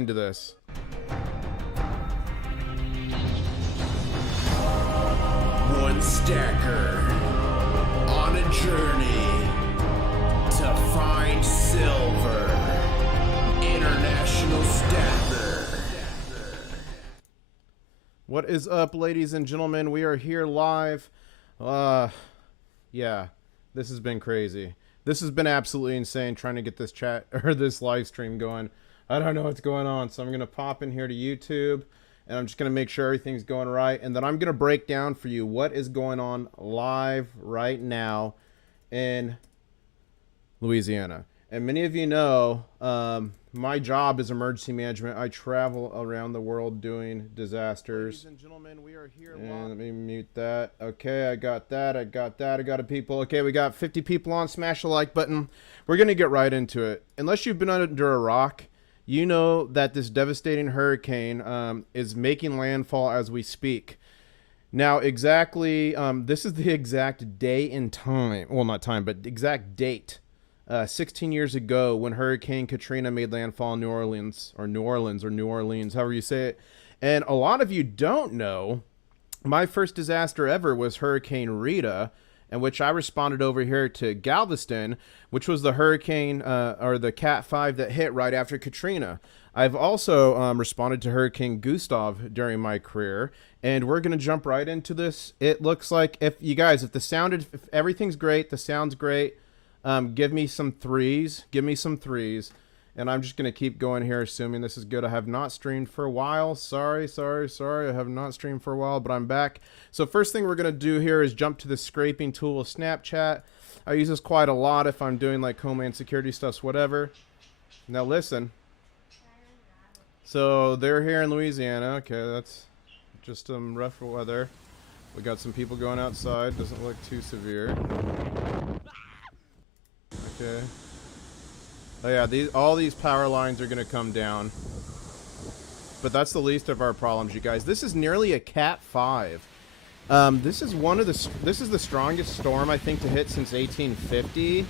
into this. One stacker on a journey to find silver. International Stacker. What is up, ladies and gentlemen? We are here live. Yeah, this has been crazy. This has been absolutely insane trying to get this chat or this live stream going. I don't know what's going on, so I'm gonna pop in here to YouTube and I'm just gonna make sure everything's going right, and then I'm gonna break down for you what is going on live right now in Louisiana. And many of you know my job is emergency management. I travel around the world doing disasters. Ladies and gentlemen, we are here. And let me mute that. Okay, I got that. I got a people. Okay, we got 50 people on. Smash the like button. We're going to get right into it. Unless you've been under a rock, you know that this devastating hurricane is making landfall as we speak. Now, exactly, this is the exact day and time. Well, not time, but exact date. 16 years ago when Hurricane Katrina made landfall in New Orleans, however you say it. And a lot of you don't know, my first disaster ever was Hurricane Rita, in which I responded over here to Galveston, which was the hurricane or the Cat 5 that hit right after Katrina. I've also responded to Hurricane Gustav during my career, and we're going to jump right into this. It looks like if everything's great, the sound's great, give me some threes. And I'm just going to keep going here, assuming this is good. I have not streamed for a while. Sorry. I have not streamed for a while, but I'm back. So first thing we're going to do here is jump to the scraping tool with Snapchat. I use this quite a lot if I'm doing like Homeland Security stuff, whatever. Now listen. So they're here in Louisiana. Okay, that's just some rough weather. We got some people going outside. Doesn't look too severe. Okay. Oh yeah, all these power lines are gonna come down. But that's the least of our problems, you guys. This is nearly a Cat 5. This is the strongest storm I think to hit since 1850.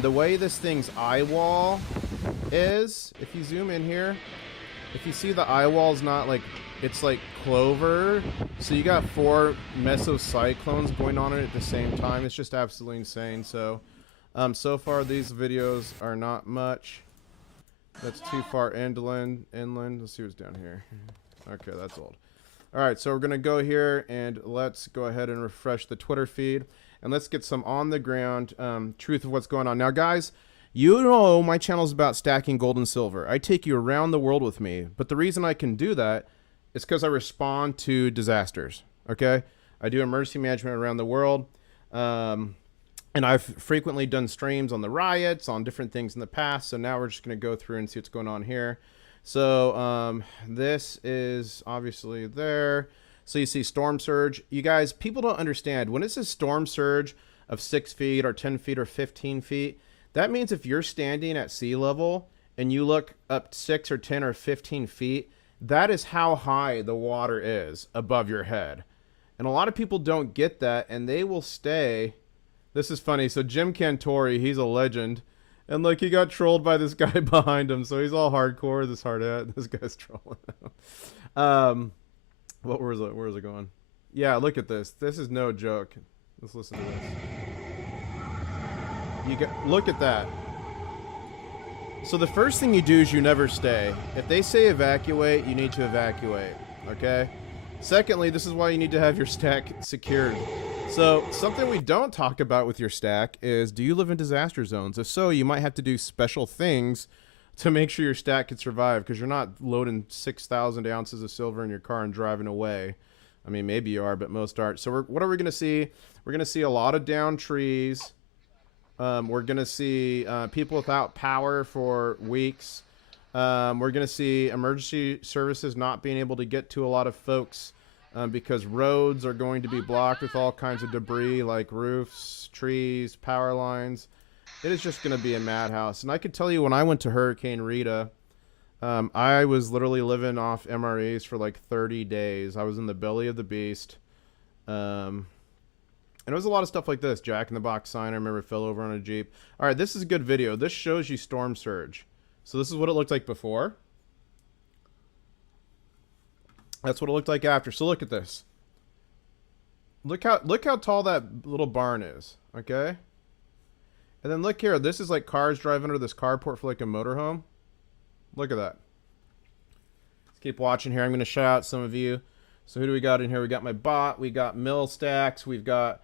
The way this thing's eye wall is, if you zoom in here, if you see the eye wall's not like, it's like clover. So you got 4 mesocyclones going on at the same time. It's just absolutely insane. So far these videos are not much. That's too far inland. Let's see what's down here. Okay, that's old. Alright, so we're gonna go here and let's go ahead and refresh the Twitter feed and let's get some on the ground truth of what's going on. Now guys, you know my channel is about stacking gold and silver. I take you around the world with me, but the reason I can do that is because I respond to disasters. Okay, I do emergency management around the world. And I've frequently done streams on the riots, on different things in the past. So now we're just going to go through and see what's going on here. So this is obviously there. So you see storm surge. You guys, people don't understand. When it says storm surge of 6 feet or 10 feet or 15 feet, that means if you're standing at sea level and you look up 6 or 10 or 15 feet, that is how high the water is above your head. And a lot of people don't get that, and they will stay... This is funny. So Jim Cantori, he's a legend. And look, he got trolled by this guy behind him. So he's all hardcore, this hard hat. This guy's trolling him. Where is it going? Yeah, look at this. This is no joke. Let's listen to this. Look at that. So the first thing you do is you never stay. If they say evacuate, you need to evacuate. Okay? Secondly, this is why you need to have your stack secured. So something we don't talk about with your stack is, do you live in disaster zones? If so, you might have to do special things to make sure your stack can survive, because you're not loading 6,000 ounces of silver in your car and driving away. I mean, maybe you are, but most aren't. So what are we going to see? We're going to see a lot of downed trees. We're going to see people without power for weeks. We're going to see emergency services not being able to get to a lot of folks because roads are going to be blocked with all kinds of debris like roofs, trees, power lines. It is just going to be a madhouse. And I could tell you, when I went to Hurricane Rita, I was literally living off MREs for like 30 days. I was in the belly of the beast. And it was a lot of stuff like this. Jack in the Box sign. I remember fell over on a Jeep. All right, this is a good video. This shows you storm surge. So this is what it looked like before. That's what it looked like after. So look at this. Look how tall that little barn is. Okay. And then look here. This is like cars driving under this carport for like a motorhome. Look at that. Let's keep watching here. I'm going to shout out some of you. So who do we got in here? We got my bot. We got Mill Stacks. We've got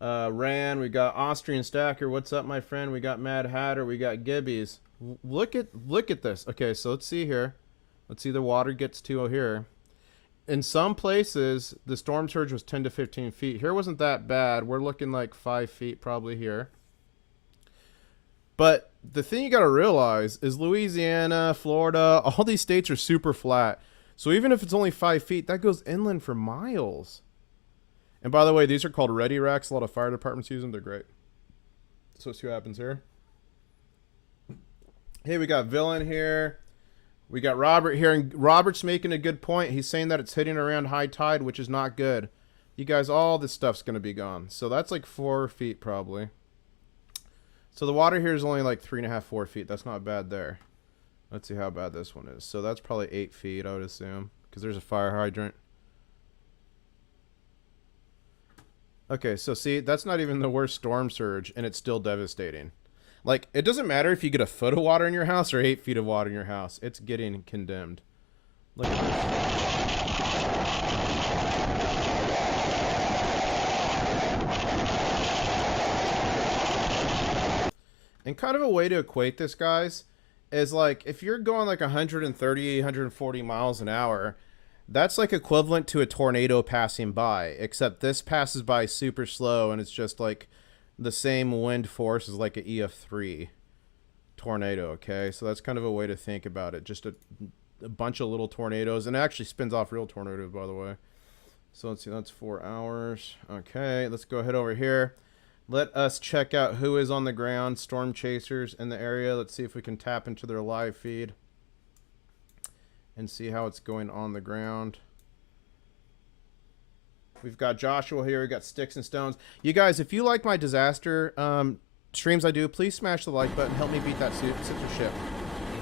Ran. We got Austrian Stacker. What's up, my friend? We got Mad Hatter. We got Gibbies. Look at this. Okay, so let's see here. Let's see the water gets to here. In some places, the storm surge was 10 to 15 feet. Here wasn't that bad. We're looking like 5 feet probably here. But the thing you got to realize is Louisiana, Florida, all these states are super flat. So even if it's only 5 feet, that goes inland for miles. And by the way, these are called ready racks. A lot of fire departments use them. They're great. So let's see what happens here. Hey, we got Villain here. We got Robert here. And Robert's making a good point. He's saying that it's hitting around high tide, which is not good. You guys, all this stuff's going to be gone. So that's like 4 feet probably. So the water here is only like 3.5, 4 feet. That's not bad there. Let's see how bad this one is. So that's probably 8 feet, I would assume, because there's a fire hydrant. Okay, so see, that's not even the worst storm surge, and it's still devastating. Like, it doesn't matter if you get a foot of water in your house or 8 feet of water in your house. It's getting condemned. Look at this. And kind of a way to equate this, guys, is like if you're going like 130, 140 miles an hour, that's like equivalent to a tornado passing by, except this passes by super slow and it's just like the same wind force as like an EF3 tornado. Okay, so that's kind of a way to think about it. Just a bunch of little tornadoes, and it actually spins off real tornadoes, by the way. So let's see, that's 4 hours. Okay, let's go ahead over here. Let us check out who is on the ground, storm chasers in the area. Let's see if we can tap into their live feed and see how it's going on the ground. We've got Joshua here. We've got Sticks and Stones. You guys, if you like my disaster streams I do, please smash the like button. Help me beat that censorship.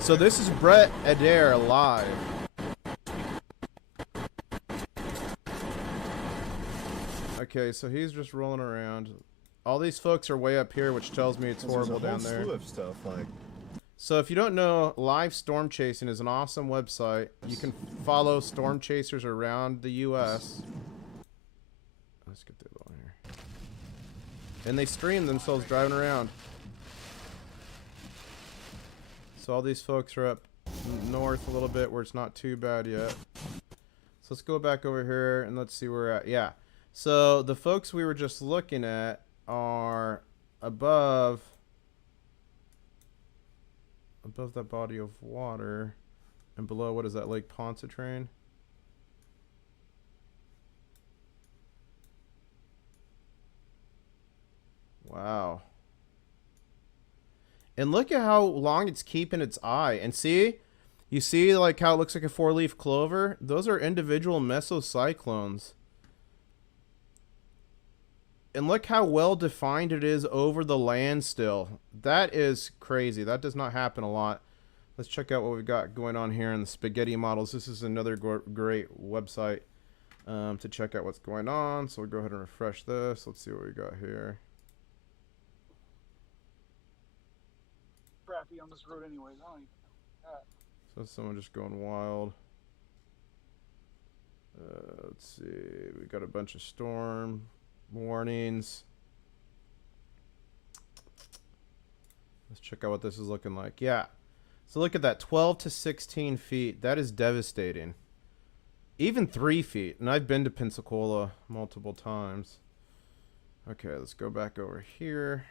So this is Brett Adair live. Okay, so he's just rolling around. All these folks are way up here, which tells me it's horrible down there. Slew of stuff, like. So if you don't know, Live Storm Chasing is an awesome website. You can follow storm chasers around the U.S. Let's get the other one here. And they stream themselves driving around. So all these folks are up north a little bit where it's not too bad yet. So let's go back over here and let's see where we're at. Yeah. So the folks we were just looking at are above that body of water and below, what is that, Lake Pontchartrain? Wow. And look at how long it's keeping its eye. And see, you see like how it looks like a 4-leaf clover? Those are individual mesocyclones. And look how well defined it is over the land still. That is crazy. That does not happen a lot. Let's check out what we've got going on here in the spaghetti models. This is another great website to check out what's going on. So we'll go ahead and refresh this. Let's see what we got here. Crappy on this road anyways. I don't even know that. So someone just going wild. Let's see. We got a bunch of storm warnings. Let's check out what this is looking like. Yeah. So look at that. 12 to 16 feet. That is devastating. Even 3 feet. And I've been to Pensacola multiple times. Okay, let's go back over here.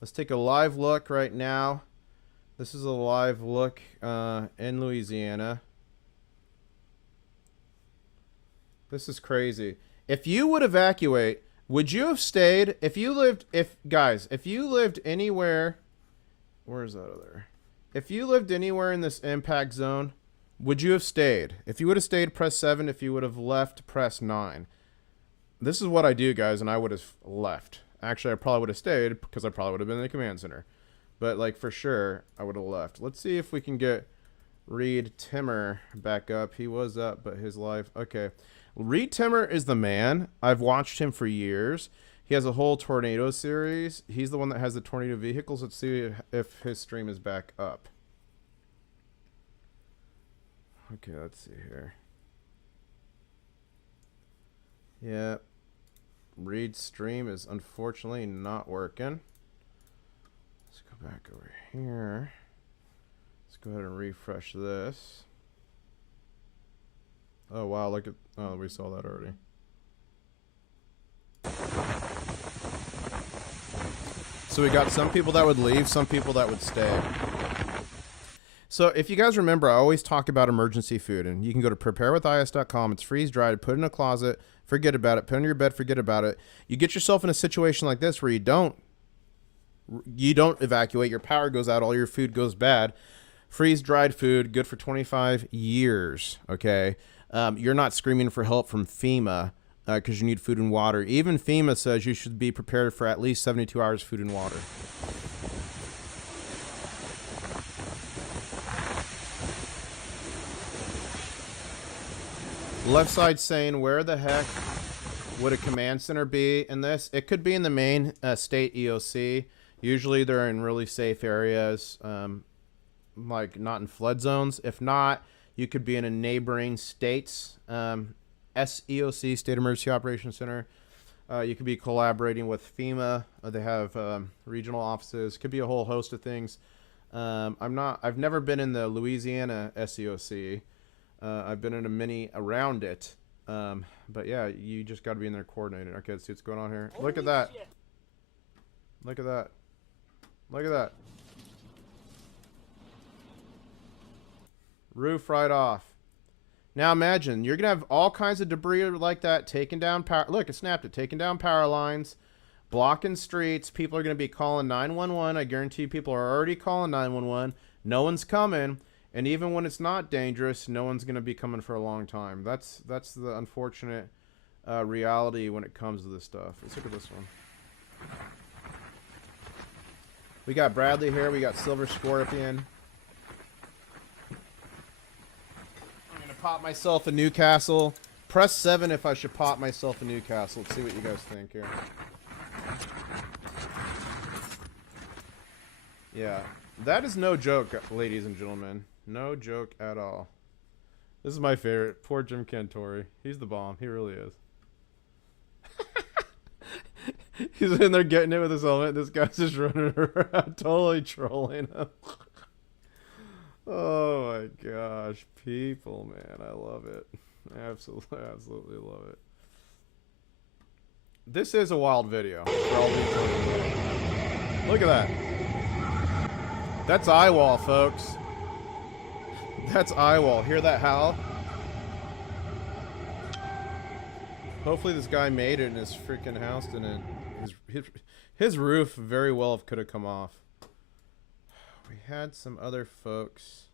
Let's take a live look right now. This is a live look in Louisiana. This is crazy. If you would evacuate, would you have stayed? If you lived anywhere, where's that other? If you lived anywhere in this impact zone, would you have stayed? If you would have stayed, press 7. If you would have left, press 9. This is what I do, guys, and I would have left. Actually, I probably would have stayed because I probably would have been in the command center. But, like, for sure, I would have left. Let's see if we can get Reed Timmer back up. He was up, but his life. Okay. Reed Timmer is the man. I've watched him for years. He has a whole tornado series. He's the one that has the tornado vehicles. Let's see if his stream is back up. Okay, let's see here. Yeah. Reed's stream is unfortunately not working. Let's go back over here. Let's go ahead and refresh this. Oh, wow. Look at... Oh, we saw that already. So we got some people that would leave, some people that would stay. So if you guys remember, I always talk about emergency food. And you can go to preparewithis.com. It's freeze-dried. Put it in a closet. Forget about it. Put it under your bed. Forget about it. You get yourself in a situation like this where you don't evacuate. Your power goes out. All your food goes bad. Freeze-dried food, good for 25 years, okay? You're not screaming for help from FEMA because you need food and water. Even FEMA says you should be prepared for at least 72 hours food and water. Left side saying, where the heck would a command center be in this? It could be in the main state EOC. Usually they're in really safe areas, like not in flood zones. If not, you could be in a neighboring states, SEOC, State Emergency Operations Center. You could be collaborating with FEMA. They have regional offices. Could be a whole host of things. I've never been in the Louisiana SEOC. I've been in a mini around it. But yeah, you just got to be in there coordinated. Okay, let's see what's going on here. Look at that. Look at that. Look at that. Roof right off. Now imagine, you're going to have all kinds of debris like that taking down power. Look, it snapped it. Taking down power lines, blocking streets. People are going to be calling 911. I guarantee people are already calling 911. No one's coming. And even when it's not dangerous, no one's going to be coming for a long time. That's the unfortunate reality when it comes to this stuff. Let's look at this one. We got Bradley here. We got Silver Scorpion. I'm going to pop myself a Newcastle. Press 7 if I should pop myself a Newcastle. Let's see what you guys think here. Yeah. That is no joke, ladies and gentlemen. No joke at all. This is my favorite. Poor Jim Cantori. He's the bomb. He really is. He's in there getting it with his helmet. This guy's just running around, totally trolling him. Oh my gosh. People, man. I love it. Absolutely love it. This is a wild video. Look at that. That's eyewall, folks. That's eyewall. Hear that howl? Hopefully this guy made it in his freaking house, and his roof very well could have come off. We had some other folks.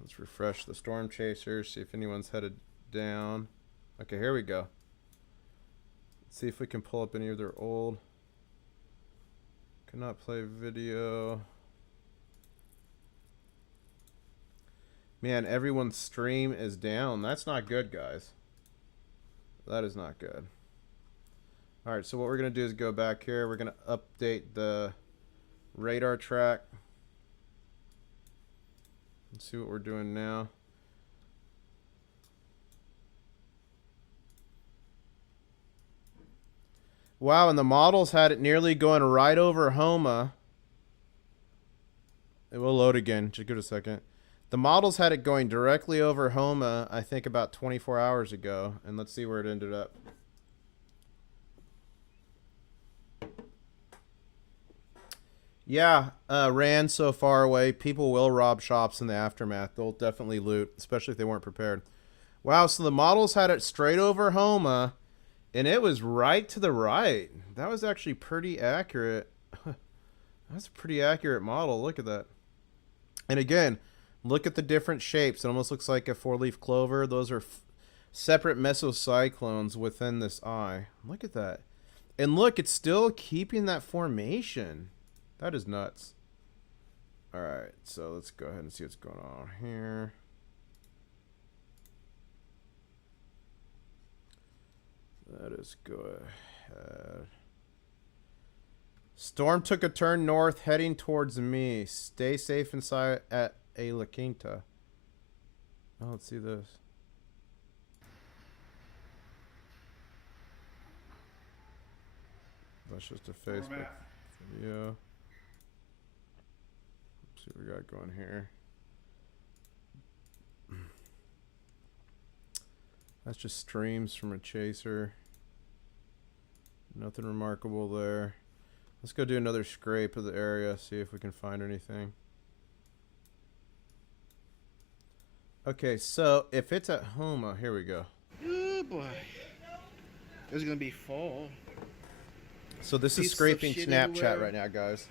Let's refresh the storm chasers, see if anyone's headed down. Okay, here we go. Let's see if we can pull up any of their old. Cannot play video. Man, everyone's stream is down. That's not good, guys. That is not good. Alright, so what we're going to do is go back here. We're going to update the radar track. Let's see what we're doing now. Wow, and the models had it nearly going right over Homa. It will load again. Just give it a second. The models had it going directly over Homa, I think about 24 hours ago. And let's see where it ended up. Yeah, ran so far away. People will rob shops in the aftermath. They'll definitely loot, especially if they weren't prepared. Wow, so the models had it straight over Homa, and it was right to the right. That was actually pretty accurate. That's a pretty accurate model. Look at that. And again, look at the different shapes. It almost looks like a four-leaf clover. Those are separate mesocyclones within this eye. Look at that. And look, it's still keeping that formation. That is nuts. Alright, so let's go ahead and see what's going on here. Let us go ahead. Storm took a turn north, heading towards me. Stay safe inside at A La Quinta. Oh, let's see this. That's just a Facebook video. Let's see what we got going here. That's just streams from a chaser. Nothing remarkable there. Let's go do another scrape of the area, see if we can find anything. Okay, so if it's at Homa, here we go. Oh boy. There's gonna be fall. So this is scraping Snapchat right now, guys.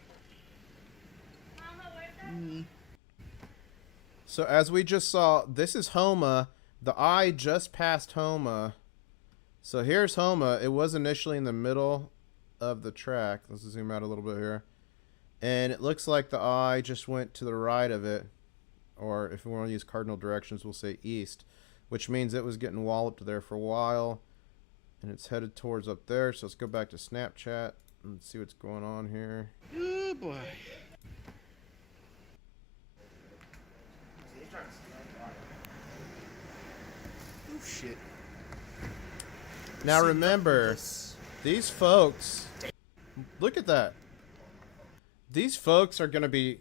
So as we just saw, this is Homa. The eye just passed Homa. So here's Homa. It was initially in the middle of the track. Let's zoom out a little bit here. And it looks like the eye just went to the right of it. Or if we want to use cardinal directions, we'll say east. Which means it was getting walloped there for a while. And it's headed towards up there. So let's go back to Snapchat and see what's going on here. Oh boy. Oh shit. Now remember, these folks, look at that. These folks are going to be,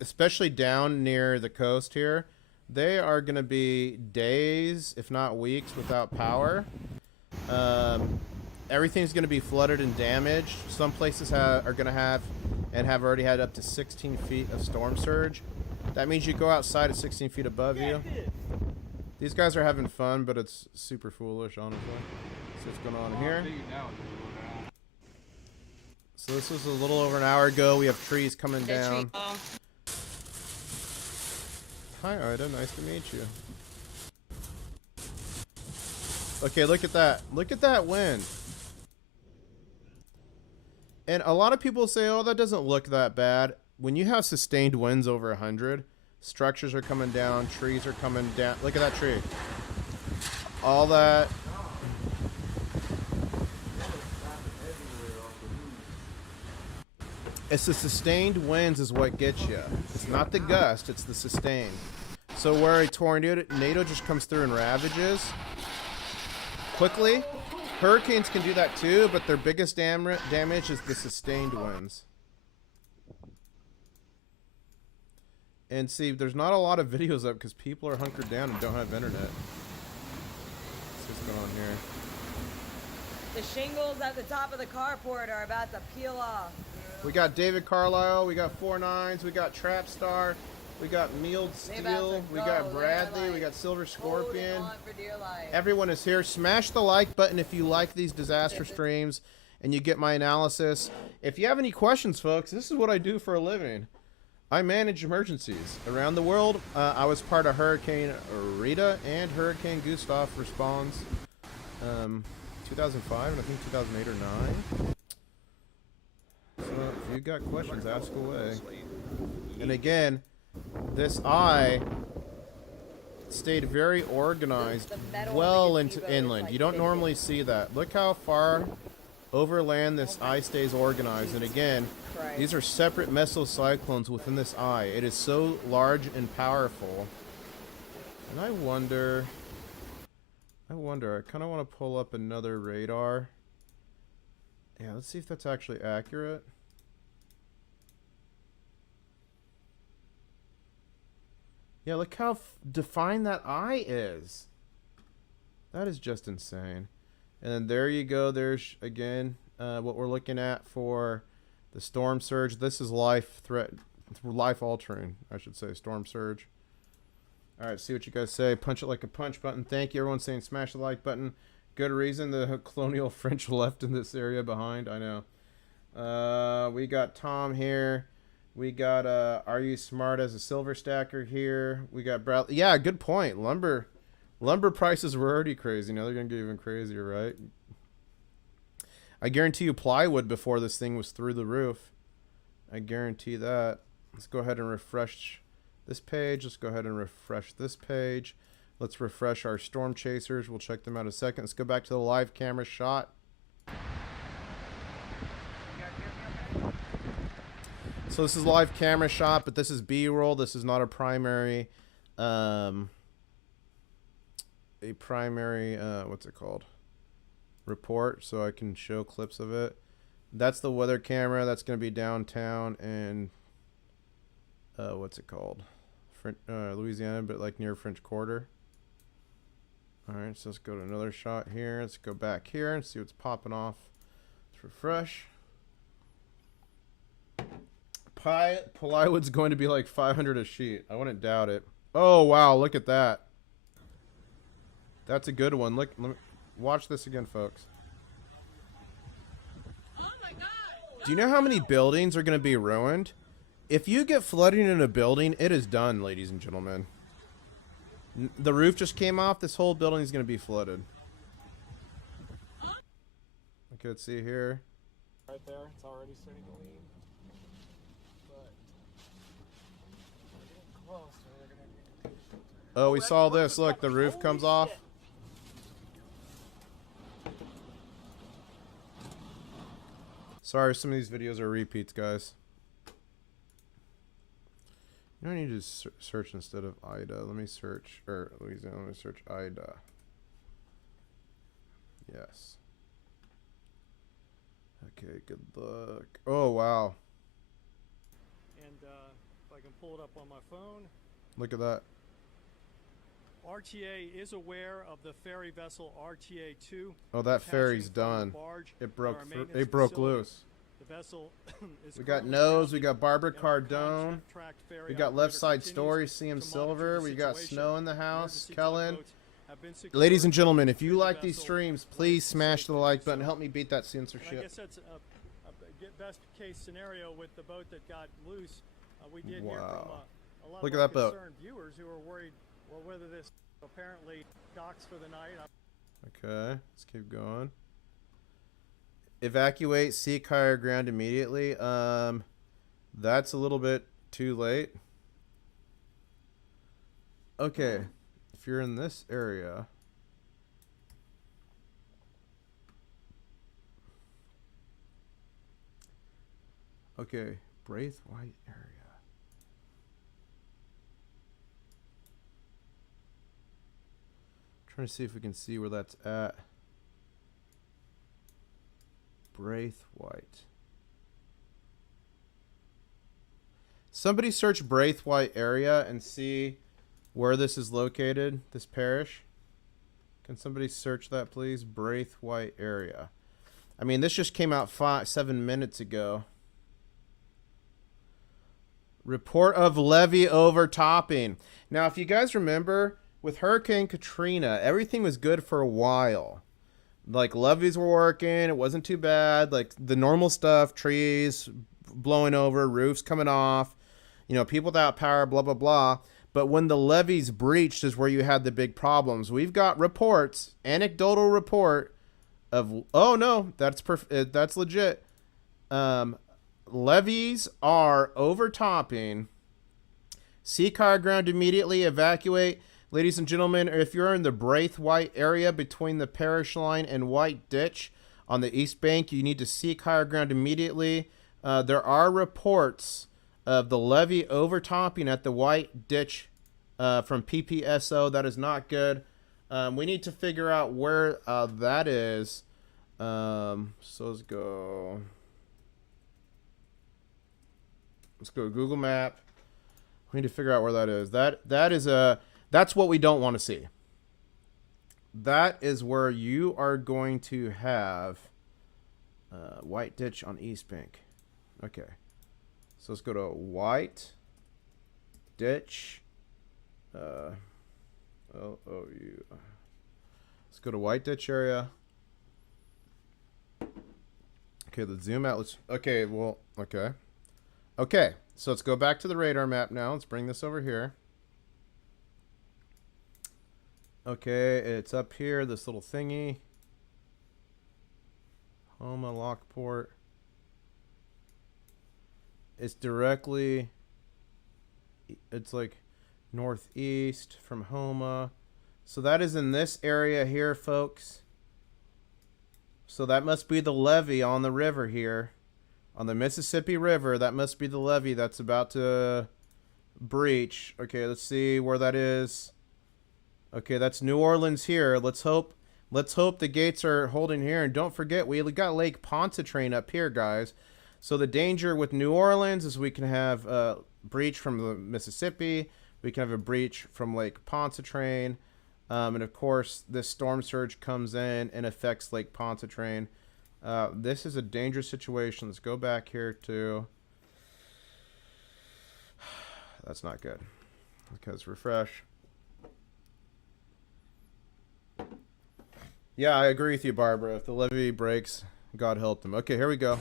especially down near the coast here, they are going to be days, if not weeks, without power. Everything's going to be flooded and damaged. Some places are going to have, and have already had up to 16 feet of storm surge. That means you go outside at 16 feet above you. These guys are having fun, but it's super foolish, honestly. See what's going on here. So this was a little over an hour ago. We have trees coming down. Hi, Ida. Nice to meet you. Okay, look at that. Look at that wind. And a lot of people say, oh, that doesn't look that bad. When you have sustained winds over 100, structures are coming down, trees are coming down. Look at that tree. All that. It's the sustained winds is what gets you. It's not the gust, it's the sustained. So where a tornado just comes through and ravages quickly, hurricanes can do that too, but their biggest damage is the sustained winds. And see, there's not a lot of videos up because people are hunkered down and don't have internet. Let's see what's going on here. The shingles at the top of the carport are about to peel off. We got David Carlisle, we got 4-9s, we got Trapstar, we got Mealed Steel, we got Bradley, we got Silver Scorpion. Everyone is here. Smash the like button if you like these disaster streams and you get my analysis. If you have any questions, folks, this is what I do for a living. I manage emergencies around the world. I was part of Hurricane Rita and Hurricane Gustav response 2005 and I think 2008 or 9. So if you got questions, ask away. And again, this eye stayed very organized well into inland. You don't normally see that. Look how far overland this eye stays organized. And again, these are separate mesocyclones within this eye. It is so large and powerful. And I wonder, I kind of want to pull up another radar. Yeah, let's see if that's actually accurate. Yeah, look how defined that eye is. That is just insane. And then there you go. There's, again, what we're looking at for the storm surge. This is life-altering, I should say, storm surge. All right, see what you guys say. Punch it like a punch button. Thank you. Everyone's saying smash the like button. Good reason the colonial French left in this area behind. I know. We got Tom here. We got Are You Smart as a Silver Stacker here. We got Bradley. Yeah, good point. Lumber prices were already crazy. Now they're going to get even crazier, right? I guarantee you plywood before this thing was through the roof. I guarantee that. Let's go ahead and refresh this page. Let's go ahead and refresh this page. Let's refresh our storm chasers. We'll check them out in a second. Let's go back to the live camera shot. So this is live camera shot, but this is B-roll. This is not a primary, what's it called? Report, so I can show clips of it. That's the weather camera. That's going to be downtown and what's it called? Louisiana, but like near French Quarter. All right, so let's go to another shot here. Let's go back here and see what's popping off. Let's refresh. Plywood's going to be like 500 a sheet. I wouldn't doubt it. Oh wow, look at that. That's a good one. Look, let me watch this again, folks. Oh my God! Do you know how many buildings are going to be ruined? If you get flooding in a building, it is done, ladies and gentlemen. The roof just came off. This whole building is going to be flooded. Okay, let's see here. Right there, it's already starting to lean. But we're getting close, so we're gonna be... Oh, we saw this. Look, the roof comes off. Sorry, some of these videos are repeats, guys. You know, I need to search instead of Ida. Let me search, or Louisiana, let me search Ida. Yes. Okay, good luck. Oh, wow. And if I can pull it up on my phone. Look at that. RTA is aware of the ferry vessel RTA-2. Oh, that attaching ferry's from the done. barge It in broke. our maintenance It broke facility. loose. The vessel is We got currently Nose. We grounded got Barbara and our Cardone. contract ferry We got Left operator Side continues Story. to CM monitor Silver. the We got situation. Snow in the house. Emergency Kellen. tugboats have been secured Ladies and gentlemen, if you to the like these vessel streams, late please to smash the safety. like button. So- Help me beat that And I censorship. guess that's a best case scenario with the boat that got loose. We did hear from Wow. a lot Look of at our that boat. concerned viewers who are worried, well, whether this apparently docks for the night. Okay, let's keep going. Evacuate, seek higher ground immediately. That's a little bit too late. Okay, if you're in this area. Okay, Braithwaite area. Trying to see if we can see where that's at. Braithwaite. Somebody search Braithwaite area and see where this is located, this parish. Can somebody search that, please? Braithwaite area. I mean, this just came out 7 minutes ago. Report of levee overtopping. Now, if you guys remember, with Hurricane Katrina, everything was good for a while. Like, levees were working. It wasn't too bad. Like, the normal stuff, trees blowing over, roofs coming off, you know, people without power, blah, blah, blah. But when the levees breached is where you had the big problems. We've got reports, anecdotal report of, oh, no, that's legit. Levees are overtopping. Seek higher ground immediately. Evacuate. Ladies and gentlemen, if you're in the Braithwaite area between the parish line and White Ditch on the east bank, you need to seek higher ground immediately. There are reports of the levee overtopping at the White Ditch from PPSO. That is not good. We need to figure out where that is. So let's go. Let's go Google Map. We need to figure out where that is. That's what we don't want to see. That is where you are going to have White Ditch on East Bank. Okay. So let's go to White Ditch. Let's go to White Ditch area. Okay, let's zoom out. Okay, so let's go back to the radar map now. Let's bring this over here. Okay, it's up here, this little thingy. Homa Lockport. It's directly It's like northeast from Homa. So that is in this area here, folks. So that must be the levee on the river here. On the Mississippi River, that must be the levee that's about to breach. Okay, let's see where that is. Okay, that's New Orleans here. Let's hope the gates are holding here. And don't forget, we got Lake Pontchartrain up here, guys. So the danger with New Orleans is we can have a breach from the Mississippi. We can have a breach from Lake Pontchartrain. And of course, this storm surge comes in and affects Lake Pontchartrain. This is a dangerous situation. Let's go back here to... That's not good. Okay, let's refresh. Yeah, I agree with you, Barbara. If the levee breaks, God help them. Okay, here we go.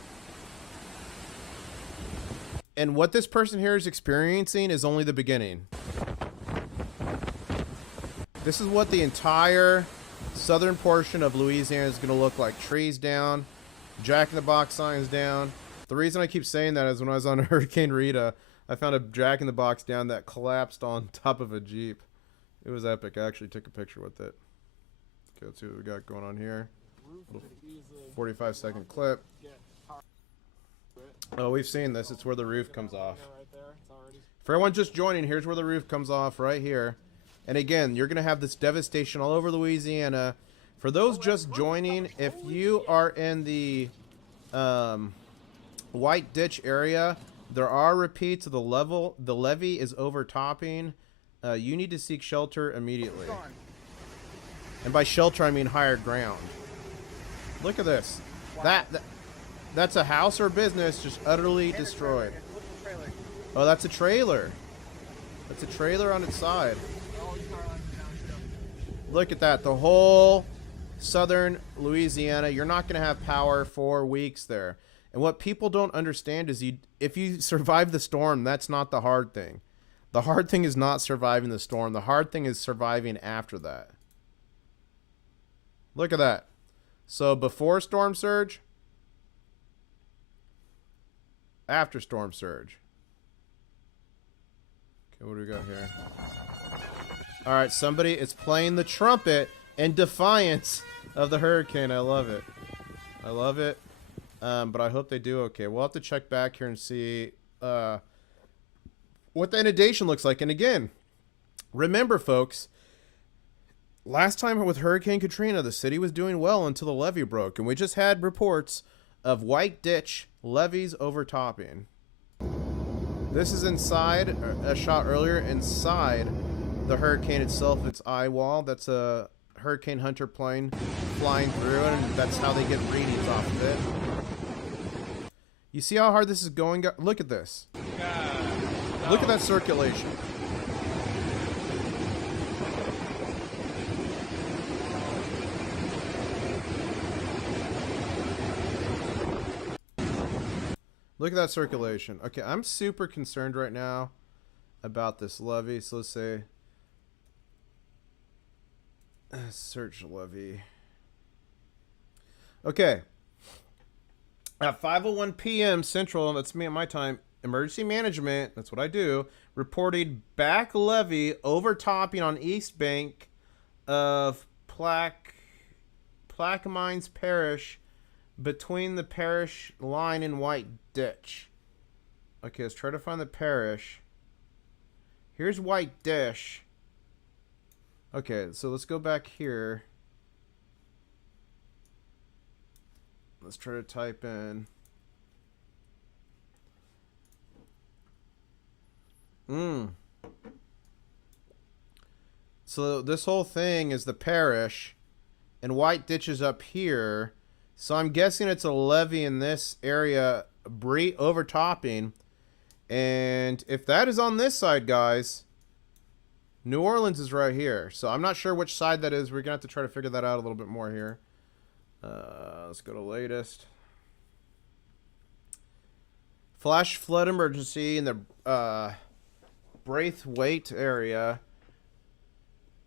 And what this person here is experiencing is only the beginning. This is what the entire southern portion of Louisiana is going to look like. Trees down, Jack-in-the-Box signs down. The reason I keep saying that is when I was on Hurricane Rita, I found a Jack-in-the-Box down that collapsed on top of a Jeep. It was epic. I actually took a picture with it. Okay, let's see what we got going on here. 45-second clip. Oh, we've seen this. It's where the roof comes off. For everyone just joining, here's where the roof comes off right here. And again, you're going to have this devastation all over Louisiana. For those just joining, if you are in the White Ditch area, there are repeats of the level. The levee is overtopping. You need to seek shelter immediately. And by shelter, I mean higher ground. Look at this. Wow. That's a house or business just utterly destroyed. Oh, that's a trailer. That's a trailer on its side. Look at that. The whole southern Louisiana, you're not going to have power for weeks there. And what people don't understand is if you survive the storm, that's not the hard thing. The hard thing is not surviving the storm. The hard thing is surviving after that. Look at that. So before storm surge, after storm surge. Okay, what do we got here? All right, somebody is playing the trumpet in defiance of the hurricane. I love it. I love it. But I hope they do okay. We'll have to check back here and see what the inundation looks like. And again, remember, folks, last time with Hurricane Katrina, the city was doing well until the levee broke. And we just had reports of White Ditch levees overtopping. This is inside, a shot earlier, inside the hurricane itself. It's eye wall. That's a Hurricane Hunter plane flying through, and that's how they get readings off of it. You see how hard this is going? Look at this. Look at that circulation. Look at that circulation. Okay, I'm super concerned right now about this levee. So let's say search levee. Okay. At 5:01 p.m. Central, that's me at my time, emergency management, that's what I do, reported back levee overtopping on east bank of Plaquemines Parish between the parish line and White Ditch. Okay, let's try to find the parish. Here's White Ditch. Okay, so let's go back here. Let's try to type in. So this whole thing is the parish, and White Ditch is up here. So I'm guessing it's a levee in this area, overtopping. And if that is on this side, guys, New Orleans is right here. So I'm not sure which side that is. We're going to have to try to figure that out a little bit more here. Let's go to latest. Flash flood emergency in the Braithwaite area.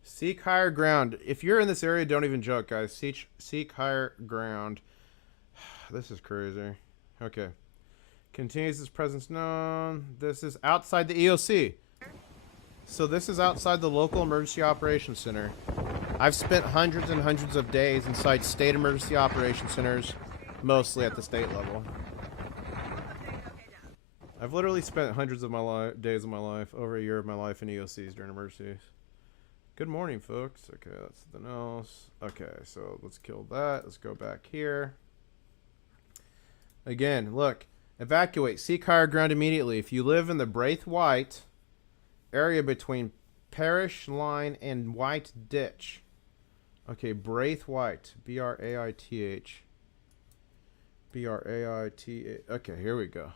Seek higher ground. If you're in this area, don't even joke, guys. Seek higher ground. This is crazy. Okay. Continues his presence known. This is outside the EOC. So this is outside the local emergency operations center. I've spent hundreds and hundreds of days inside state emergency operations centers, mostly at the state level. I've literally spent hundreds of days of my life, over a year of my life in EOCs during emergencies. Good morning, folks. Okay, that's something else. Okay, so let's kill that. Let's go back here. Again, look. Evacuate. Seek higher ground immediately. If you live in the Braithwaite area between Parish Line and White Ditch. Okay, Braithwaite. B-R-A-I-T-H. B-R-A-I-T-H. Okay, here we go.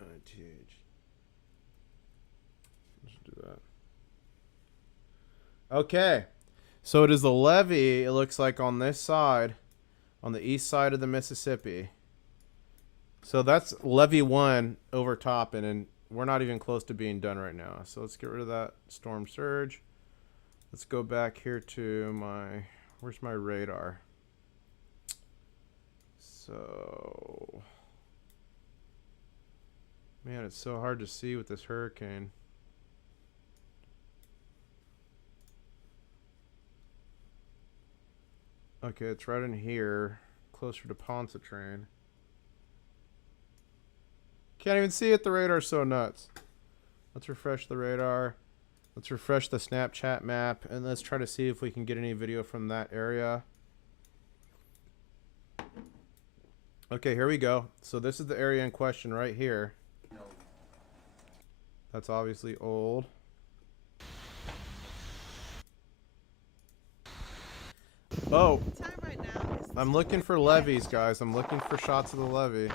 I-T-H. Let's do that. Okay. So it is the levee, it looks like, on this side. On the east side of the Mississippi. So that's levee 1 over top, and we're not even close to being done right now. So let's get rid of that storm surge. Let's go back here to my, where's my radar? So, man, it's so hard to see with this hurricane. Okay, it's right in here, closer to Pontchartrain. Can't even see it, the radar's so nuts. Let's refresh the radar. Let's refresh the Snapchat map, and let's try to see if we can get any video from that area. Okay, here we go. So this is the area in question right here. That's obviously old. Oh, I'm looking for levees, guys. I'm looking for shots of the levee.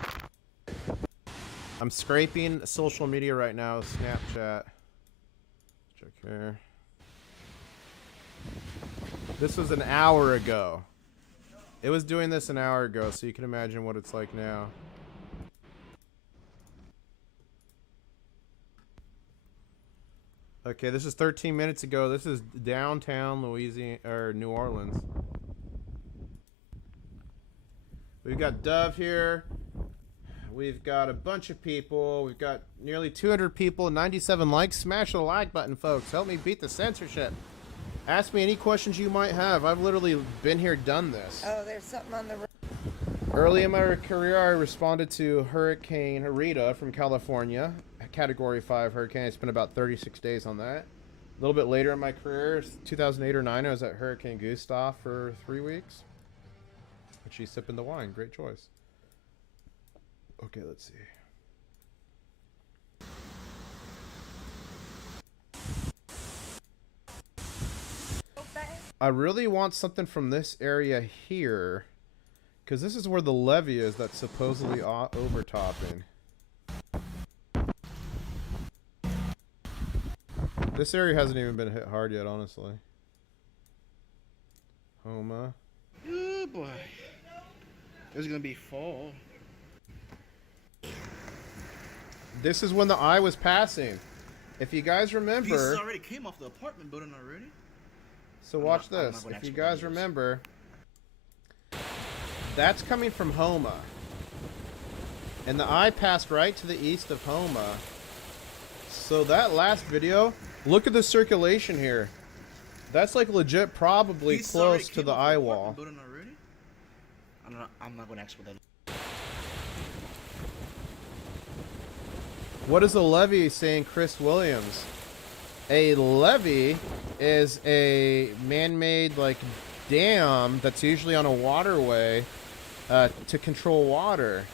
I'm scraping social media right now, Snapchat. Check here. This was an hour ago. It was doing this an hour ago, so you can imagine what it's like now. Okay, this is 13 minutes ago. This is downtown Louisiana, or New Orleans. We've got Dove here. We've got a bunch of people. We've got nearly 200 people, 97 likes. Smash the like button, folks. Help me beat the censorship. Ask me any questions you might have. I've literally been here, done this. Oh, there's something on the road. Early in my career, I responded to Hurricane Rita from California. A Category 5 hurricane. I spent about 36 days on that. A little bit later in my career, 2008 or 9, I was at Hurricane Gustav for 3 weeks. And she's sipping the wine. Great choice. Okay, let's see. I really want something from this area here, because this is where the levee is that's supposedly overtopping. This area hasn't even been hit hard yet, honestly. Homa. Oh boy. It's gonna be fall. This is when the eye was passing. If you guys remember... Pieces already came off the apartment building already. So watch this. If you guys remember, that's coming from Homa. And the eye passed right to the east of Homa. So that last video, look at the circulation here. That's like legit probably close to the eye wall. I'm not going to ask for that. What is a levee, saying Chris Williams? A levee is a man-made like dam that's usually on a waterway to control water.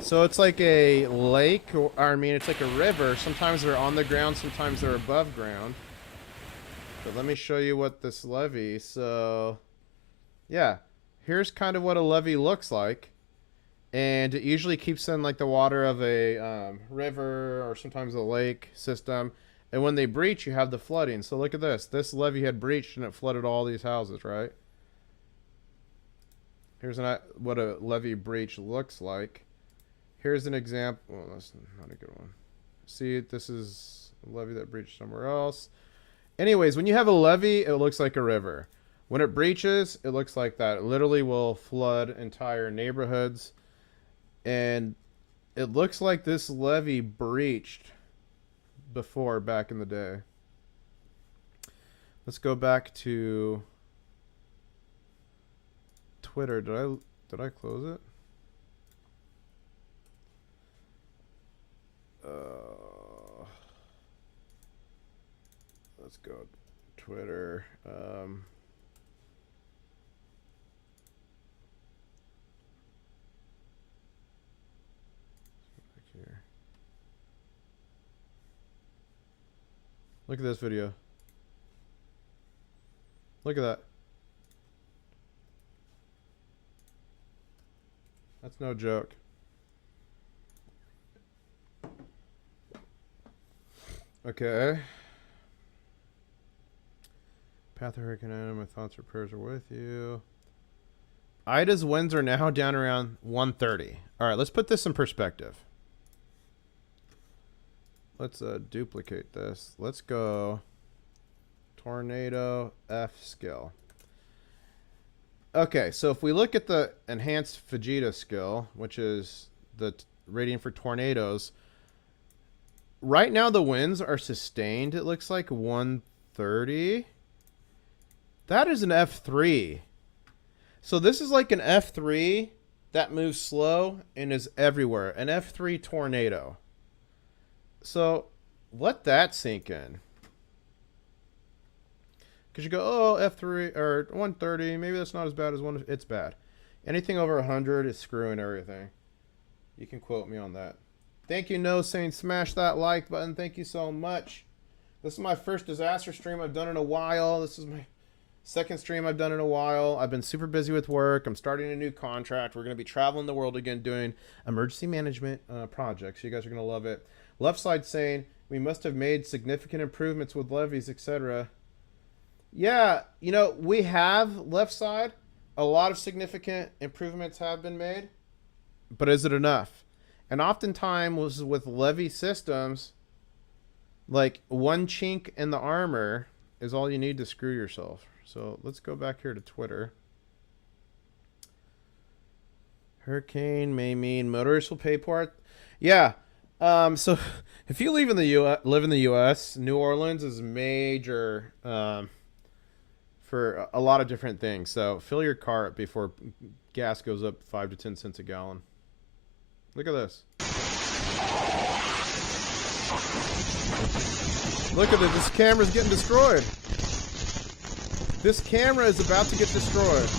So it's like a lake, or I mean it's like a river. Sometimes they're on the ground, sometimes they're above ground. But let me show you what this levee, so yeah, here's kind of what a levee looks like. And it usually keeps in like the water of a river or sometimes a lake system. And when they breach, you have the flooding. So look at this. This levee had breached and it flooded all these houses, right? Here's what a levee breach looks like. Here's an example. Well, that's not a good one. See, this is a levee that breached somewhere else. Anyways, when you have a levee, it looks like a river. When it breaches, it looks like that. It literally will flood entire neighborhoods. And It looks like this levee breached before back in the day. Let's go back to Twitter. Did I close it? Let's go Twitter. Here. Look at this video. Look at that. That's no joke. Okay. Path of Hurricane Ida, my thoughts or prayers are with you. Ida's winds are now down around 130. All right, let's put this in perspective. Let's duplicate this. Let's go tornado F skill. Okay, so if we look at the enhanced Fujita skill, which is the rating for tornadoes, right now the winds are sustained. It looks like 130. That is an F3. So this is like an F3 that moves slow and is everywhere. An F3 tornado. So let that sink in. Because you go, oh, F3 or 130, maybe that's not as bad as one. It's bad. Anything over 100 is screwing everything. You can quote me on that. Thank you, No Saying. Smash that like button. Thank you so much. This is my first disaster stream I've done in a while. This is my second stream I've done in a while. I've been super busy with work. I'm starting a new contract. We're going to be traveling the world again doing emergency management projects. You guys are going to love it. Left side saying, we must have made significant improvements with levees, etc. Yeah, you know, we have, left side. A lot of significant improvements have been made. But is it enough? And oftentimes with levee systems, like one chink in the armor is all you need to screw yourself. So let's go back here to Twitter. Hurricane may mean motorists will pay for it. Yeah. So if you live in the U.S., New Orleans is major for a lot of different things. So fill your car up before gas goes up 5 to 10 cents a gallon. Look at this. Look at it. This camera's getting destroyed. This camera is about to get destroyed.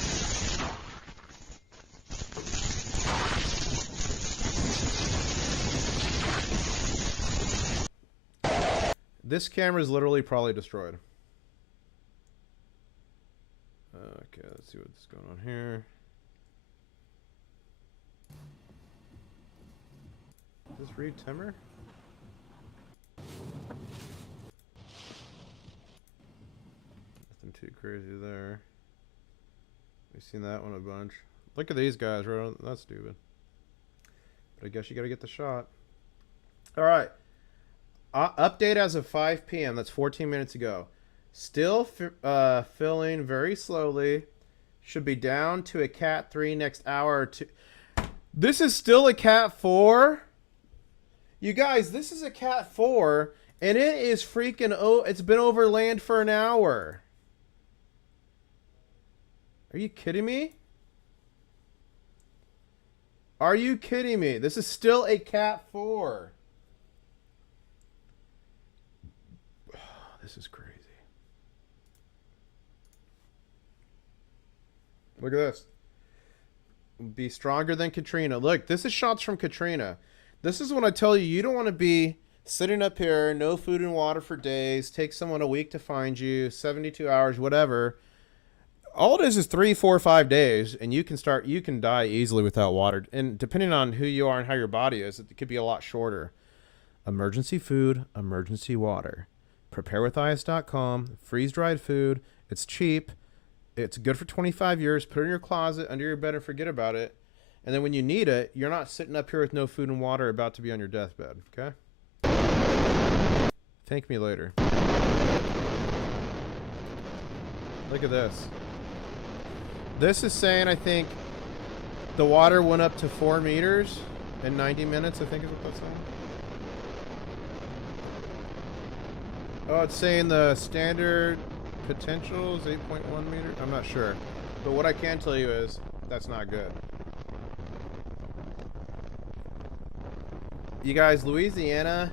This camera is literally probably destroyed. Okay, let's see what's going on here. Is this Reed Timmer? Nothing too crazy there. We've seen that one a bunch. Look at these guys, bro. That's stupid. But I guess you gotta get the shot. Alright. Update as of 5 p.m. That's 14 minutes ago. Still filling very slowly. Should be down to a Cat 3 next hour or two. This is still a Cat 4? You guys, this is a Cat 4, and it is freaking... Oh, it's been over land for an hour. Are you kidding me? Are you kidding me? This is still a Cat 4. This is crazy. Look at this. Be stronger than Katrina. Look, this is shots from Katrina. This is when I tell you, you don't want to be sitting up here, no food and water for days, take someone a week to find you, 72 hours, whatever. All it is 3, 4, 5 days, and you can die easily without water. And depending on who you are and how your body is, it could be a lot shorter. Emergency food, emergency water. Preparewithice.com, freeze-dried food. It's cheap. It's good for 25 years. Put it in your closet, under your bed, and forget about it. And then when you need it, you're not sitting up here with no food and water about to be on your deathbed, okay? Thank me later. Look at this. This is saying, I think, the water went up to 4 meters. in 90 minutes, I think is what that's saying. Oh, it's saying the standard potential is 8.1 meters. I'm not sure. But what I can tell you is that's not good. You guys, Louisiana,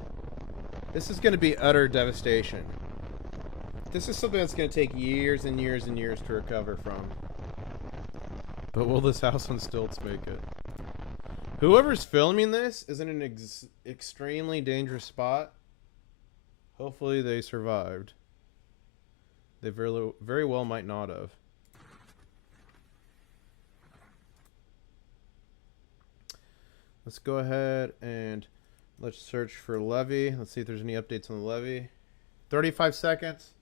this is going to be utter devastation. This is something that's going to take years and years and years to recover from. But will this house on stilts make it? Whoever's filming this is in an extremely dangerous spot. Hopefully they survived. They very well might not have. Let's go ahead and let's search for Levee. Let's see if there's any updates on the Levee. 35 seconds.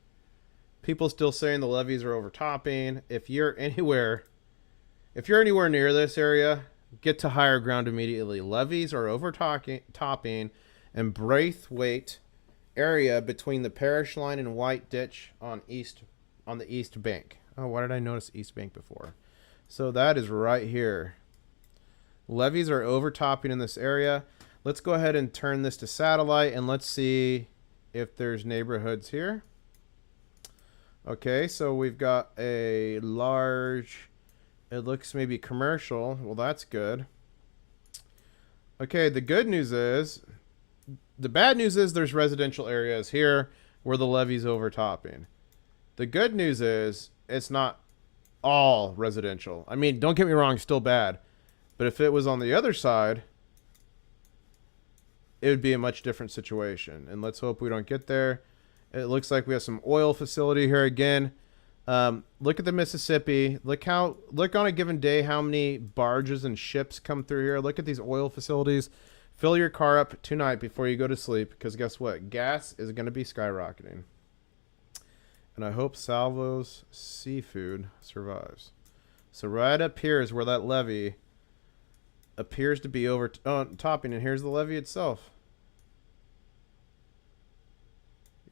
People still saying the levees are overtopping. If you're anywhere near this area, get to higher ground immediately. Levees are overtopping and Braithwaite area between the parish line and White Ditch on the east bank. Oh, why did I notice east bank before? So that is right here. Levees are overtopping in this area. Let's go ahead and turn this to satellite and let's see if there's neighborhoods here. Okay, so we've got a large, it looks maybe commercial. Well, that's good. Okay, the good news is, the bad news is there's residential areas here where the levee's overtopping. The good news is it's not all residential. I mean, don't get me wrong, still bad. But if it was on the other side, it would be a much different situation. And let's hope we don't get there. It looks like we have some oil facility here again. Look at the Mississippi. Look on a given day how many barges and ships come through here. Look at these oil facilities. Fill your car up tonight before you go to sleep, because guess what? Gas is going to be skyrocketing. And I hope Salvo's Seafood survives. So right up here is where that levee appears to be overtopping, and here's the levee itself.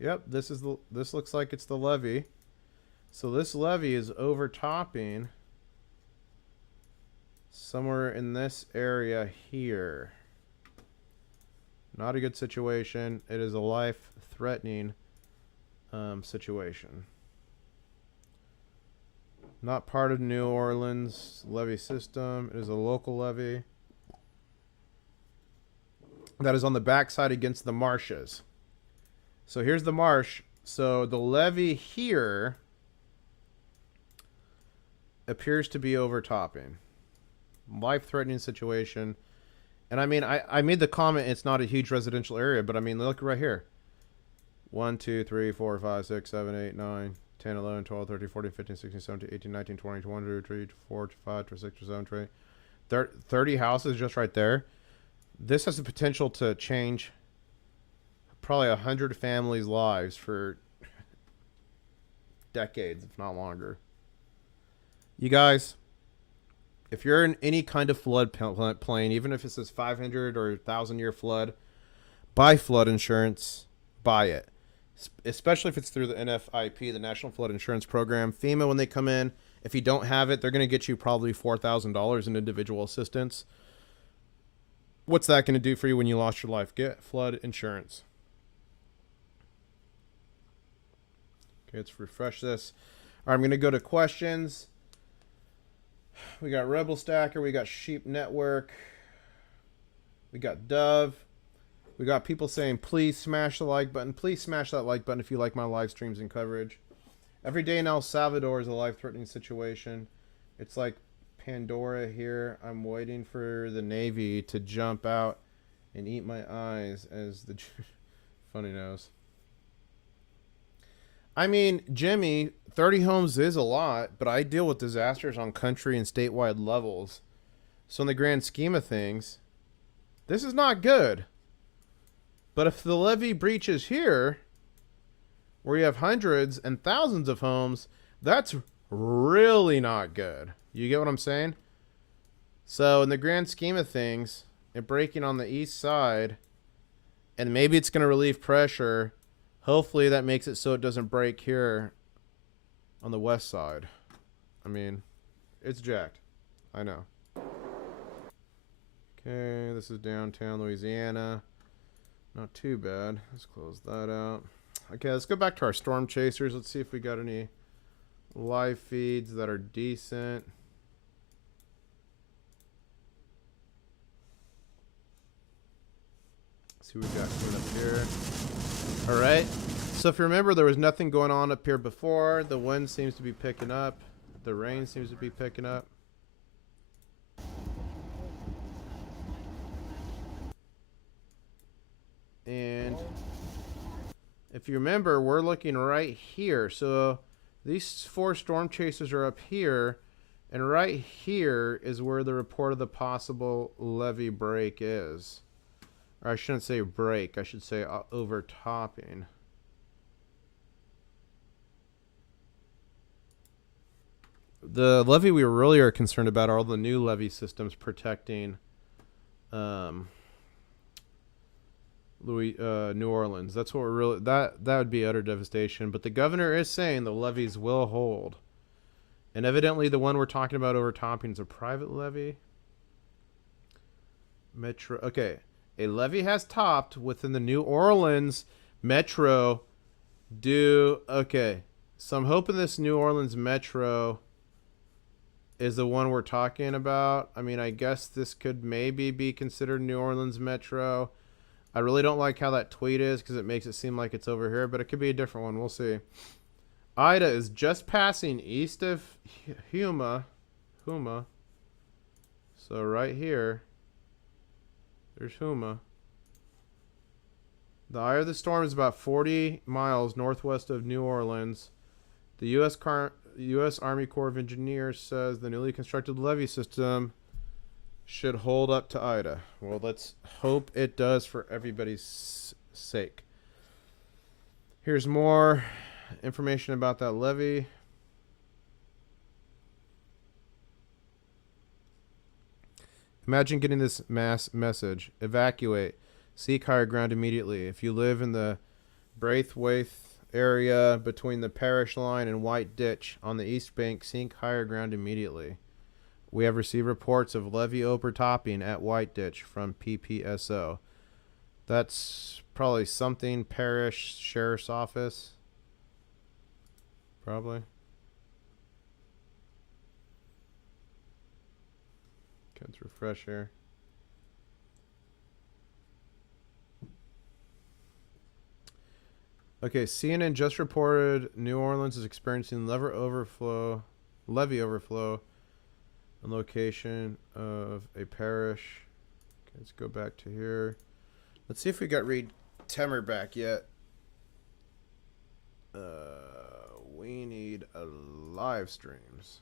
Yep, this looks like it's the levee. So this levee is overtopping somewhere in this area here. Not a good situation. It is a life-threatening situation. Not part of New Orleans levee system. It is a local levee that is on the backside against the marshes. So here's the marsh. So the levee here appears to be overtopping. Life-threatening situation. And I mean, I made the comment it's not a huge residential area, but I mean, look right here. 1, 2, 3, 4, 5, 6, 7, 8, 9, 10, 11, 12, 13, 14, 15, 16, 17, 18, 19, 20, 21, 22, 23, 24, 25, 26, 27, 28, 30 houses just right there. This has the potential to change probably 100 families' lives for decades, if not longer. You guys, if you're in any kind of flood plain, even if it's this 500 or 1,000 year flood, buy flood insurance. Buy it. Especially if it's through the NFIP, the National Flood Insurance Program. FEMA, when they come in, if you don't have it, they're going to get you probably $4,000 in individual assistance. What's that going to do for you when you lost your life? Get flood insurance. Okay, let's refresh this. All right, I'm going to go to questions. We got Rebel Stacker. We got Sheep Network. We got Dove. We got people saying, please smash the like button. Please smash that like button if you like my live streams and coverage. Every day in El Salvador is a life-threatening situation. It's like Pandora here. I'm waiting for the Navy to jump out and eat my eyes as the... Funny nose. I mean, Jimmy, 30 homes is a lot, but I deal with disasters on country and statewide levels. So in the grand scheme of things, this is not good. But if the levee breaches here, where you have hundreds and thousands of homes, that's really not good. You get what I'm saying? So in the grand scheme of things, it breaking on the east side, and maybe it's going to relieve pressure. Hopefully that makes it so it doesn't break here on the west side. I mean, it's jacked. I know. Okay, this is downtown Louisiana. Not too bad. Let's close that out. Okay, let's go back to our storm chasers. Let's see if we got any live feeds that are decent. Let's see what we got coming up here. All right. So if you remember, there was nothing going on up here before. The wind seems to be picking up. The rain seems to be picking up. And if you remember, we're looking right here. So these 4 storm chasers are up here. And right here is where the report of the possible levee break is. Or I shouldn't say break. I should say overtopping. The levee we really are concerned about are all the new levee systems protecting New Orleans. That's what we're really, that would be utter devastation. But the governor is saying the levees will hold. And evidently the one we're talking about overtopping is a private levee. Metro. Okay. A levee has topped within the New Orleans metro okay. So I'm hoping this New Orleans metro is the one we're talking about. I mean, I guess this could maybe be considered New Orleans metro. I really don't like how that tweet is because it makes it seem like it's over here, but it could be a different one. We'll see. Ida is just passing east of Huma. So right here, there's Huma. The eye of the storm is about 40 miles northwest of New Orleans. The U.S. Army Corps of Engineers says the newly constructed levee system should hold up to Ida. Well, let's hope it does for everybody's sake. Here's more information about that levee. Imagine getting this mass message. Evacuate. Seek higher ground immediately. If you live in the Braithwaite area between the parish line and White Ditch on the east bank, seek higher ground immediately. We have received reports of levee overtopping at White Ditch from PPSO. That's probably something parish sheriff's office. Probably. Let's refresh here. Okay, CNN just reported New Orleans is experiencing levee overflow on location of a parish. Okay, let's go back to here. Let's see if we got Reed Temer back yet. We need a live streams.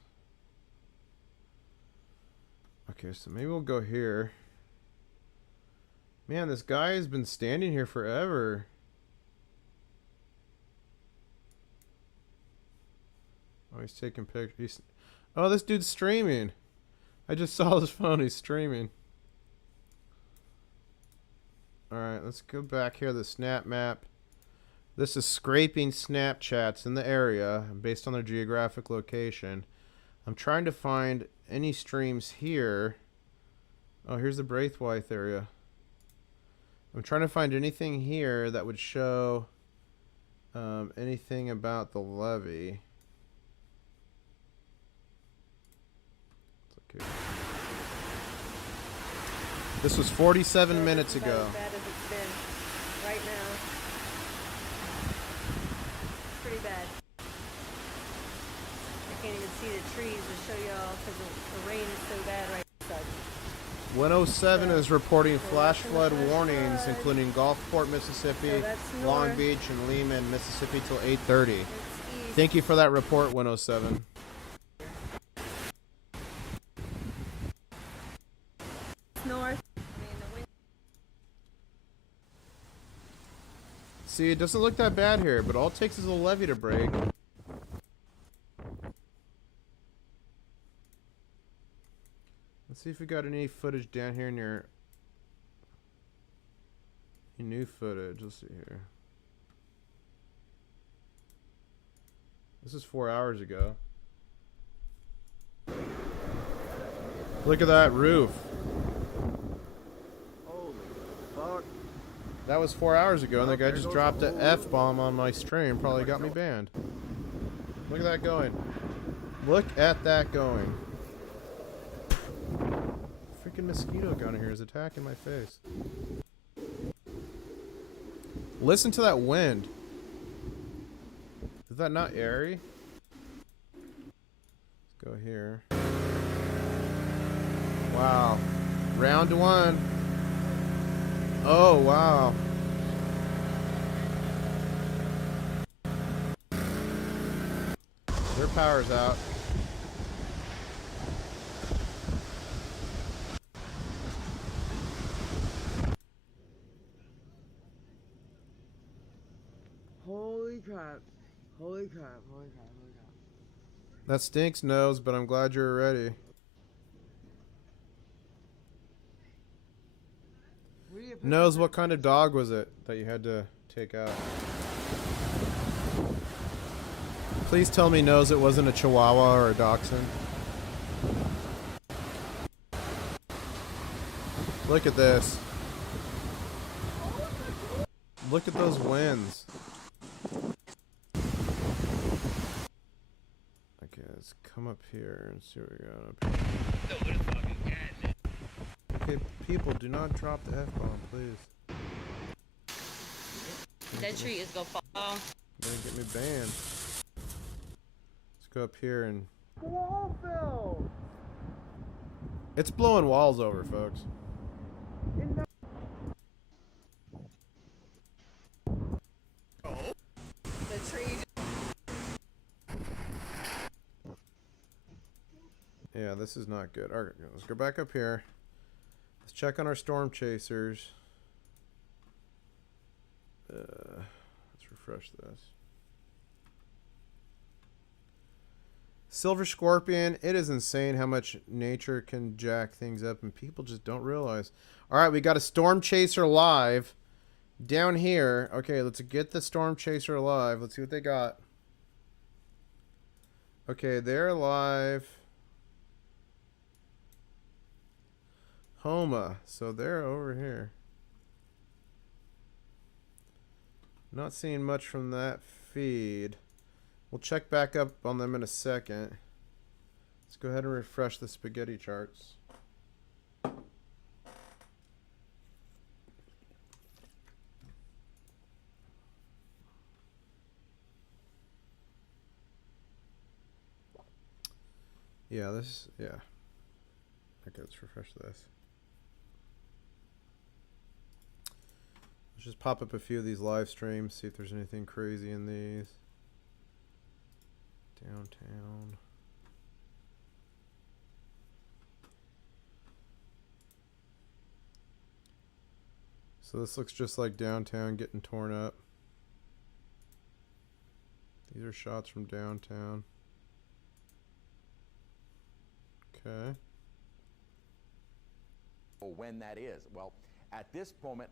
Okay, so maybe we'll go here. Man, this guy has been standing here forever. Oh, he's taking pictures. Oh, this dude's streaming. I just saw his phone. He's streaming. Alright, let's go back here to the snap map. This is scraping Snapchats in the area based on their geographic location. I'm trying to find any streams here. Oh, here's the Braithwaite area. I'm trying to find anything here that would show anything about the levee. Okay. This was 47 minutes ago. As bad as it's been right now. Pretty bad. I can't even see the trees to show y'all because the rain is so bad right now. 107 is reporting flash flood warnings, including Gulfport, Mississippi, So Long north. Beach, and Lehman, Mississippi, till 8:30. It's east. Thank you for that report, 107. North. See, it doesn't look that bad here, but all it takes is a levee to break. Let's see if we got any footage down here near. Any new footage? Let's see here. This is 4 hours ago. Look at that roof. That was 4 hours ago, and the guy just dropped an F-bomb on my stream. Probably got me banned. Look at that going. Look at that going. Freaking mosquito gun here is attacking my face. Listen to that wind. Is that not airy? Let's go here. Wow. Round one. Oh, wow. Their power's out. Holy crap. Holy crap. Holy crap. Holy crap. That stinks, Nose, but I'm glad you're ready. Nose, what kind of dog was it that you had to take out? Please tell me, Nose, it wasn't a Chihuahua or a Dachshund. Look at this. Look at those winds. Okay, let's come up here and see what we got up here. Okay, people, do not drop the F-bomb, please. That tree is gonna fall. You're gonna get me banned. Let's go up here and... The wall fell! It's blowing walls over, folks. The tree. Yeah, this is not good. Alright, let's go back up here. Let's check on our storm chasers. Let's refresh this. Silver Scorpion, it is insane how much nature can jack things up and people just don't realize. Alright, we got a storm chaser live down here. Okay, let's get the storm chaser alive. Let's see what they got. Okay, they're alive. Homa, so they're over here. Not seeing much from that feed. We'll check back up on them in a second. Let's go ahead and refresh the spaghetti charts. Yeah, yeah. Okay, let's refresh this. Let's just pop up a few of these live streams, see if there's anything crazy in these. Downtown. So this looks just like downtown getting torn up. These are shots from downtown. Okay. When that is. Well, at this moment,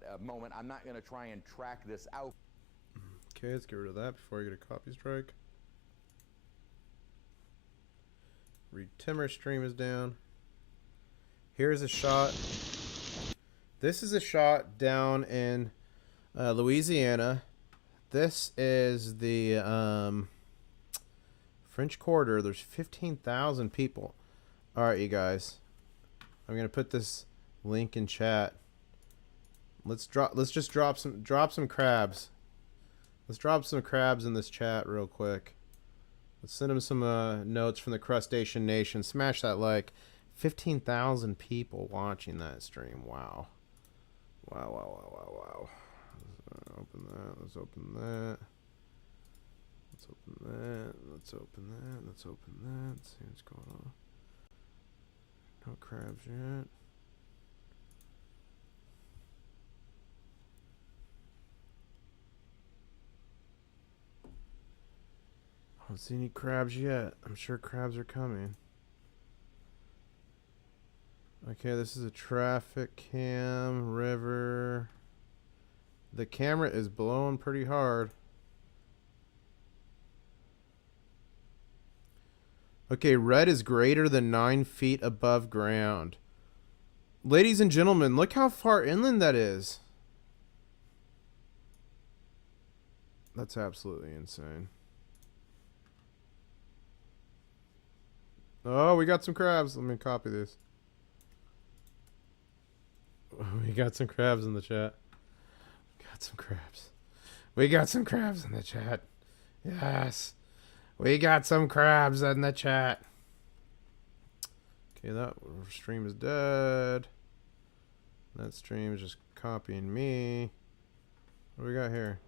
I'm not going to try and track this out. Okay, let's get rid of that before I get a copy strike. Read Timmer stream is down. Here's a shot. This is a shot down in Louisiana. This is the French Quarter. There's 15,000 people. All right, you guys. I'm gonna put this link in chat. Let's just drop some crabs. Let's drop some crabs in this chat real quick. Let's send them some notes from the Crustacean Nation. Smash that like. 15,000 people watching that stream. Wow. Wow, wow, wow, wow, wow. Let's open that. Let's open that. Let's open that. Let's open that. Let's open that. Let's see what's going on. No crabs yet. I don't see any crabs yet. I'm sure crabs are coming. Okay, this is a traffic cam, river. The camera is blowing pretty hard. Okay, red is greater than 9 feet above ground. Ladies and gentlemen, look how far inland that is. That's absolutely insane. Oh, we got some crabs. Let me copy this. We got some crabs in the chat. Got some crabs. We got some crabs in the chat. Yes. We got some crabs in the chat. Okay, that stream is dead. That stream is just copying me. What do we got here?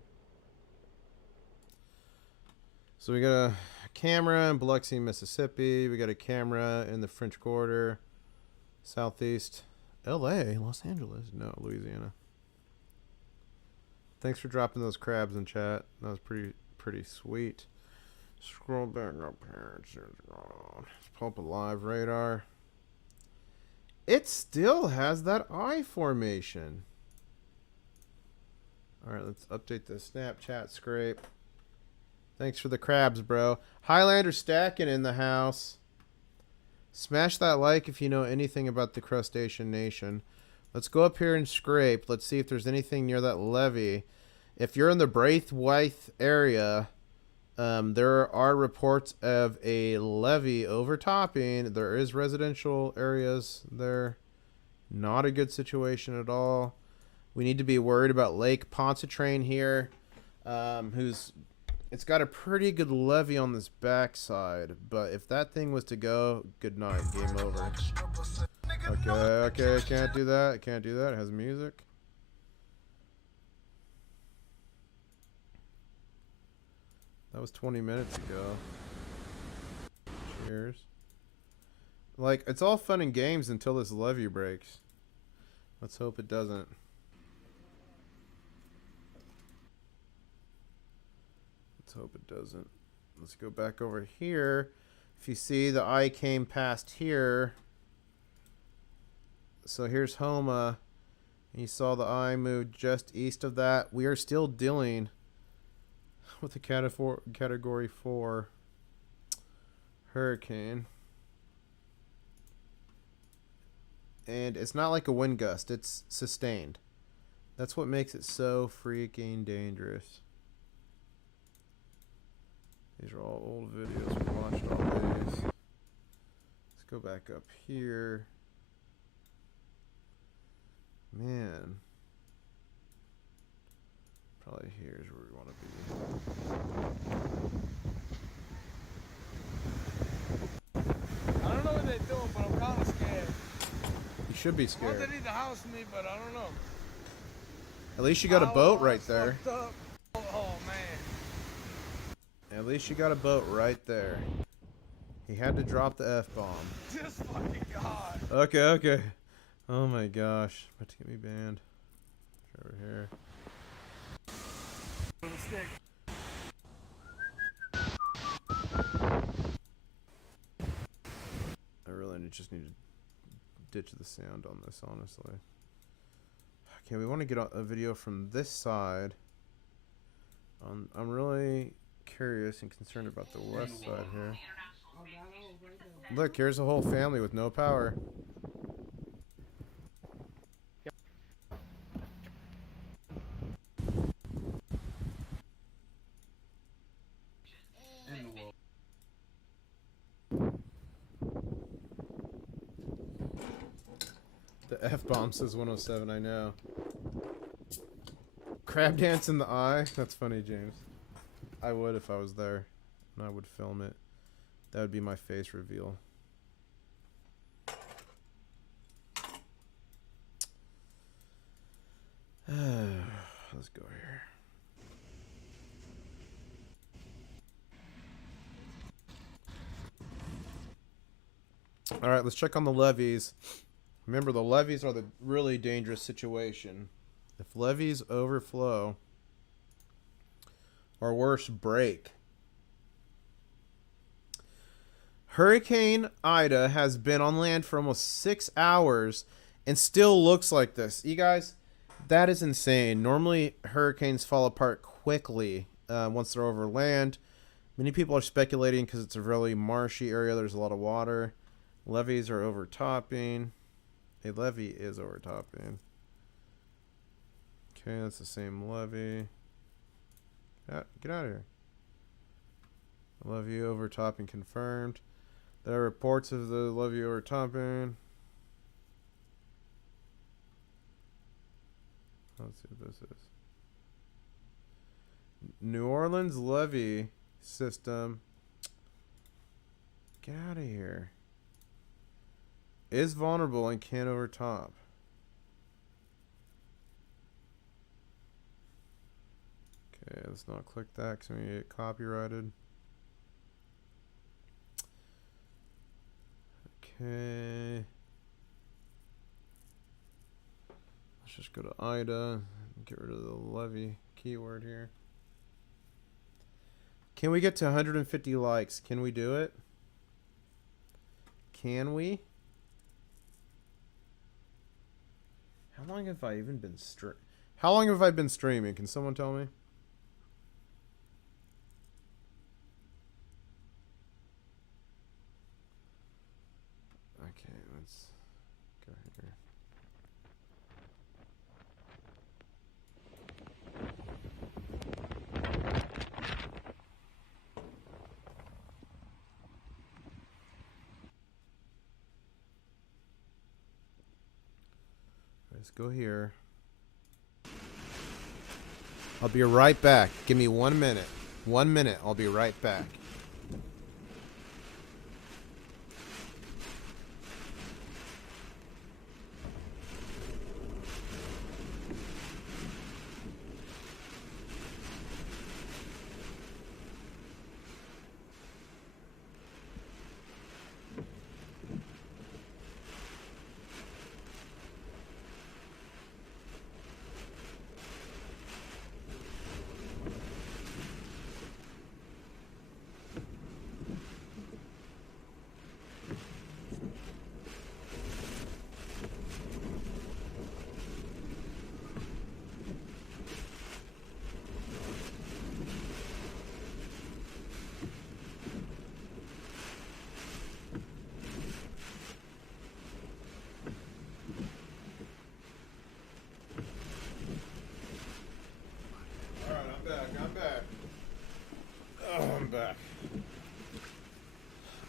So we got a camera in Biloxi, Mississippi. We got a camera in the French Quarter, Southeast LA, Los Angeles. No, Louisiana. Thanks for dropping those crabs in chat. That was pretty sweet. Scroll back up here. Let's pull up a live radar. It still has that eye formation. All right, let's update the Snapchat scrape. Thanks for the crabs, bro. Highlander stacking in the house. Smash that like if you know anything about the Crustacean Nation. Let's go up here and scrape. Let's see if there's anything near that levee. If you're in the Braithwaite area, there are reports of a levee overtopping. There is residential areas there. Not a good situation at all. We need to be worried about Lake Pontchartrain here, it's got a pretty good levee on this backside, but if that thing was to go, good night, game over. Okay, can't do that. Can't do that. It has music. That was 20 minutes ago. Cheers. Like, it's all fun and games until this levee breaks. Let's hope it doesn't. Let's hope it doesn't. Let's go back over here. If you see, the eye came past here. So here's Homa. You saw the eye move just east of that. We are still dealing with the Category 4 hurricane. And it's not like a wind gust. It's sustained. That's what makes it so freaking dangerous. These are all old videos. We watched all these. Let's go back up here. Man. Probably here's where we want to be. I don't know what they're doing, but I'm kind of scared. You should be Well, scared. they need to house me, but I don't know. At least you got a boat right there. Oh, man. At least you got a boat right there. He had to drop the F-bomb. Just fucking God. Okay. Oh my gosh. About to get me banned. Over here. Stick. I really just need to ditch the sound on this, honestly. Okay, we want to get a video from this side. I'm really curious and concerned about the west side here. Look, here's a whole family with no power. The F-bomb says 107, I know. Crab dance in the eye? That's funny, James. I would if I was there. And I would film it. That would be my face reveal. Let's go here. Alright, let's check on the levees. Remember, the levees are the really dangerous situation. If levees overflow, or worse, break. Hurricane Ida has been on land for almost 6 hours and still looks like this. You guys, that is insane. Normally, hurricanes fall apart quickly once they're over land. Many people are speculating because it's a really marshy area. There's a lot of water. Levees are overtopping. A levee is overtopping. Okay, that's the same levee. Get out of here. Levee overtopping confirmed. There are reports of the levee overtopping. Let's see what this is. New Orleans levee system. Get out of here. Is vulnerable and can't overtop. Okay, let's not click that because we get copyrighted. Okay. Let's just go to IDA and get rid of the levee keyword here. Can we get to 150 likes? Can we do it? Can we? How long have I even been How long have I been streaming? Can someone tell me? Okay, let's go here. Let's go here. I'll be right back. Give me 1 minute. 1 minute. I'll be right back.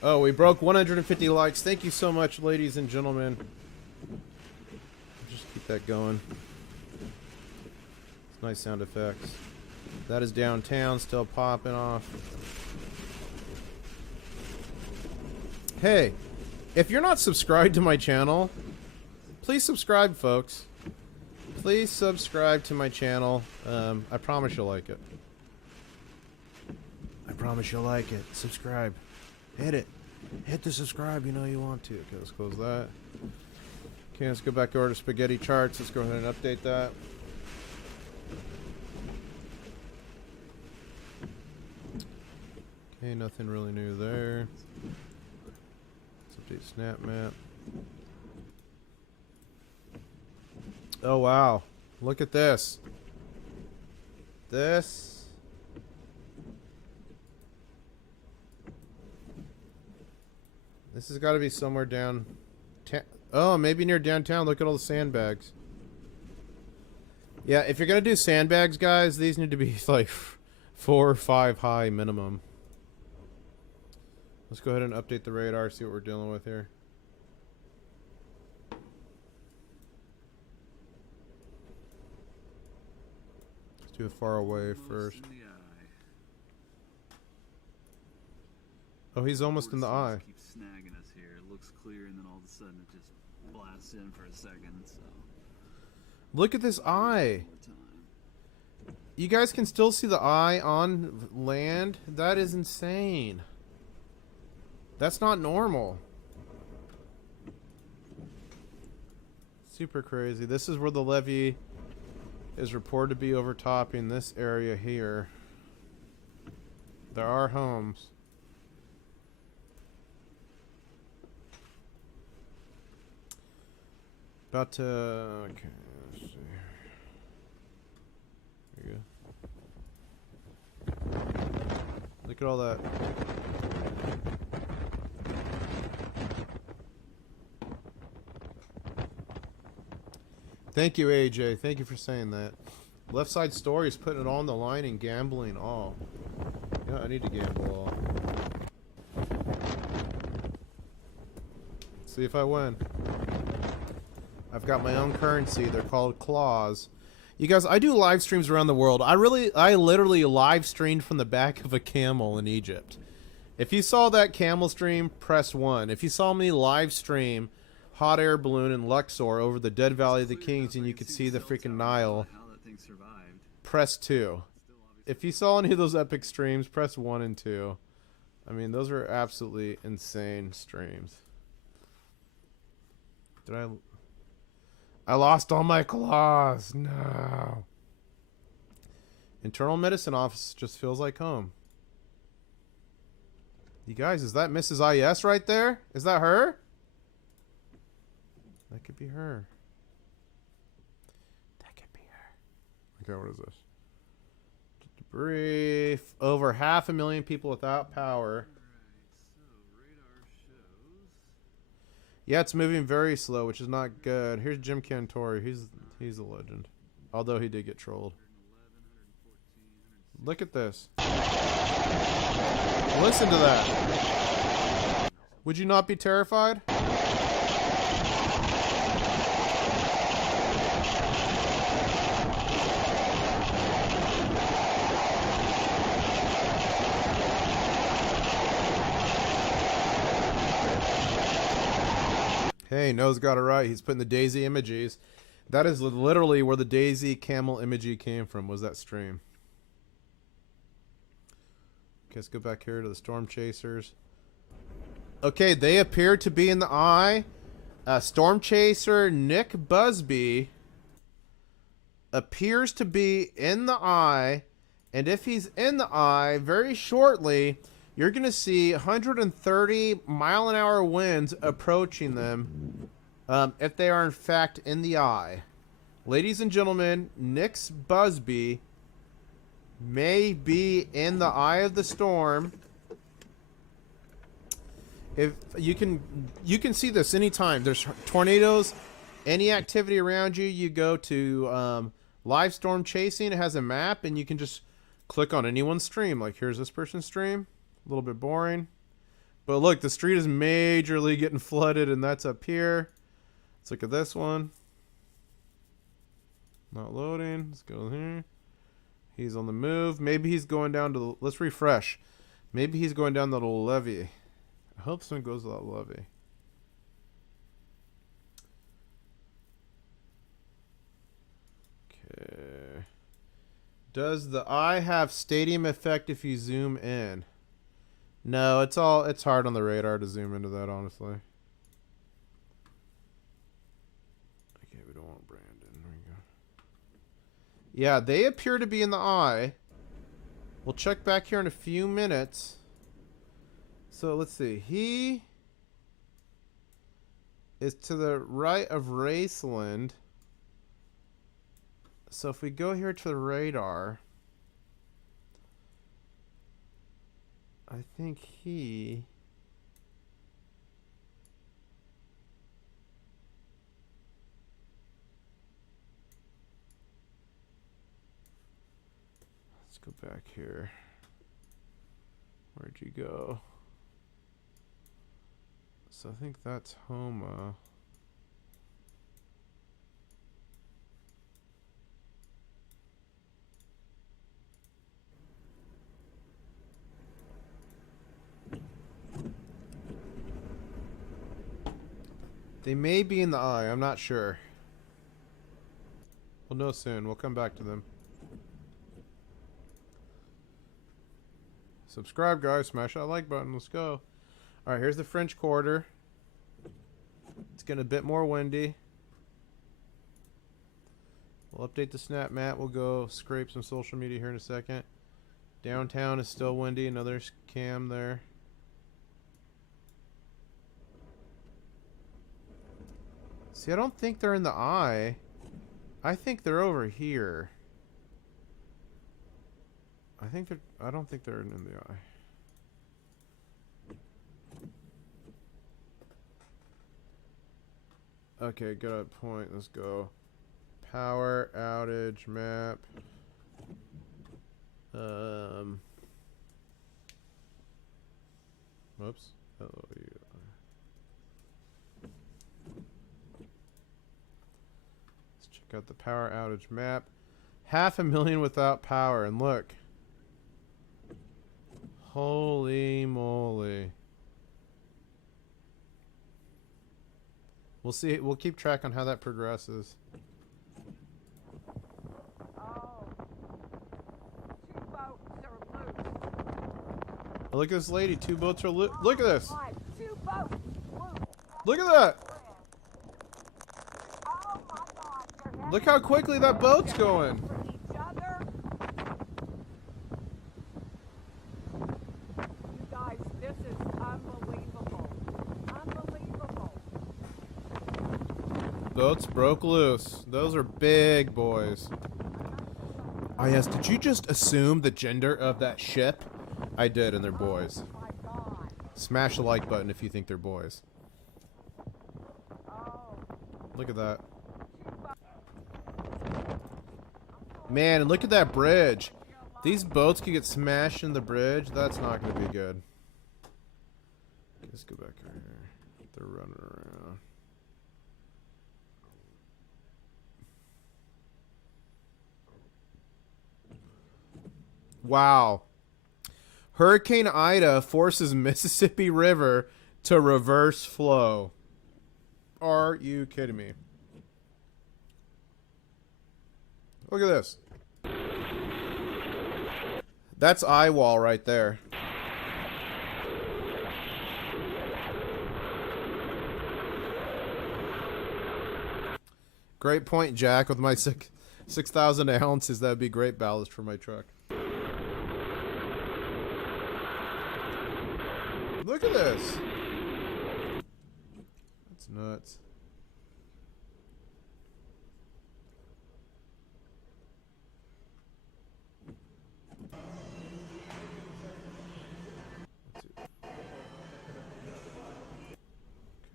Oh, we broke 150 likes. Thank you so much, ladies and gentlemen. Just keep that going. It's nice sound effects. That is downtown, still popping off. Hey, if you're not subscribed to my channel, please subscribe, folks. Please subscribe to my channel. I promise you'll like it. I promise you'll like it. Subscribe. Hit it. Hit the subscribe, you know you want to. Okay, let's close that. Okay, let's go back over to spaghetti charts. Let's go ahead and update that. Okay, nothing really new there. Let's update snap map. Oh, wow. Look at this. This. This has got to be somewhere down... Oh, maybe near downtown. Look at all the sandbags. Yeah, if you're going to do sandbags, guys, these need to be like 4 or 5 high minimum. Let's go ahead and update the radar, see what we're dealing with here. Let's do it far away first. Oh, he's almost in the eye. Snagging us here. It looks clear, and then all of a sudden it just blasts in for a second. So look at this eye. You guys can still see the eye on land. That is insane. That's not normal. Super crazy. This is where the levee is reported to be overtopping this area here. There are homes. About to... Okay, let's see. There you go. Look at all that. Thank you, AJ. Thank you for saying that. Left side story is putting it all on the line and gambling all. Yeah, I need to gamble all. See if I win. I've got my own currency. They're called claws. You guys, I do live streams around the world. I literally live streamed from the back of a camel in Egypt. If you saw that camel stream, press 1. If you saw me live stream hot air balloon in Luxor over the Dead Valley of the Kings and you could see the freaking Nile, How that thing survived. press 2. If you saw any of those epic streams, press 1 and 2. I mean, those are absolutely insane streams. Did I lost all my claws. No. Internal medicine office just feels like home. You guys, is that Mrs. IS right there? Is that her? That could be her. That could be her. Okay, what is this? Brief. Over 500,000 people without power. Yeah, it's moving very slow, which is not good. Here's Jim Cantori. He's a legend. Although he did get trolled. Look at this. Listen to that. Would you not be terrified? Hey, Nose got it right. He's putting the Daisy emojis. That is literally where the Daisy camel emoji came from, was that stream. Okay, let's go back here to the Storm Chasers. Okay, they appear to be in the eye. Storm Chaser Nick Busby appears to be in the eye. And if he's in the eye, very shortly, you're going to see 130 mile an hour winds approaching them if they are in fact in the eye. Ladies and gentlemen, Nick Busby may be in the eye of the storm. If you can see this anytime. There's tornadoes, any activity around you, you go to live storm chasing. It has a map and you can just click on anyone's stream. Like here's this person's stream. A little bit boring. But look, the street is majorly getting flooded and that's up here. Let's look at this one. Not loading. Let's go here. He's on the move. Maybe he's going down to the, let's refresh. Maybe he's going down to the Levee. I hope someone goes to that Levee. Okay. Does the eye have stadium effect if you zoom in? No, it's hard on the radar to zoom into that, honestly. Okay, we don't want Brandon. There we go. Yeah, they appear to be in the eye. We'll check back here in a few minutes. So let's see. He is to the right of Raceland. So if we go here to the radar, I think he... Let's go back here. Where'd you go? So I think that's Homa. They may be in the eye. I'm not sure. We'll know soon. We'll come back to them. Subscribe, guys. Smash that like button. Let's go. Alright, here's the French Quarter. It's getting a bit more windy. We'll update the snap map. We'll go scrape some social media here in a second. Downtown is still windy. Another cam there. See, I don't think they're in the eye. I think they're over here. I don't think they're in the eye. Okay, good point. Let's go Power outage map. Whoops. Oh, yeah. Let's check out the power outage map. 500,000 without power, and look. Holy moly. We'll see. We'll keep track on how that progresses. Oh. 2 boats are loose. Look at this lady. 2 boats are loose. Look at this. 2 boats loose. Look at that. Oh my God. They're Look how quickly that boat's going. for each other. You guys, this is unbelievable. Unbelievable. Boats broke loose. Those are big boys. Oh yes, did you just assume the gender of that ship? I did, and they're boys. Oh my God. Smash the like button if you think they're boys. Oh. Look at that. Man, and look at that bridge. These boats could get smashed in the bridge. That's not going to be good. Let's go back over here. They're running around. Wow. Hurricane Ida forces Mississippi River to reverse flow. Are you kidding me? Look at this. That's eye wall right there. Great point, Jack. With my 6,000 ounces, that'd be great ballast for my truck. Look at this. That's nuts.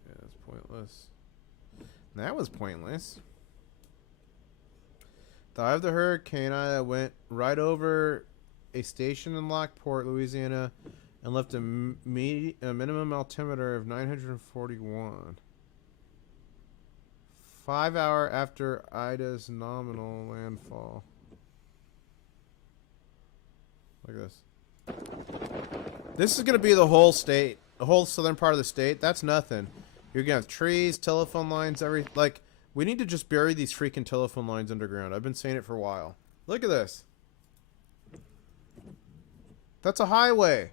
Okay, that's pointless. That was pointless. The eye of the hurricane I went right over a station in Lockport, Louisiana, and left a minimum altimeter of 941. 5 hours after Ida's nominal landfall. Look at this. This is going to be the whole state. The whole southern part of the state. That's nothing. You're going to have trees, telephone lines, everything. Like, we need to just bury these freaking telephone lines underground. I've been saying it for a while. Look at this. That's a highway.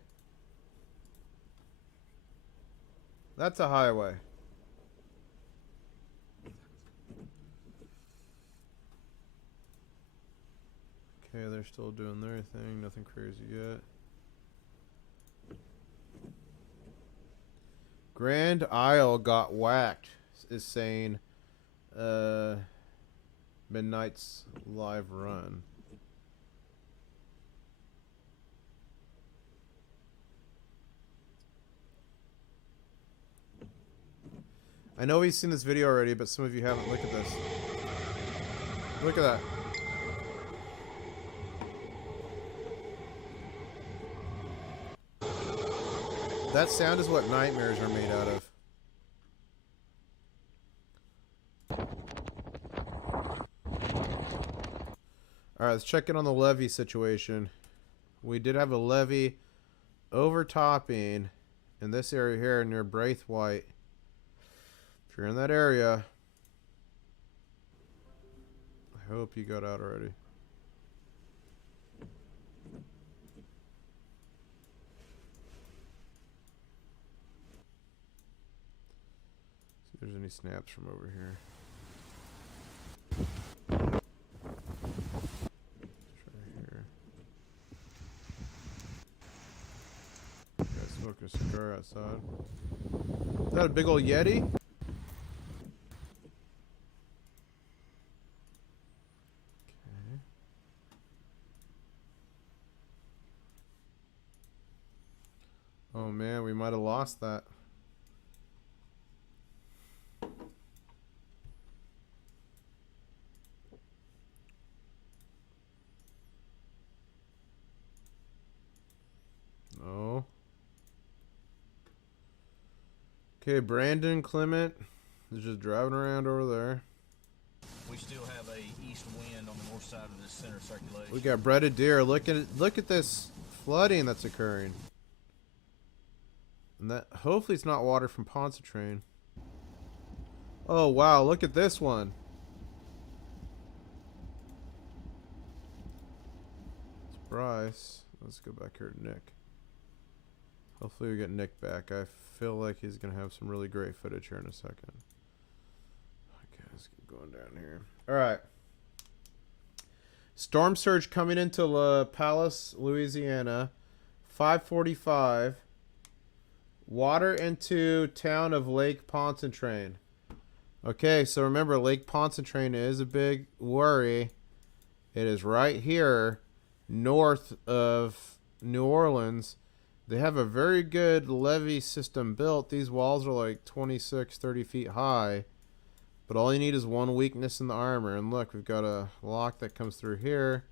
That's a highway. Okay, they're still doing their thing. Nothing crazy yet. Grand Isle got whacked, is saying Midnight's live run. I know we've seen this video already, but some of you haven't. Look at this. Look at that. That sound is what nightmares are made out of. Alright, let's check in on the levee situation. We did have a levee overtopping in this area here near Braithwaite. If you're in that area, I hope you got out already. See if there's any snaps from over here. Try here. Guy smoking a cigar outside. Is that a big old Yeti? Oh man, we might have lost that. Okay, Brandon Clement is just driving around over there. We still have a east wind on the north side of this center circulation. We got breaded deer. Look at this flooding that's occurring. And that hopefully it's not water from Pontchartrain. Oh wow, look at this one. It's Bryce. Let's go back here to Nick. Hopefully we get Nick back. I feel like he's gonna have some really great footage here in a second. Okay, let's keep going down here. Alright. Storm surge coming into La Palace, Louisiana. 5:45. Water into town of Lake Pontchartrain. Okay, so remember, Lake Pontchartrain is a big worry. It is right here, north of New Orleans. They have a very good levee system built. These walls are like 26, 30 feet high. But all you need is one weakness in the armor. And look, we've got a lock that comes through here.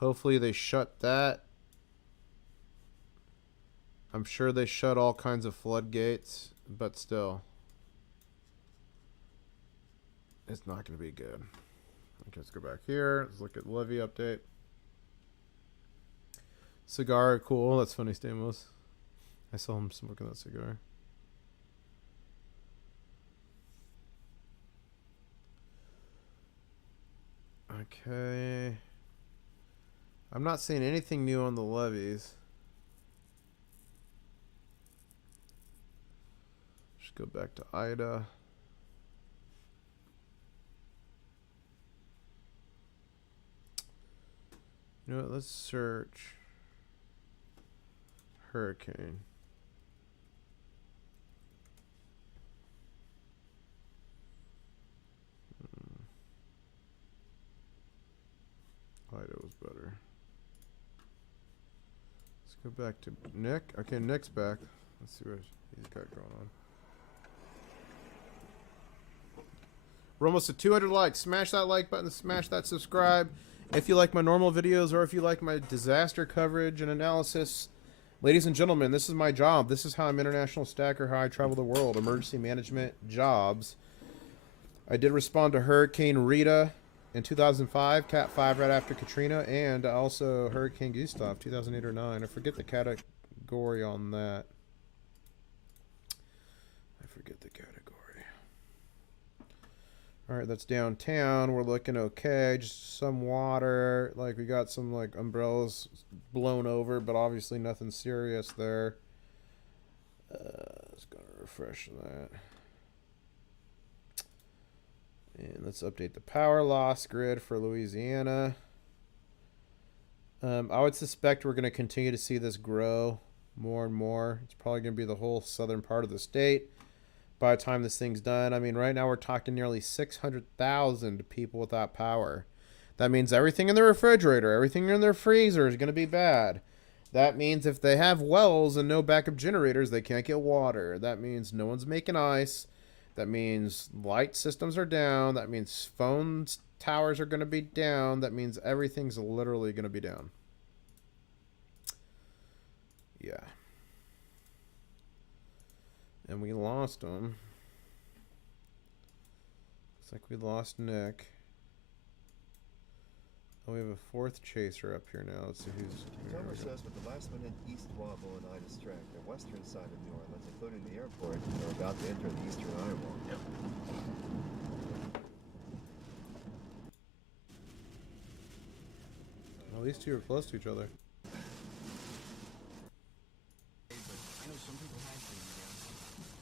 Hopefully they shut that. I'm sure they shut all kinds of floodgates, but still. It's not going to be good. Okay, let's go back here. Let's look at Levee update. Cigar, cool. That's funny, Stamos. I saw him smoking that cigar. Okay. I'm not seeing anything new on the levees. Just go back to Ida. You know what? Let's search hurricane. Ida was better. Let's go back to Nick. Okay, Nick's back. Let's see what he's got going on. We're almost at 200 likes. Smash that like button. Smash that subscribe. If you like my normal videos or if you like my disaster coverage and analysis, ladies and gentlemen, this is my job. This is how I'm international stacker, how I travel the world. Emergency management jobs. I did respond to Hurricane Rita in 2005, Cat 5 right after Katrina, and also Hurricane Gustav, 2008 or 9. I forget the category on that. I forget the category. Alright, that's downtown. We're looking okay. Just some water. Like, we got some, like, umbrellas blown over, but obviously nothing serious there. Let's go refresh that. And let's update the power loss grid for Louisiana. I would suspect we're going to continue to see this grow more and more. It's probably going to be the whole southern part of the state by the time this thing's done. I mean, right now we're talking nearly 600,000 people without power. That means everything in the refrigerator, everything in their freezer is going to be bad. That means if they have wells and no backup generators, they can't get water. That means no one's making ice. That means light systems are down. That means phone towers are going to be down. That means everything's literally going to be down. Yeah. And we lost him. Looks like we lost Nick. Oh, we have a fourth chaser up here now. Let's see who's... Comer says with the last-minute east wobble in Ida's track, the western side of New Orleans, including the airport, are about to enter the eastern iron wall. Yep. Well, these two are close to each other.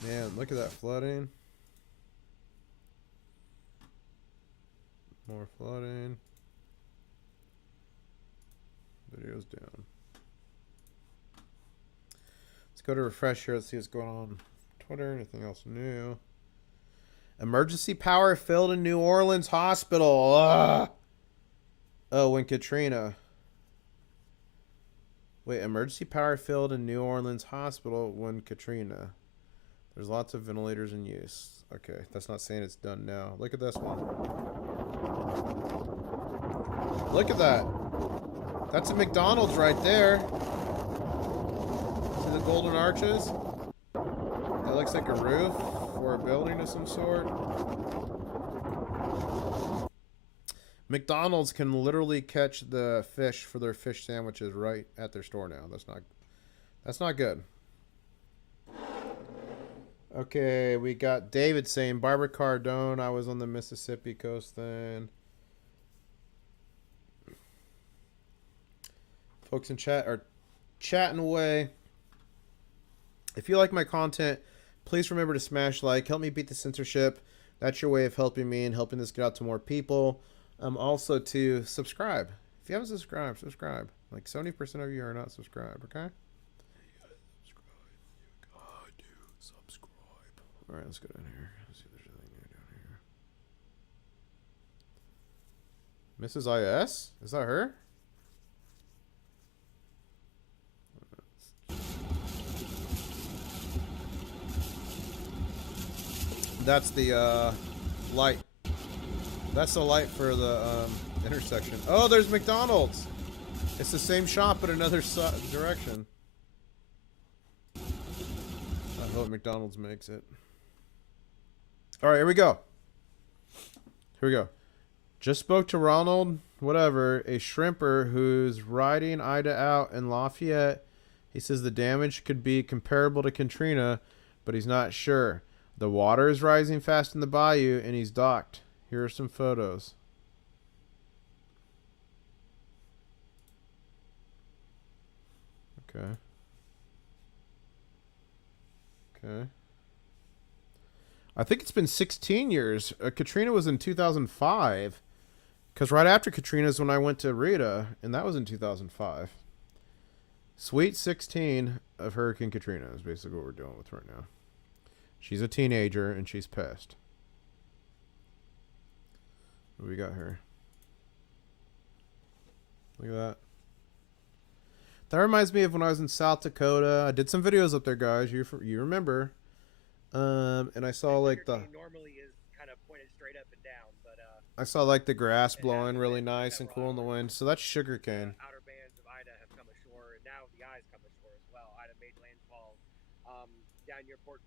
Man, look at that flooding. More flooding. Video's down. Let's go to refresh here. Let's see what's going on Twitter. Anything else new? Emergency power failed in New Orleans hospital. Ugh. Oh, when Katrina. Wait, emergency power failed in New Orleans hospital when Katrina. There's lots of ventilators in use. Okay, that's not saying it's done now. Look at this one. Look at that. That's a McDonald's right there. See the golden arches? It looks like a roof or a building of some sort. McDonald's can literally catch the fish for their fish sandwiches right at their store now. That's not good. Okay, we got David saying Barbara Cardone. I was on the Mississippi coast then. Folks in chat are chatting away. If you like my content, please remember to smash like. Help me beat the censorship. That's your way of helping me and helping this get out to more people. Also to subscribe. If you haven't subscribed, subscribe. Like 70% of you are not subscribed, okay? Subscribe. All right, let's go down here. Let's see if there's anything new down here. Mrs. IS? Is that her? That's the light. That's the light for the intersection. Oh, there's McDonald's. It's the same shop but another direction. I hope McDonald's makes it. All right, here we go. Here we go. Just spoke to Ronald, whatever, a shrimper who's riding Ida out in Lafayette. He says the damage could be comparable to Katrina, but he's not sure. The water is rising fast in the bayou, and he's docked. Here are some photos. Okay. Okay. I think it's been 16 years. Katrina was in 2005. Because right after Katrina is when I went to Rita, and that was in 2005. Sweet 16 of Hurricane Katrina is basically what we're dealing with right now. She's a teenager, and she's pissed. What do we got here? Look at that. That reminds me of when I was in South Dakota. I did some videos up there, guys. You remember. And I saw like the... normally is kind of pointed straight up and down, but I saw like the grass blowing really nice and cool in the wind. So that's sugarcane. outer bands of Ida have come ashore, and now the eyes come ashore as well. Ida made landfall down near Port.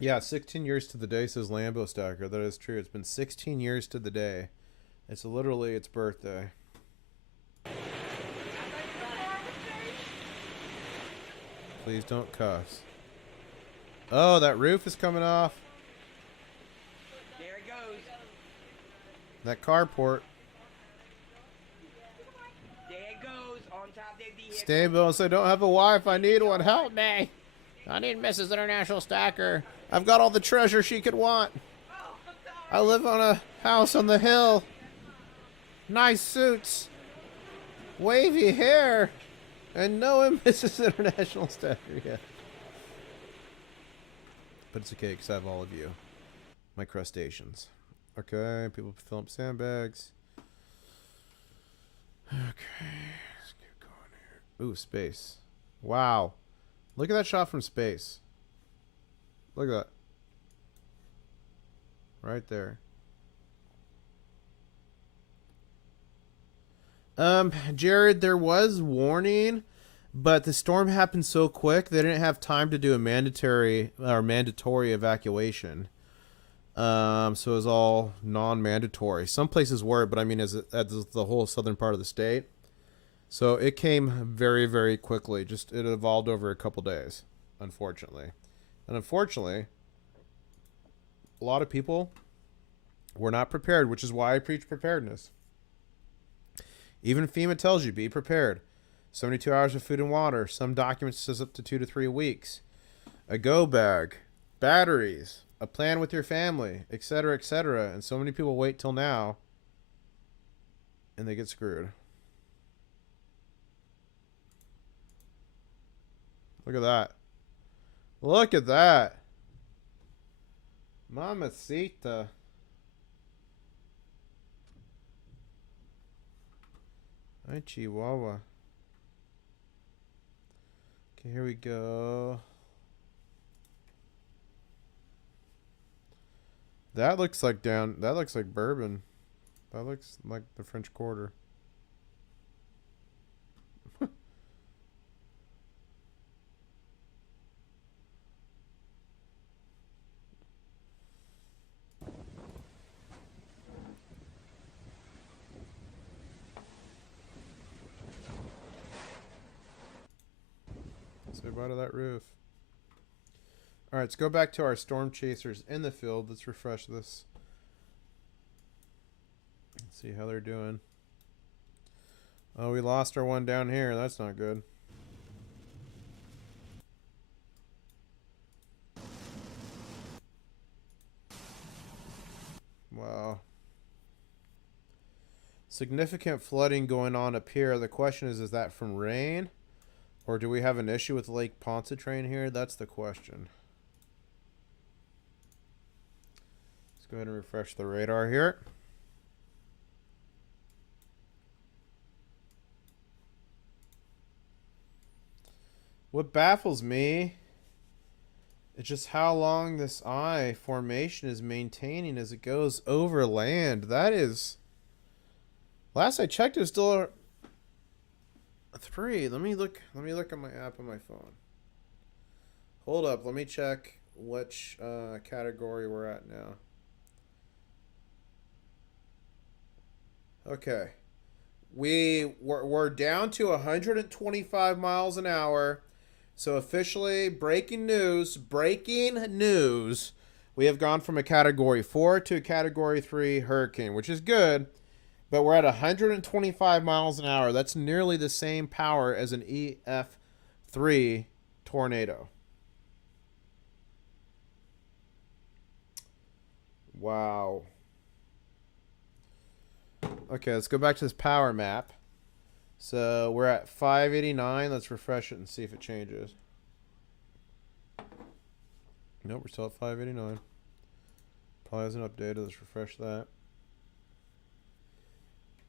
Yeah, 16 years to the day, says Lambo Stacker. That is true. It's been 16 years to the day. It's literally its birthday. Please don't cuss. Oh, that roof is coming off. There it goes. That carport. There it goes on top of the vehicle. Stable said, don't have a wife. I need one. Help me. I need Mrs. International Stacker. I've got all the treasure she could want. I live on a house on the hill. Nice suits. Wavy hair. And no Mrs. International Stacker yet. But it's okay because I have all of you. My crustaceans. Okay, people fill up sandbags. Okay, let's get going here. Ooh, space. Wow. Look at that shot from space. Look at that. Right there. Jared, there was warning, but the storm happened so quick they didn't have time to do a mandatory evacuation. So it was all non-mandatory. Some places were, but I mean, as the whole southern part of the state. So it came very, very quickly. It evolved over a couple days, unfortunately. And unfortunately, a lot of people were not prepared, which is why I preach preparedness. Even FEMA tells you, be prepared. 72 hours of food and water. Some documents says up to 2 to 3 weeks. A go bag. Batteries. A plan with your family, etc., etc. And so many people wait till now, and they get screwed. Look at that. Look at that. Mamacita. Hi, Chihuahua. Okay, here we go. That looks like bourbon. That looks like the French Quarter. Say bye to that roof. All right, let's go back to our storm chasers in the field. Let's refresh this. Let's see how they're doing. Oh, we lost our one down here. That's not good. Wow. Significant flooding going on up here. The question is that from rain? Or do we have an issue with Lake Pontchartrain here? That's the question. Let's go ahead and refresh the radar here. What baffles me is just how long this eye formation is maintaining as it goes over land. That is... Last I checked, it was still a 3. Let me look at my app on my phone. Hold up, let me check which category we're at now. Okay. We're down to 125 miles an hour. So officially, breaking news. We have gone from a category 4 to a category 3 hurricane, which is good. But we're at 125 miles an hour. That's nearly the same power as an EF3 tornado. Wow. Okay, let's go back to this power map. So we're at 589. Let's refresh it and see if it changes. Nope, we're still at 589. Probably hasn't updated. Let's refresh that.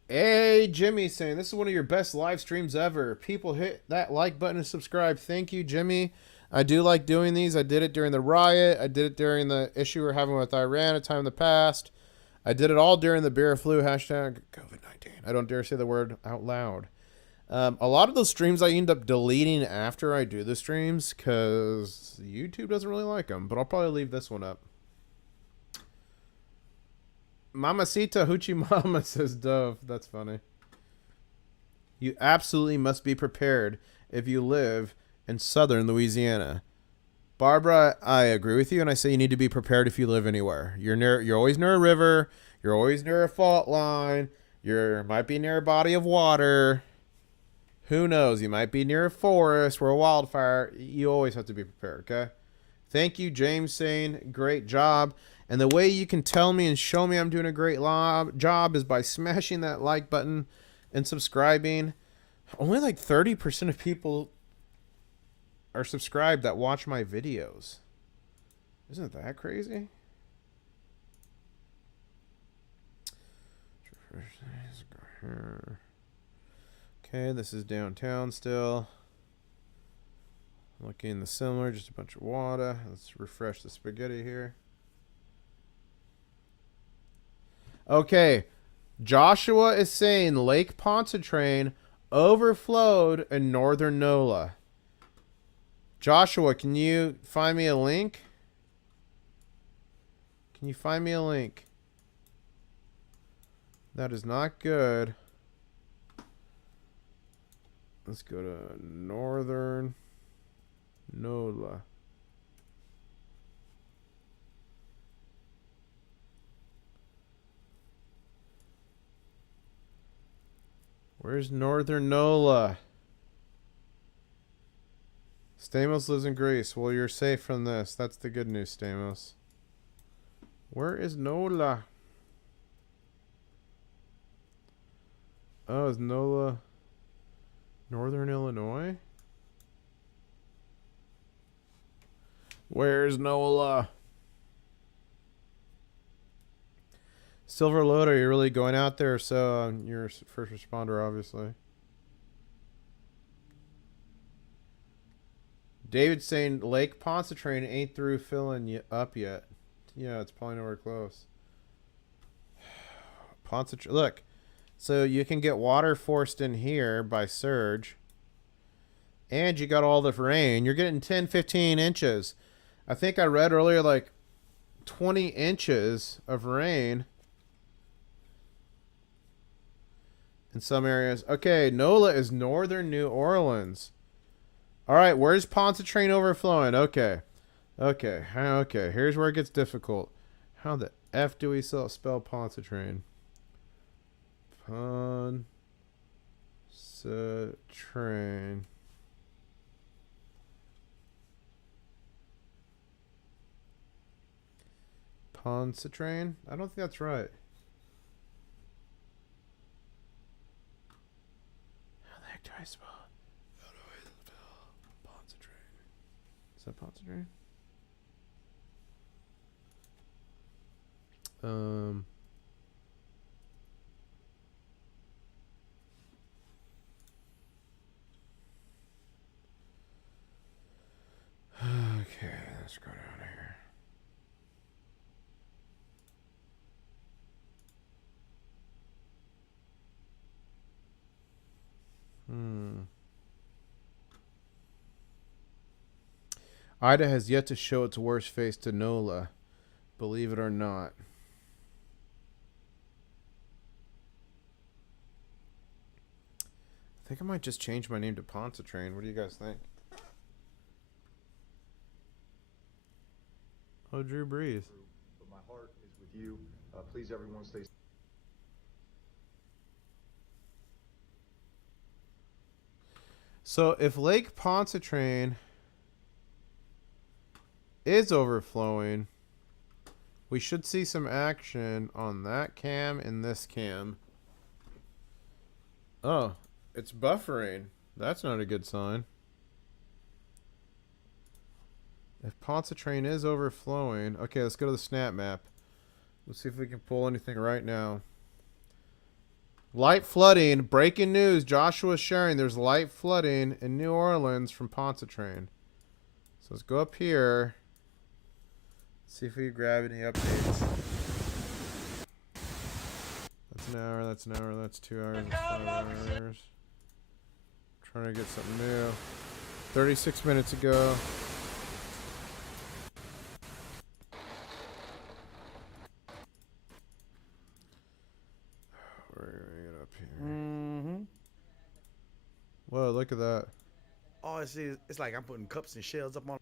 Hey, Jimmy saying this is one of your best live streams ever. People hit that like button and subscribe. Thank you, Jimmy. I do like doing these. I did it during the riot. I did it during the issue we're having with Iran a time in the past. I did it all during the beer flu hashtag COVID-19. I don't dare say the word out loud. A lot of those streams I end up deleting after I do the streams because YouTube doesn't really like them. But I'll probably leave this one up. Mamacita Hoochie Mama says Dove. That's funny. You absolutely must be prepared if you live in southern Louisiana. Barbara, I agree with you, and I say you need to be prepared if you live anywhere. You're always near a river. You're always near a fault line. You might be near a body of water. Who knows? You might be near a forest or a wildfire. You always have to be prepared, okay? Thank you, James, saying great job. And the way you can tell me and show me I'm doing a great job is by smashing that like button and subscribing. Only like 30% of people are subscribed that watch my videos. Isn't that crazy? Okay, this is downtown still. Looking the similar, just a bunch of water. Let's refresh the spaghetti here. Okay, Joshua is saying Lake Pontchartrain overflowed in northern NOLA. Joshua, can you find me a link? Can you find me a link? That is not good. Let's go to northern NOLA. Where's northern NOLA? Stamos lives in Greece. Well, you're safe from this. That's the good news, Stamos. Where is NOLA? Oh, is NOLA northern Illinois? Where's NOLA? Silver Load, are you really going out there? So you're a first responder, obviously. David's saying Lake Pontchartrain ain't through filling up yet. Yeah, it's probably nowhere close. Pontchartrain, look. So you can get water forced in here by surge. And you got all the rain. You're getting 10, 15 inches. I think I read earlier like 20 inches of rain in some areas. Okay, NOLA is northern New Orleans. All right, where's Pontchartrain overflowing? Okay. Okay. Okay. Here's where it gets difficult. How the F do we spell Pontchartrain? Pontchartrain. Pontchartrain? I don't think that's right. How the heck do I spell? How do I spell Pontchartrain? Is that Pontchartrain? Okay, let's go down here. Ida has yet to show its worst face to NOLA, believe it or not. I think I might just change my name to Pontchartrain. What do you guys think? Oh, Drew Brees. But my heart is with you. Please, everyone, stay. So if Lake Pontchartrain is overflowing, we should see some action on that cam and this cam. Oh, it's buffering. That's not a good sign. If Pontchartrain is overflowing, okay, let's go to the snap map. Let's see if we can pull anything right now. Light flooding. Breaking news. Joshua's sharing. There's light flooding in New Orleans from Pontchartrain. So let's go up here. See if we can grab any updates. That's an hour. That's an hour. That's 2 hours. That's 5 hours. Trying to get something new. 36 minutes ago. Whoa, look at that. Oh, it's like I'm putting cups and shells up on.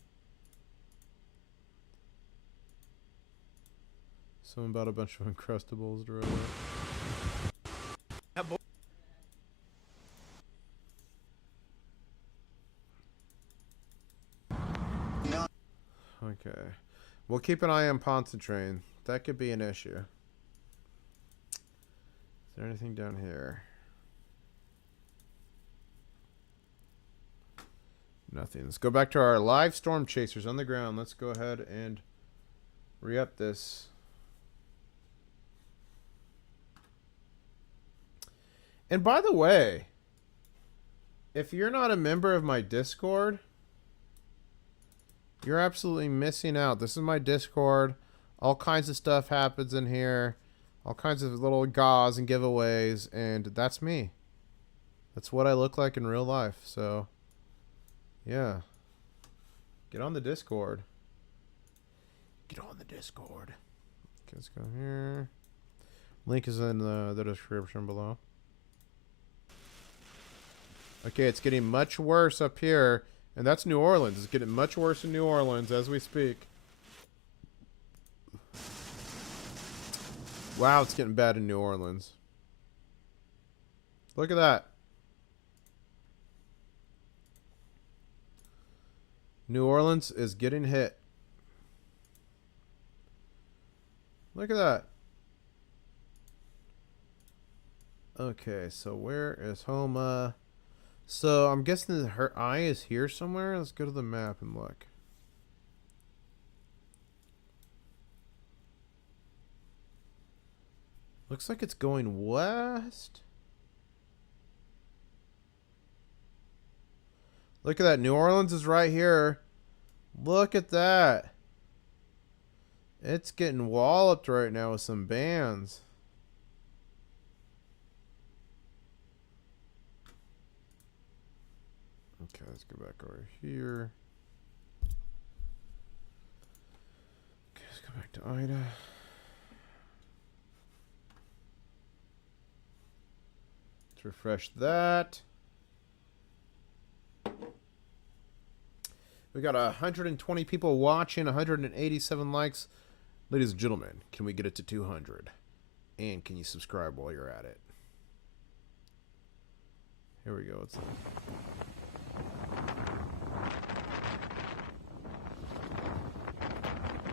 Something about a bunch of Uncrustables to roll up. Okay. We'll keep an eye on Pontchartrain. That could be an issue. Is there anything down here? Nothing. Let's go back to our live storm chasers on the ground. Let's go ahead and re-up this. And by the way, if you're not a member of my Discord, you're absolutely missing out. This is my Discord. All kinds of stuff happens in here. All kinds of little gauze and giveaways. And that's me. That's what I look like in real life. So, yeah. Get on the Discord. Get on the Discord. Okay, let's go here. Link is in the description below. Okay, it's getting much worse up here. And that's New Orleans. It's getting much worse in New Orleans as we speak. Wow, it's getting bad in New Orleans. Look at that. New Orleans is getting hit. Look at that. Okay, so where is Homa? So I'm guessing that her eye is here somewhere. Let's go to the map and look. Looks like it's going west. Look at that. New Orleans is right here. Look at that. It's getting walloped right now with some bands. Okay, let's go back over here. Okay, let's go back to Ida. Let's refresh that. We got 120 people watching, 187 likes. Ladies and gentlemen, can we get it to 200? And can you subscribe while you're at it? Here we go. What's that?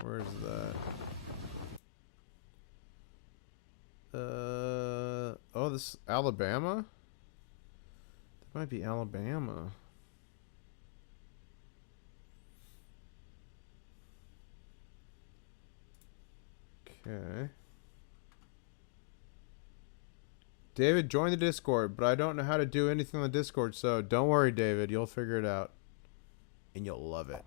Where's that? Oh, this is Alabama? That might be Alabama. Okay. David, join the Discord, but I don't know how to do anything on the Discord, so don't worry, David. You'll figure it out. And you'll love it.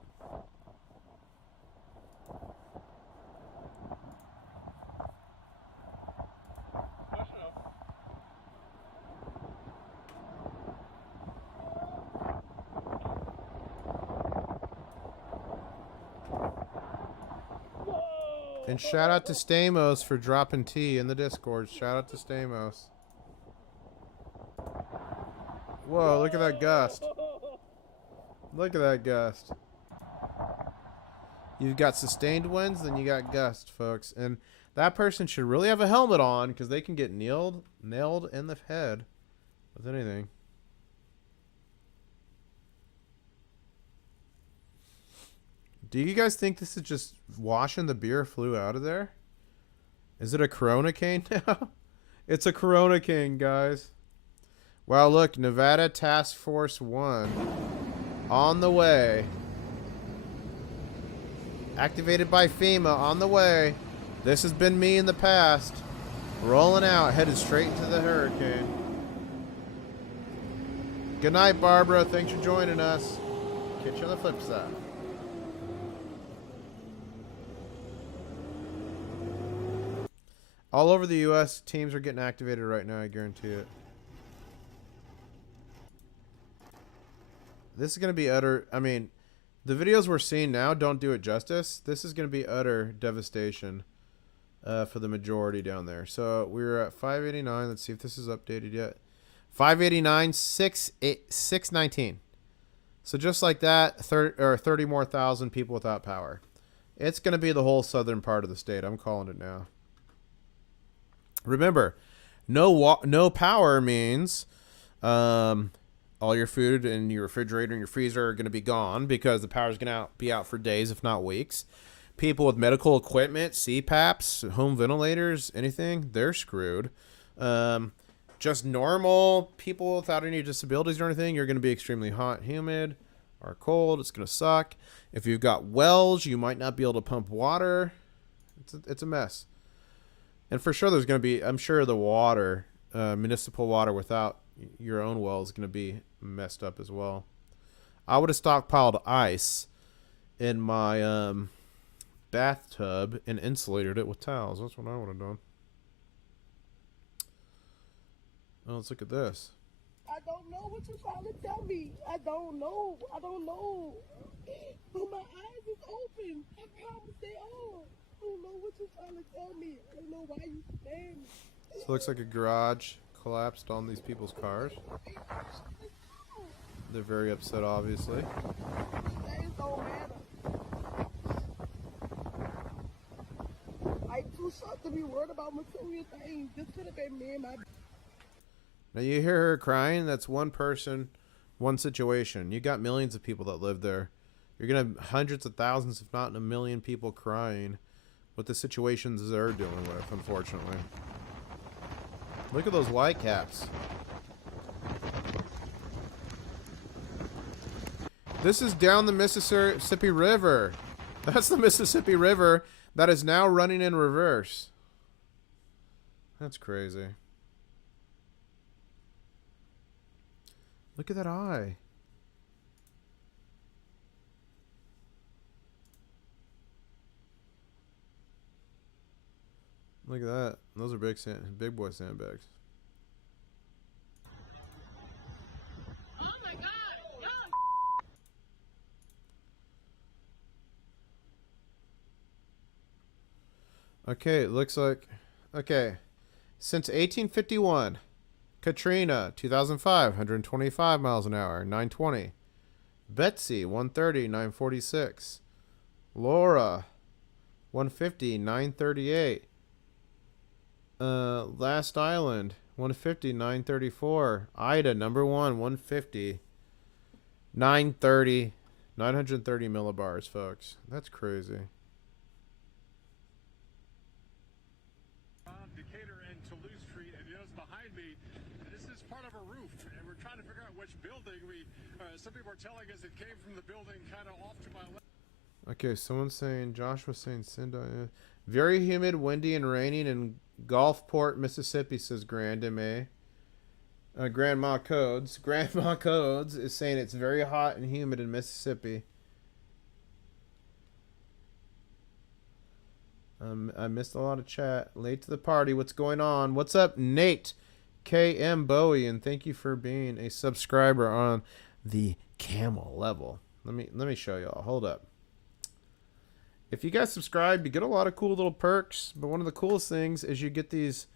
And shout out to Stamos for dropping T in the Discord. Shout out to Stamos. Whoa, look at that gust. Look at that gust. You've got sustained winds, then you got gust, folks. And that person should really have a helmet on because they can get nailed in the head with anything. Do you guys think this is just washing the beer flu out of there? Is it a Corona cane now? It's a Corona cane, guys. Wow, look, Nevada Task Force 1 on the way. Activated by FEMA on the way. This has been me in the past. Rolling out, headed straight into the hurricane. Good night, Barbara. Thanks for joining us. Catch you on the flip side. All over the U.S., teams are getting activated right now, I guarantee it. This is going to be utter... I mean, the videos we're seeing now don't do it justice. This is going to be utter devastation for the majority down there. So we're at 589. Let's see if this is updated yet. 589, 619. So just like that, 30 more thousand people without power. It's going to be the whole southern part of the state. I'm calling it now. Remember, no power means all your food and your refrigerator and your freezer are going to be gone because the power is going to be out for days, if not weeks. People with medical equipment, CPAPs, home ventilators, anything, they're screwed. Just normal people without any disabilities or anything, you're going to be extremely hot, humid, or cold. It's going to suck. If you've got wells, you might not be able to pump water. It's a mess. And for sure there's going to be, I'm sure the water, municipal water without your own well is going to be messed up as well. I would have stockpiled ice in my bathtub and insulated it with towels. That's what I would have done. Oh, let's look at this. I don't know what you're trying to tell me. I don't know. I don't know. But my eyes is open. I promise they are. I don't know what you're trying to tell me. I don't know why you saying me. So it looks like a garage collapsed on these people's cars. They're very upset, obviously. Things don't matter. I'm too shocked to be worried about material things. This could have been me and my... Now you hear her crying. That's one person, one situation. You got millions of people that live there. You're going to have hundreds of thousands, if not a million people crying with the situations they're dealing with, unfortunately. Look at those white caps. This is down the Mississippi River. That's the Mississippi River that is now running in reverse. That's crazy. Look at that eye. Look at that. Those are big boy sandbags. Oh my God! Okay, it looks like... Okay. Since 1851, Katrina, 2005, 125 miles an hour, 920. Betsy, 130, 946. Laura, 150, 938. Last Island, 150, 934. Ida, number 1, 150, 930. 930 millibars, folks. That's crazy. Decatur and Toulouse Street, and you notice behind me, this is part of a roof, and we're trying to figure out which building. Some people are telling us it came from the building kind of off to my left. Okay, someone's saying, Josh was saying, very humid, windy, and raining in Gulfport, Mississippi, says Grand MA. Grandma Codes. Grandma Codes is saying it's very hot and humid in Mississippi. I missed a lot of chat. Late to the party. What's going on? What's up, Nate? KM Bowie, and thank you for being a subscriber on the camel level. Let me show y'all. Hold up. If you guys subscribe, you get a lot of cool little perks, but one of the coolest things is you get these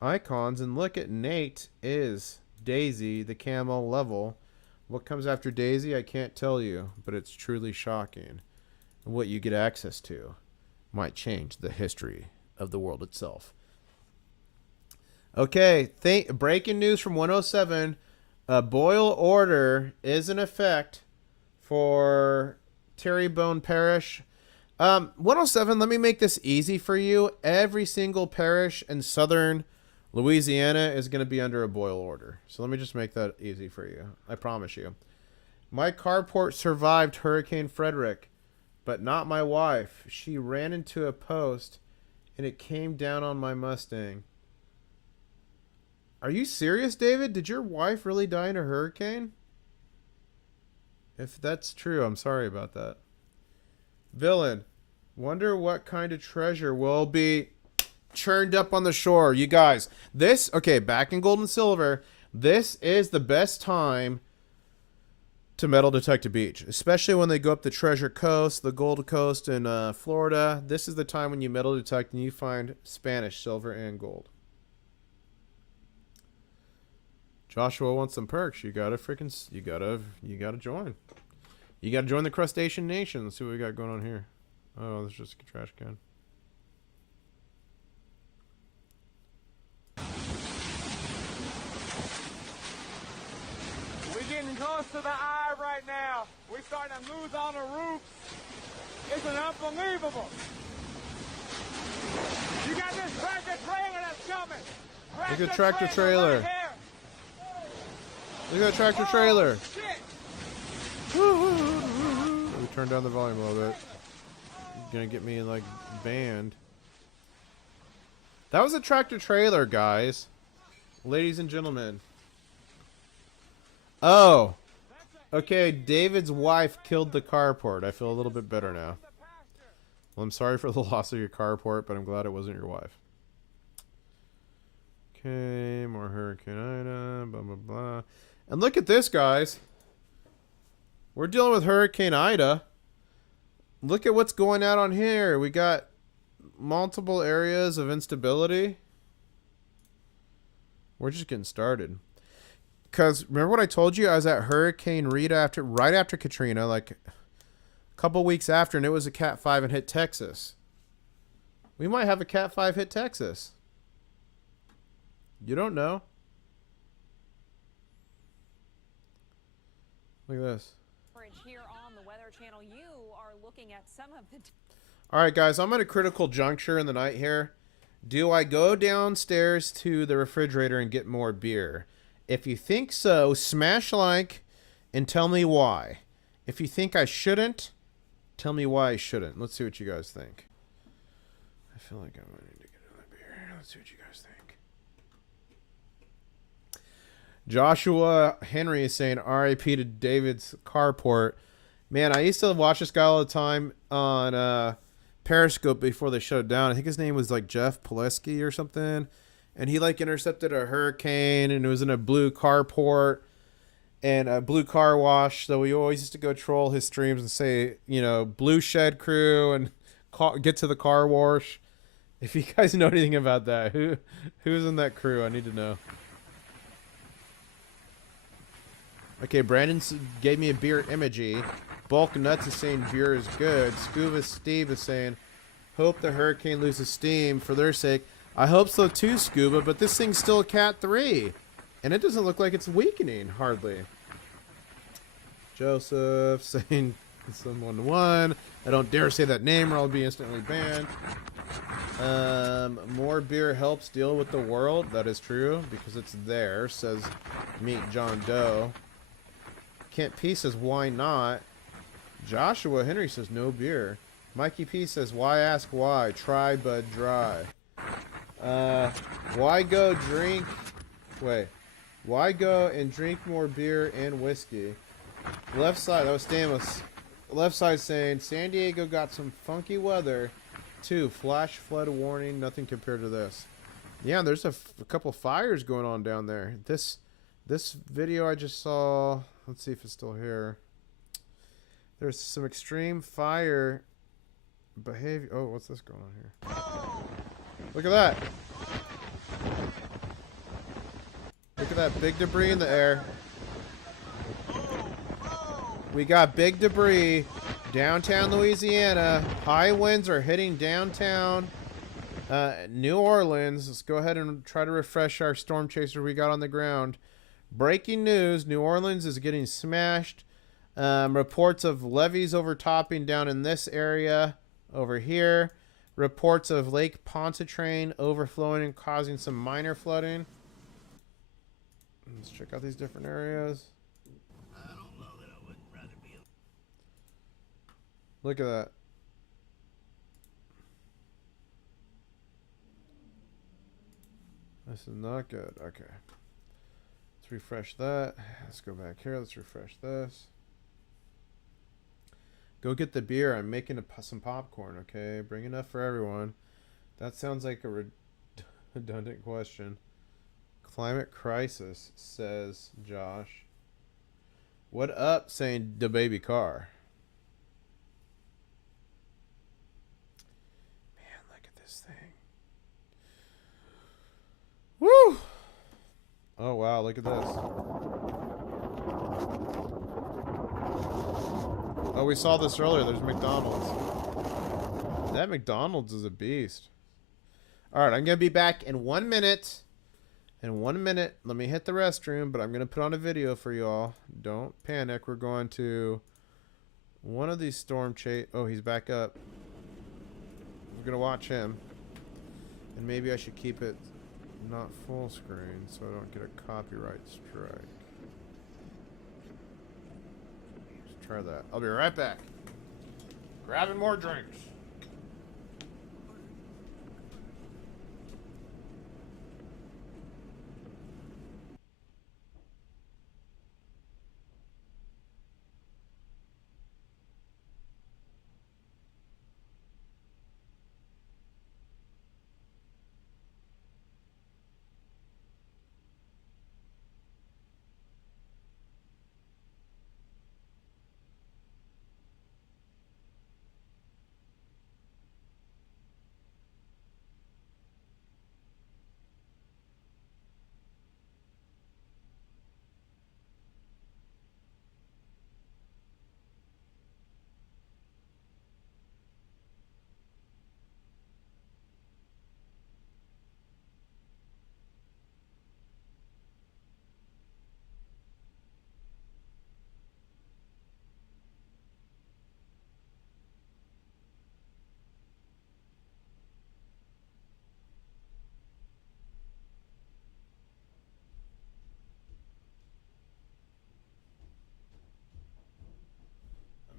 icons, and look at Nate is Daisy, the camel level. What comes after Daisy, I can't tell you, but it's truly shocking. And what you get access to might change the history of the world itself. Okay, breaking news from 107. A boil order is in effect for Terrebonne Parish. 107, let me make this easy for you. Every single parish in southern Louisiana is going to be under a boil order. So let me just make that easy for you. I promise you. My carport survived Hurricane Frederick, but not my wife. She ran into a post and it came down on my Mustang. Are you serious, David? Did your wife really die in a hurricane? If that's true, I'm sorry about that. Villain, wonder what kind of treasure will be churned up on the shore. You guys, this, okay, back in gold and silver, this is the best time to metal detect a beach, especially when they go up the Treasure Coast, the Gold Coast in Florida. This is the time when you metal detect and you find Spanish silver and gold. Joshua wants some perks. You gotta join. You gotta join the Crustacean Nation. Let's see what we got going on here. Oh, there's just a trash can. We're getting close to the eye right now. We're starting to lose on the roof. It's unbelievable. You got this tractor trailer that's coming. Look at the tractor trailer. Right Look at that tractor trailer. shit. Let me turn down the volume a little bit. It's gonna get me like banned. That was a tractor trailer, guys. Ladies and gentlemen. Oh. Okay, David's wife killed the carport. I feel a little bit better now. Well, I'm sorry for the loss of your carport, but I'm glad it wasn't your wife. Okay, more Hurricane Ida, blah, blah, blah. And look at this, guys. We're dealing with Hurricane Ida. Look at what's going out on here. We got multiple areas of instability. We're just getting started. Because remember what I told you? I was at Hurricane Rita right after Katrina, like a couple weeks after, and it was a Cat 5 and hit Texas. We might have a Cat 5 hit Texas. You don't know. Look at this. Here on the Weather Channel, you are looking at some of the. All right, guys, I'm at a critical juncture in the night here. Do I go downstairs to the refrigerator and get more beer? If you think so, smash like and tell me why. If you think I shouldn't, tell me why I shouldn't. Let's see what you guys think. I feel like I might need to get another beer. Let's see what you guys think. Joshua Henry is saying RIP to David's carport. Man, I used to watch this guy all the time on Periscope before they shut it down. I think his name was like Jeff Pileski or something. And he like intercepted a hurricane and it was in a blue carport and a blue car wash. So we always used to go troll his streams and say, you know, blue shed crew and get to the car wash. If you guys know anything about that, who's in that crew? I need to know. Okay, Brandon gave me a beer emoji. Bulk Nuts is saying beer is good. Scuba Steve is saying, hope the hurricane loses steam for their sake. I hope so too, Scuba, but this thing's still a Cat 3. And it doesn't look like it's weakening, hardly. Joseph saying someone won. I don't dare say that name or I'll be instantly banned. More beer helps deal with the world. That is true, because it's there, says Meet John Doe. Kent P says, why not? Joshua Henry says, no beer. Mikey P says, why ask why? Try Bud Dry. Why go drink... Wait. Why go and drink more beer and whiskey? Left side, that was Stamos. Left side saying, San Diego got some funky weather. 2, flash flood warning, nothing compared to this. Yeah, there's a couple fires going on down there. This video I just saw, let's see if it's still here. There's some extreme fire behavior. Oh, what's this going on here? Look at that. Look at that big debris in the air. We got big debris downtown Louisiana. High winds are hitting downtown New Orleans. Let's go ahead and try to refresh our storm chaser we got on the ground. Breaking news, New Orleans is getting smashed. Reports of levees overtopping down in this area over here. Reports of Lake Pontchartrain overflowing and causing some minor flooding. Let's check out these different areas. Look at that. This is not good. Okay. Let's refresh that. Let's go back here. Let's refresh this. Go get the beer. I'm making some popcorn, okay? Bring enough for everyone. That sounds like a redundant question. Climate crisis, says Josh. What up, saying the baby car? Man, look at this thing. Woo! Oh, wow, look at this. Oh, we saw this earlier. There's McDonald's. That McDonald's is a beast. All right, I'm going to be back in 1 minute. In 1 minute, let me hit the restroom, but I'm going to put on a video for you all. Don't panic. We're going to one of these storm chase. Oh, he's back up. We're going to watch him. And maybe I should keep it not full screen so I don't get a copyright strike. Let's try that. I'll be right back. Grabbing more drinks.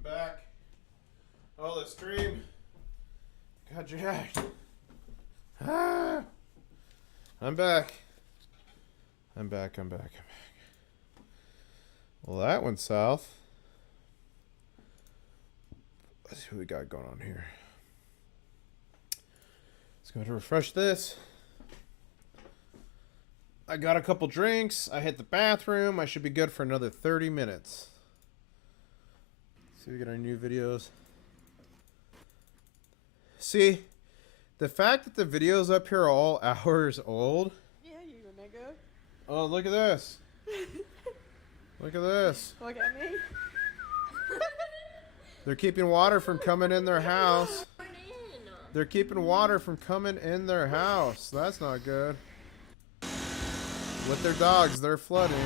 Back. Oh, the stream got jacked. Ah. I'm back. I'm back. Well, that went south. Let's see what we got going on here. Let's go to refresh this. I got a couple drinks. I hit the bathroom. I should be good for another 30 minutes. See, we get our new videos. See, the fact that the videos up here are all hours old. Yeah, you nigga. Oh, look at this. Look at this. Look at me. They're keeping water from coming in their house. They're keeping water from coming in their house. That's not good. With their dogs, they're flooding.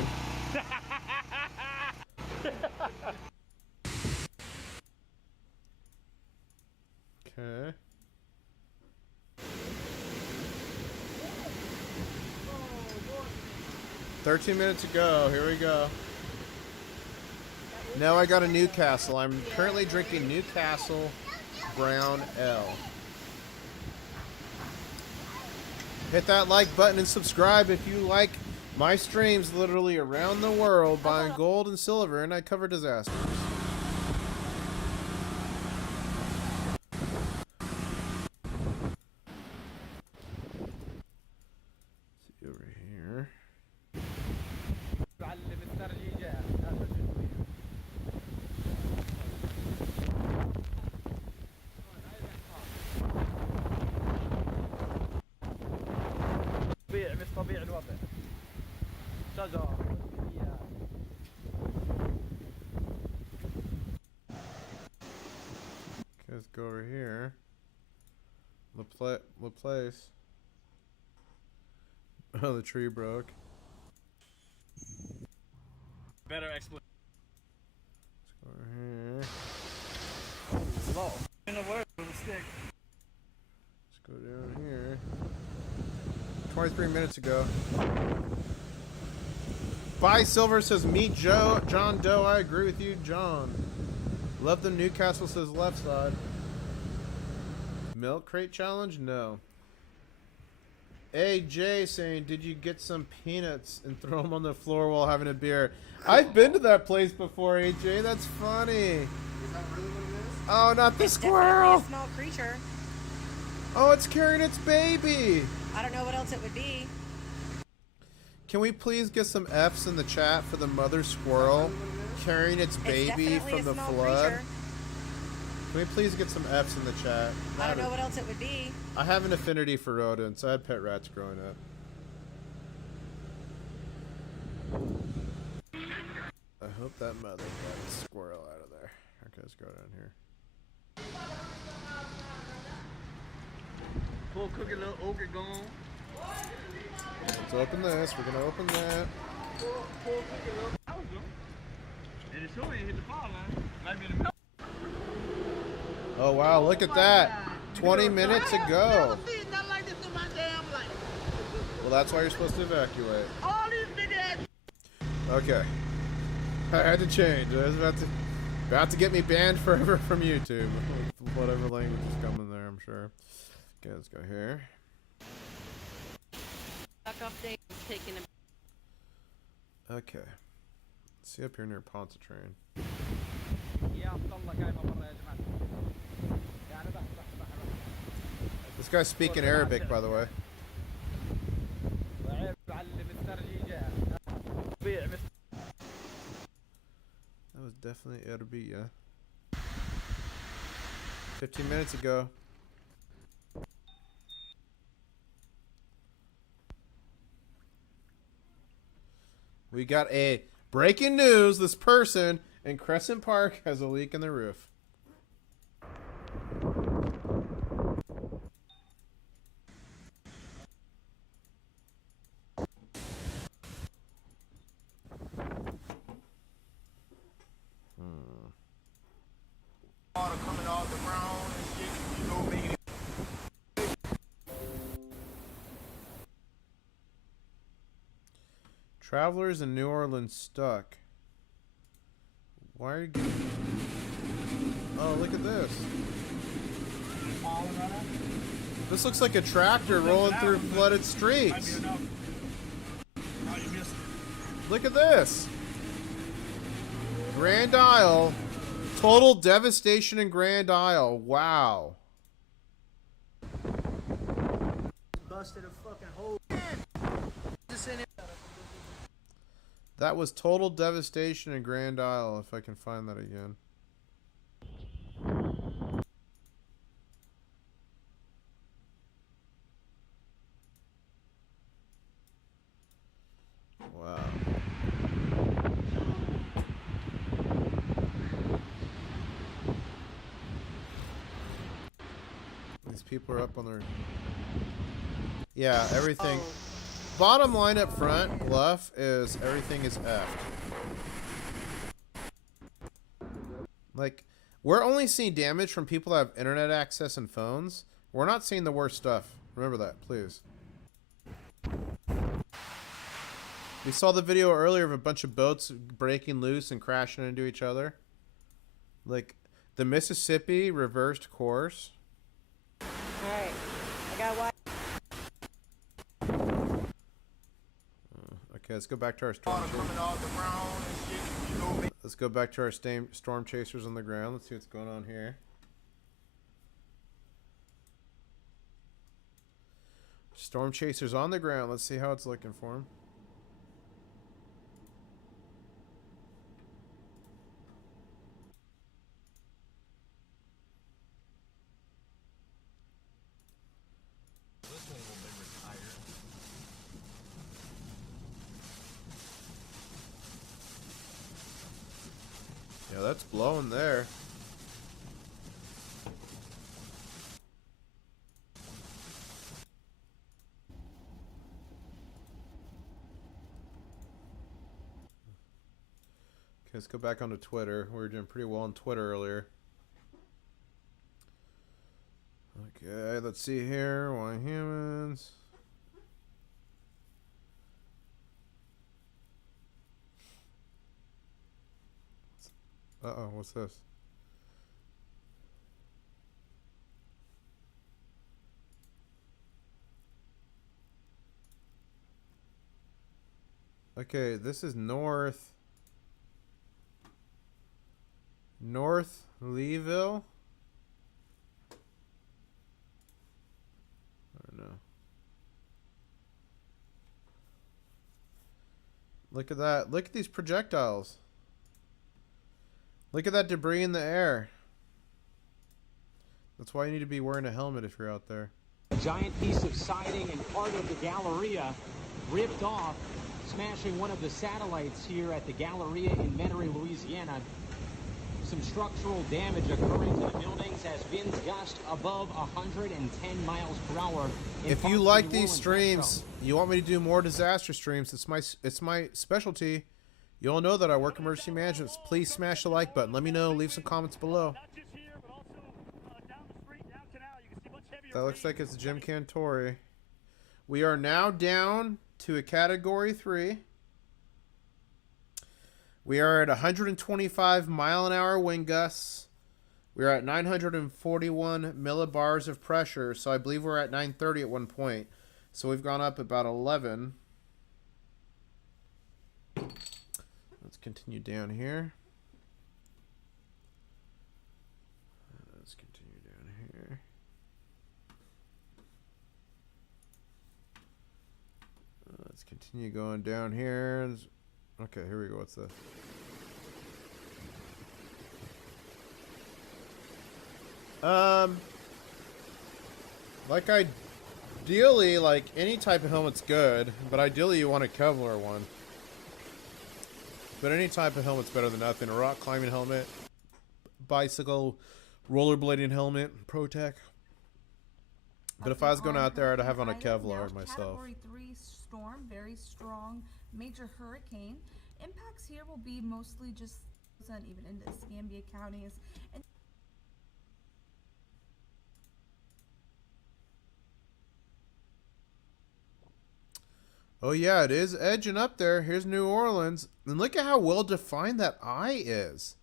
Okay. Oh, 13 minutes ago. Here we go. Now I got a Newcastle. I'm currently drinking Newcastle Brown Ale. Hit that like button and subscribe if you like my streams literally around the world buying gold and silver, and I cover disasters. See over here. مش طبيعي الوضع. شجر. Okay, let's go over here. The place. Oh, the tree broke. Better explanation. Let's go over here. Low. In the word with a stick. Let's go down here. 23 minutes ago. Buy Silver says meet John Doe. I agree with you, John. Love the Newcastle says left side. Milk crate challenge? No. AJ saying, did you get some peanuts and throw them on the floor while having a beer? I've been to that place before, AJ. That's funny. Is that really what it is? Oh, not the It's squirrel. definitely a small creature. Oh, it's carrying its baby. I don't know what else it would be. Can we please get some F's in the chat for the mother squirrel carrying its baby from the flood? Creature. Can we please get some F's in the chat? I don't know what else it would be. I have an affinity for rodents. I had pet rats growing up. I hope that mother got a squirrel out of there. Okay, let's go down here. Pull cookie little ogre gone. Let's open this. We're gonna open that. Pull cookie little. That was good. And it sure ain't hit the power line. Might be in the middle. Oh wow, look at that. 20 minutes ago. Well, that's why you're supposed to evacuate. All these big ass. Okay. I had to change. I was about to get me banned forever from YouTube. Whatever language is coming there, I'm sure. Okay, let's go here. Update is taking a Okay. See up here near Pontchartrain. This guy's speaking Arabic, by the way. That was definitely Arabiya. 15 minutes ago. We got a breaking news. This person in Crescent Park has a leak in the roof. Water coming off the ground and shit. You know, making it. Travelers in New Orleans stuck. Why are you getting... Oh, look at this. This looks like a tractor rolling through flooded streets. Look at this. Grand Isle. Total devastation in Grand Isle. Wow. Busted a fucking hole. That was total devastation in Grand Isle, if I can find that again. Wow. These people are up on their... Yeah, everything... Bottom line up front, Bluff, is everything is effed. Like, we're only seeing damage from people that have internet access and phones. We're not seeing the worst stuff. Remember that, please. We saw the video earlier of a bunch of boats breaking loose and crashing into each other. Like, the Mississippi reversed course. Alright. I got one. Okay, let's go back to our storm chasers. Let's go back to our storm chasers on the ground. Let's see what's going on here. Storm chasers on the ground. Let's see how it's looking for them. Yeah, that's blowing there. Okay, let's go back onto Twitter. We were doing pretty well on Twitter earlier. Okay, let's see here. Why humans? Uh-oh, what's this? Okay, this is North Leeville? I don't know. Look at that. Look at these projectiles. Look at that debris in the air. That's why you need to be wearing a helmet if you're out there. A giant piece of siding and part of the Galleria ripped off, smashing one of the satellites here at the Galleria in Metairie, Louisiana. Some structural damage occurring to the buildings as winds gust above 110 miles per hour. If you like these streams, you want me to do more disaster streams, it's my specialty. You all know that I work emergency management. Please smash the like button. Let me know. Leave some comments below. That looks like it's Jim Cantori. We are now down to a category 3. We are at 125 mile an hour wind gusts. We are at 941 millibars of pressure. So I believe we're at 930 at one point. So we've gone up about 11. Let's continue down here. Let's continue down here. Let's continue going down here. Okay, here we go. What's this? Like ideally, like any type of helmet's good, but ideally you want a Kevlar one. But any type of helmet's better than nothing. A rock climbing helmet, bicycle, rollerblading helmet, ProTech. But if I was going out there, I'd have on a Kevlar myself. Category 3 storm, very strong, major hurricane. Impacts here will be mostly just even into Escambia counties. And oh yeah, it is edging up there. Here's New Orleans. And look at how well defined that eye is.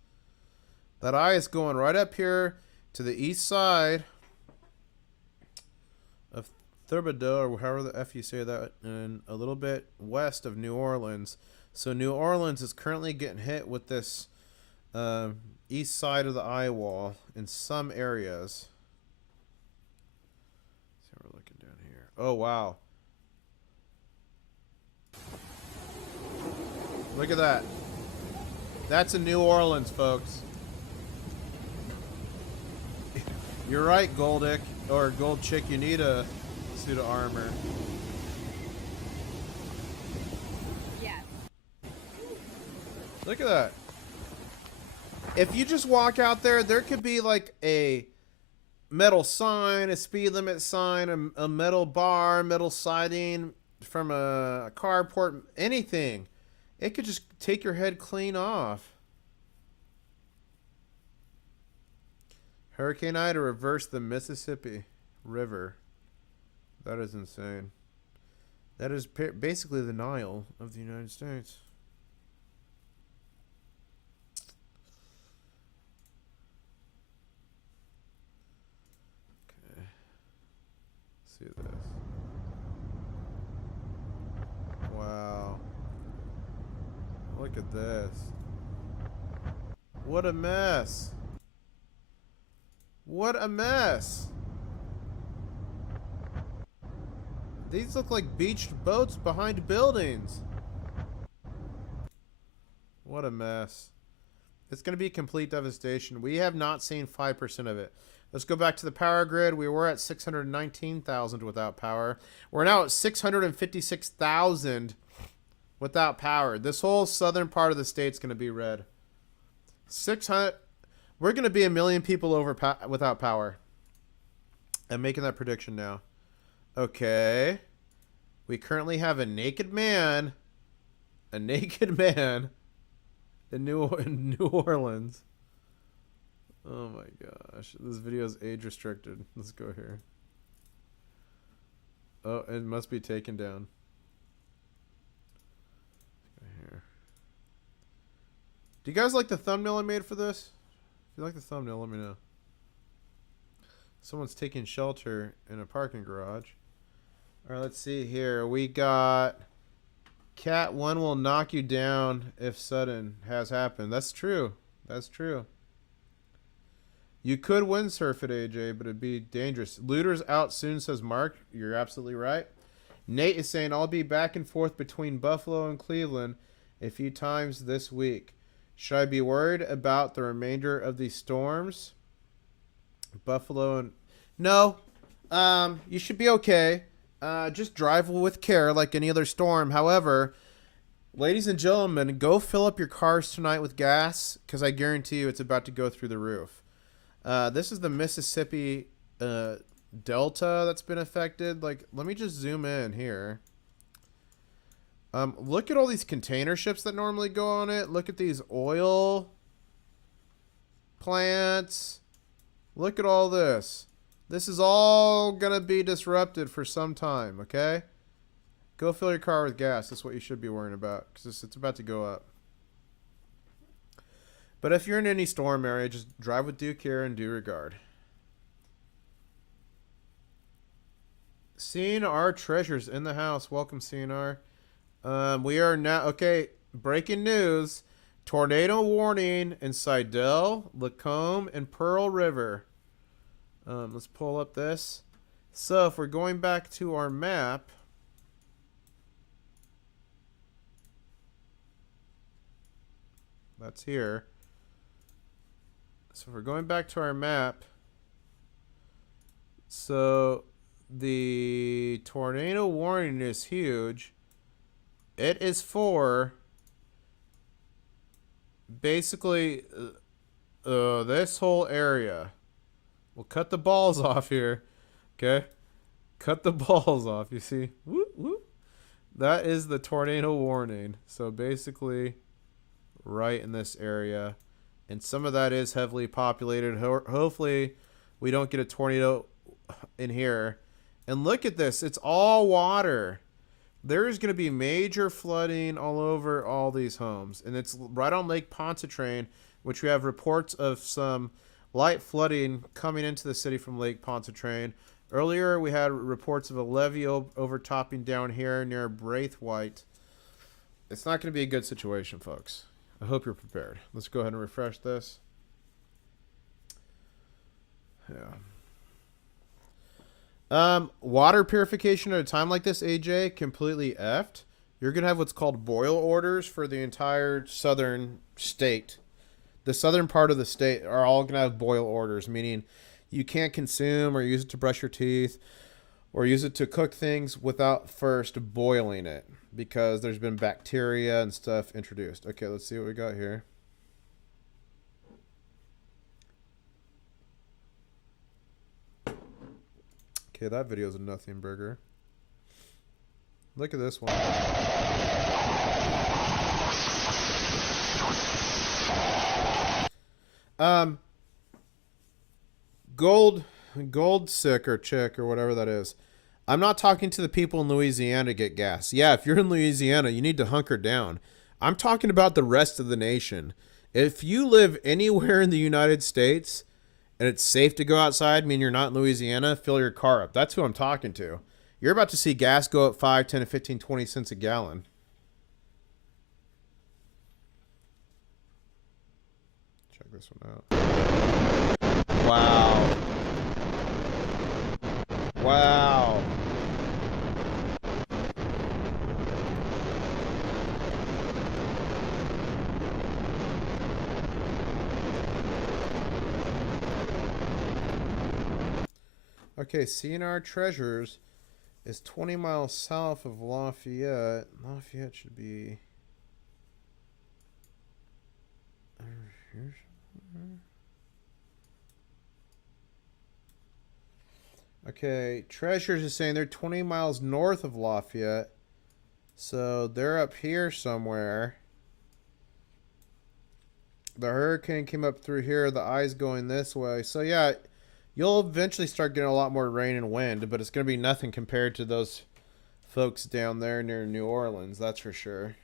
That eye is going right up here to the east side of Thurbedeau, or however the F you say that, and a little bit west of New Orleans. So New Orleans is currently getting hit with this east side of the eye wall in some areas. Let's see what we're looking down here. Oh, wow. Look at that. That's in New Orleans, folks. You're right, Goldick, or Gold Chick, you need a suit of armor. Yes. Look at that. If you just walk out there, there could be like a metal sign, a speed limit sign, a metal bar, metal siding from a carport, anything. It could just take your head clean off. Hurricane Ida reversed the Mississippi River. That is insane. That is basically the Nile of the United States. Okay. Let's see this. Wow. Look at this. What a mess. What a mess. These look like beached boats behind buildings. What a mess. It's going to be complete devastation. We have not seen 5% of it. Let's go back to the power grid. We were at 619,000 without power. We're now at 656,000 without power. This whole southern part of the state's going to be red. 600. We're going to be 1 million people without power. I'm making that prediction now. Okay. We currently have a naked man. A naked man in New Orleans. Oh my gosh. This video is age restricted. Let's go here. Oh, it must be taken down. Let's go here. Do you guys like the thumbnail I made for this? If you like the thumbnail, let me know. Someone's taking shelter in a parking garage. All right, let's see here. We got Cat 1 will knock you down if sudden has happened. That's true. That's true. You could windsurf it, AJ, but it'd be dangerous. Looters out soon, says Mark. You're absolutely right. Nate is saying, I'll be back and forth between Buffalo and Cleveland a few times this week. Should I be worried about the remainder of these storms? Buffalo and... No. You should be okay. Just drive with care like any other storm. However, ladies and gentlemen, go fill up your cars tonight with gas because I guarantee you it's about to go through the roof. This is the Mississippi Delta that's been affected. Like, let me just zoom in here. Look at all these container ships that normally go on it. Look at these oil plants. Look at all this. This is all going to be disrupted for some time, okay? Go fill your car with gas. That's what you should be worrying about because it's about to go up. But if you're in any storm area, just drive with due care and due regard. CNR treasures in the house. Welcome, CNR. We are now... Okay, breaking news. Tornado warning in Seidel, Lacombe, and Pearl River. Let's pull up this. So if we're going back to our map, that's here. So if we're going back to our map, so the tornado warning is huge. It is for basically this whole area. We'll cut the balls off here. Okay? Cut the balls off. You see? Whoop, whoop. That is the tornado warning. So basically right in this area. And some of that is heavily populated. Hopefully we don't get a tornado in here. And look at this. It's all water. There's going to be major flooding all over all these homes. And it's right on Lake Pontchartrain, which we have reports of some light flooding coming into the city from Lake Pontchartrain. Earlier, we had reports of a levee overtopping down here near Braithwaite. It's not going to be a good situation, folks. I hope you're prepared. Let's go ahead and refresh this. Yeah. Water purification at a time like this, AJ, completely effed. You're going to have what's called boil orders for the entire southern state. The southern part of the state are all going to have boil orders, meaning you can't consume or use it to brush your teeth or use it to cook things without first boiling it because there's been bacteria and stuff introduced. Okay, let's see what we got here. Okay, that video's a nothing burger. Look at this one. Gold sick or chick or whatever that is. I'm not talking to the people in Louisiana to get gas. Yeah, if you're in Louisiana, you need to hunker down. I'm talking about the rest of the nation. If you live anywhere in the United States and it's safe to go outside, meaning you're not in Louisiana, fill your car up. That's who I'm talking to. You're about to see gas go up 5, 10, 15, 20 cents a gallon. Check this one out. Wow. Wow. Okay, CNR Treasures is 20 miles south of Lafayette. Lafayette should be here. Okay, Treasures is saying they're 20 miles north of Lafayette. So they're up here somewhere. The hurricane came up through here. The eye's going this way. So yeah, you'll eventually start getting a lot more rain and wind, but it's going to be nothing compared to those folks down there near New Orleans. That's for sure.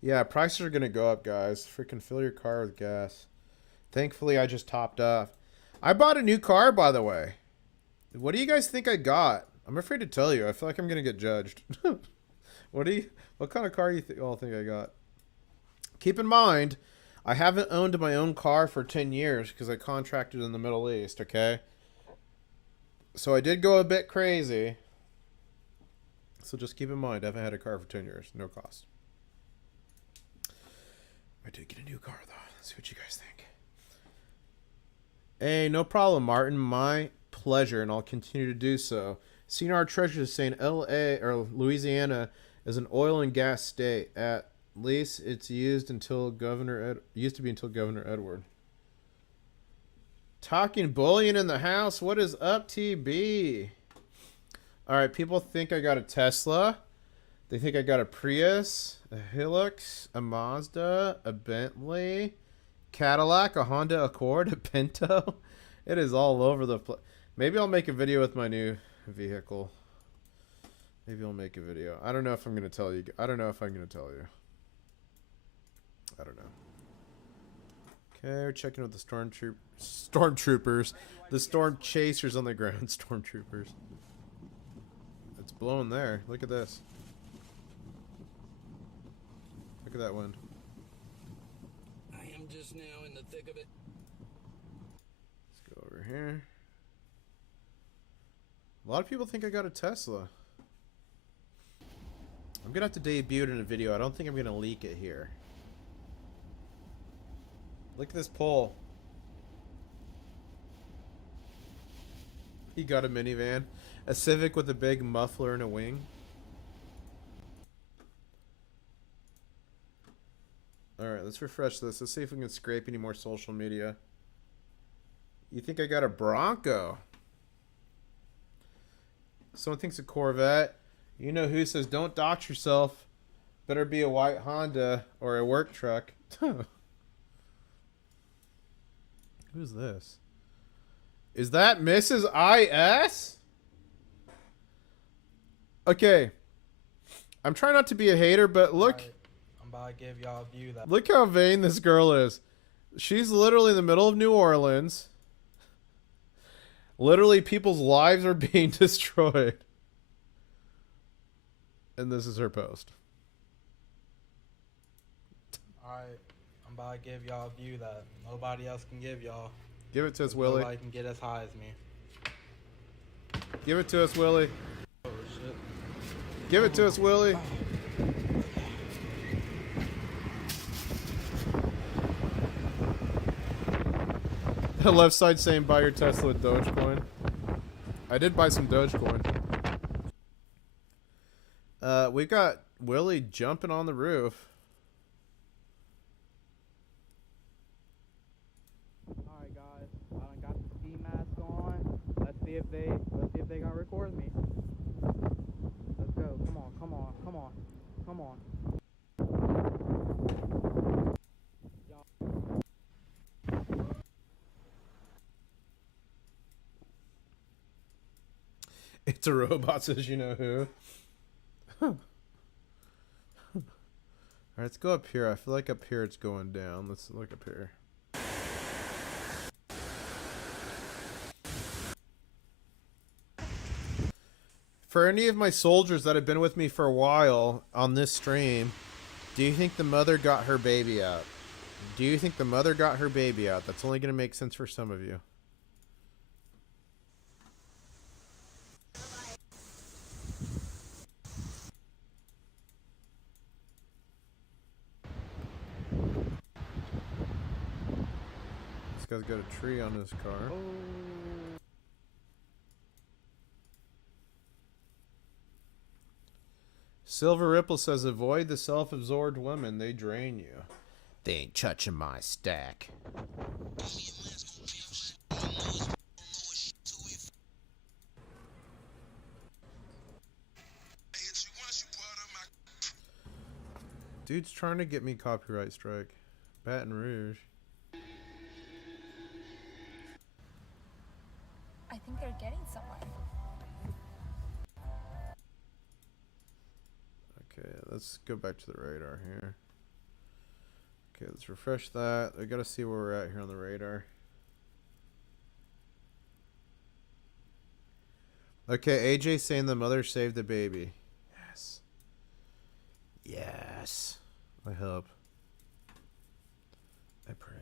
Yeah, prices are going to go up, guys. Freaking fill your car with gas. Thankfully, I just topped off. I bought a new car, by the way. What do you guys think I got? I'm afraid to tell you. I feel like I'm going to get judged. What kind of car do you all think I got? Keep in mind, I haven't owned my own car for 10 years because I contracted in the Middle East, okay? So I did go a bit crazy. So just keep in mind, I haven't had a car for 10 years. No cost. I did get a new car, though. Let's see what you guys think. Hey, no problem, Martin. My pleasure, and I'll continue to do so. CNR Treasures is saying L.A. or Louisiana is an oil and gas state. At least it's used until used to be until Governor Edward. Talking bullion in the house. What is up, TB? All right, people think I got a Tesla. They think I got a Prius, a Hilux, a Mazda, a Bentley, Cadillac, a Honda Accord, a Pinto. It is all over the place. Maybe I'll make a video with my new vehicle. Maybe I'll make a video. I don't know if I'm going to tell you. I don't know if I'm going to tell you. I don't know. Okay, we're checking with the stormtroopers. The storm chasers on the ground. Stormtroopers. It's blowing there. Look at this. Look at that wind. I am just now in the thick of it. Let's go over here. A lot of people think I got a Tesla. I'm gonna have to debut it in a video. I don't think I'm gonna leak it here. Look at this pole. He got a minivan. A Civic with a big muffler and a wing. Alright, let's refresh this. Let's see if we can scrape any more social media. You think I got a Bronco? Someone thinks a Corvette. You know who says don't dox yourself. Better be a white Honda or a work truck. Who's this? Is that Mrs. IS? Okay. I'm trying not to be a hater, but look. I'm about to give y'all a view that. Look how vain this girl is. She's literally in the middle of New Orleans. Literally, people's lives are being destroyed. And this is her post. Alright, I'm about to give y'all a view that nobody else can give y'all. Give it to us, Willie. Nobody can get as high as me. Give it to us, Willie. Oh, shit. Give it to us, Willie. The left side saying buy your Tesla with Dogecoin. I did buy some Dogecoin. We've got Willie jumping on the roof. Alright guys, I done got the steam Let's see if they gonna record me. Let's go. Come on, come on, come on, come on. It's a robot, says you know who. Alright, let's go up here. I feel like up here it's going down. Let's look up here. For any of my soldiers that have been with me for a while on this stream, do you think the mother got her baby out? Do you think the mother got her baby out? That's only going to make sense for some of you. This guy's got a tree on his car. Silver Ripple says, avoid the self-absorbed women. They drain you. They ain't touching my stack. Dude's trying to get me copyright strike. Baton Rouge. I think they're getting somewhere. Okay, let's go back to the radar here. Okay, let's refresh that. I gotta see where we're at here on the radar. Okay, AJ saying the mother saved the baby. Yes. Yes. I hope. I pray.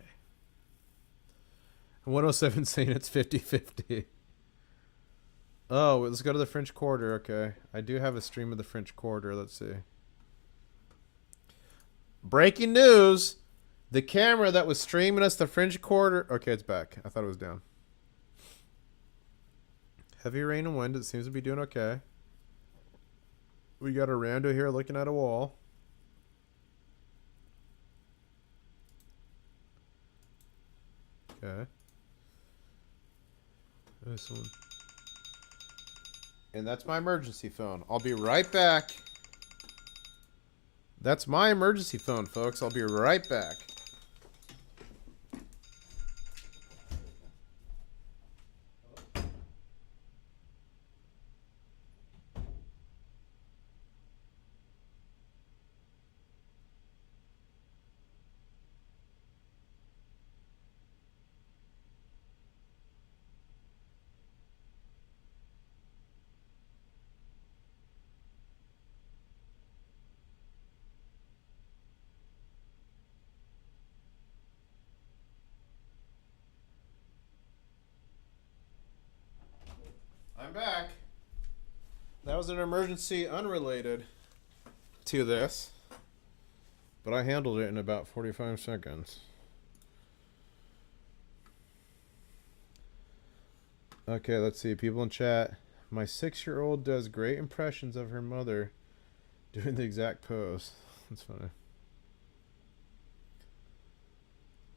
107 saying it's 50-50. Oh, let's go to the French Quarter. Okay. I do have a stream of the French Quarter. Let's see. Breaking news. The camera that was streaming us the French Quarter. Okay, it's back. I thought it was down. Heavy rain and wind. It seems to be doing okay. We got a rando here looking at a wall. Okay. This one. And that's my emergency phone. I'll be right back. That's my emergency phone, folks. I'll be right back. I'm back. That was an emergency unrelated to this, but I handled it in about 45 seconds. Okay, let's see. People in chat. My 6-year-old does great impressions of her mother doing the exact pose. That's funny.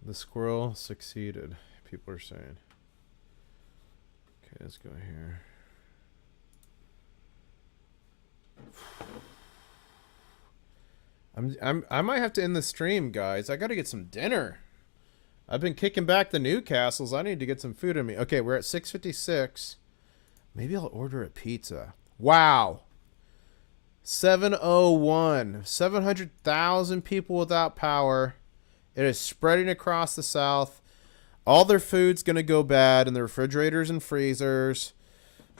The squirrel succeeded, people are saying. Okay, let's go here. I might have to end the stream, guys. I gotta get some dinner. I've been kicking back the Newcastles. I need to get some food in me. Okay, we're at 6:56. Maybe I'll order a pizza. Wow. 701. 700,000 people without power. It is spreading across the South. All their food's gonna go bad in the refrigerators and freezers.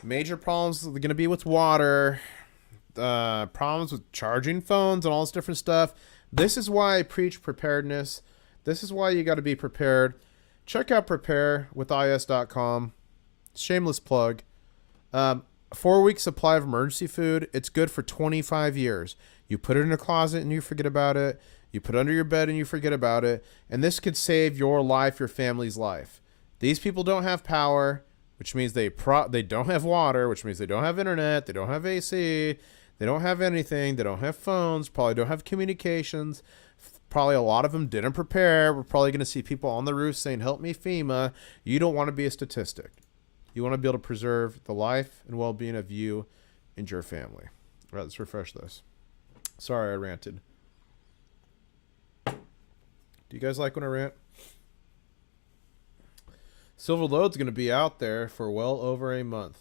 Major problems are gonna be with water. Problems with charging phones and all this different stuff. This is why I preach preparedness. This is why you got to be prepared. Check out preparewithis.com. Shameless plug. 4-week supply of emergency food. It's good for 25 years. You put it in a closet and you forget about it. You put it under your bed and you forget about it. And this could save your life, your family's life. These people don't have power, which means they don't have water, which means they don't have internet. They don't have AC. They don't have anything. They don't have phones. Probably don't have communications. Probably a lot of them didn't prepare. We're probably going to see people on the roof saying, help me, FEMA. You don't want to be a statistic. You want to be able to preserve the life and well-being of you and your family. All right, let's refresh this. Sorry, I ranted. Do you guys like when I rant? Silver Load's going to be out there for well over a month.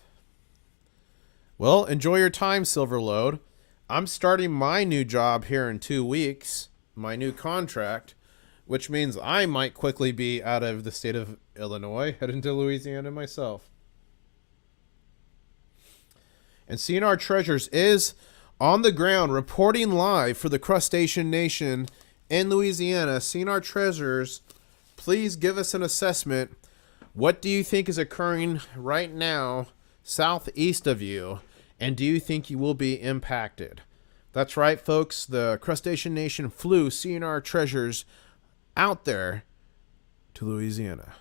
Well, enjoy your time, Silver Load. I'm starting my new job here in 2 weeks, my new contract, which means I might quickly be out of the state of Illinois, heading to Louisiana myself. And Seeing Our Treasures is on the ground, reporting live for the Crustacean Nation in Louisiana. Seeing Our Treasures, please give us an assessment. What do you think is occurring right now southeast of you? And do you think you will be impacted? That's right, folks. The Crustacean Nation flew Seeing Our Treasures out there to Louisiana.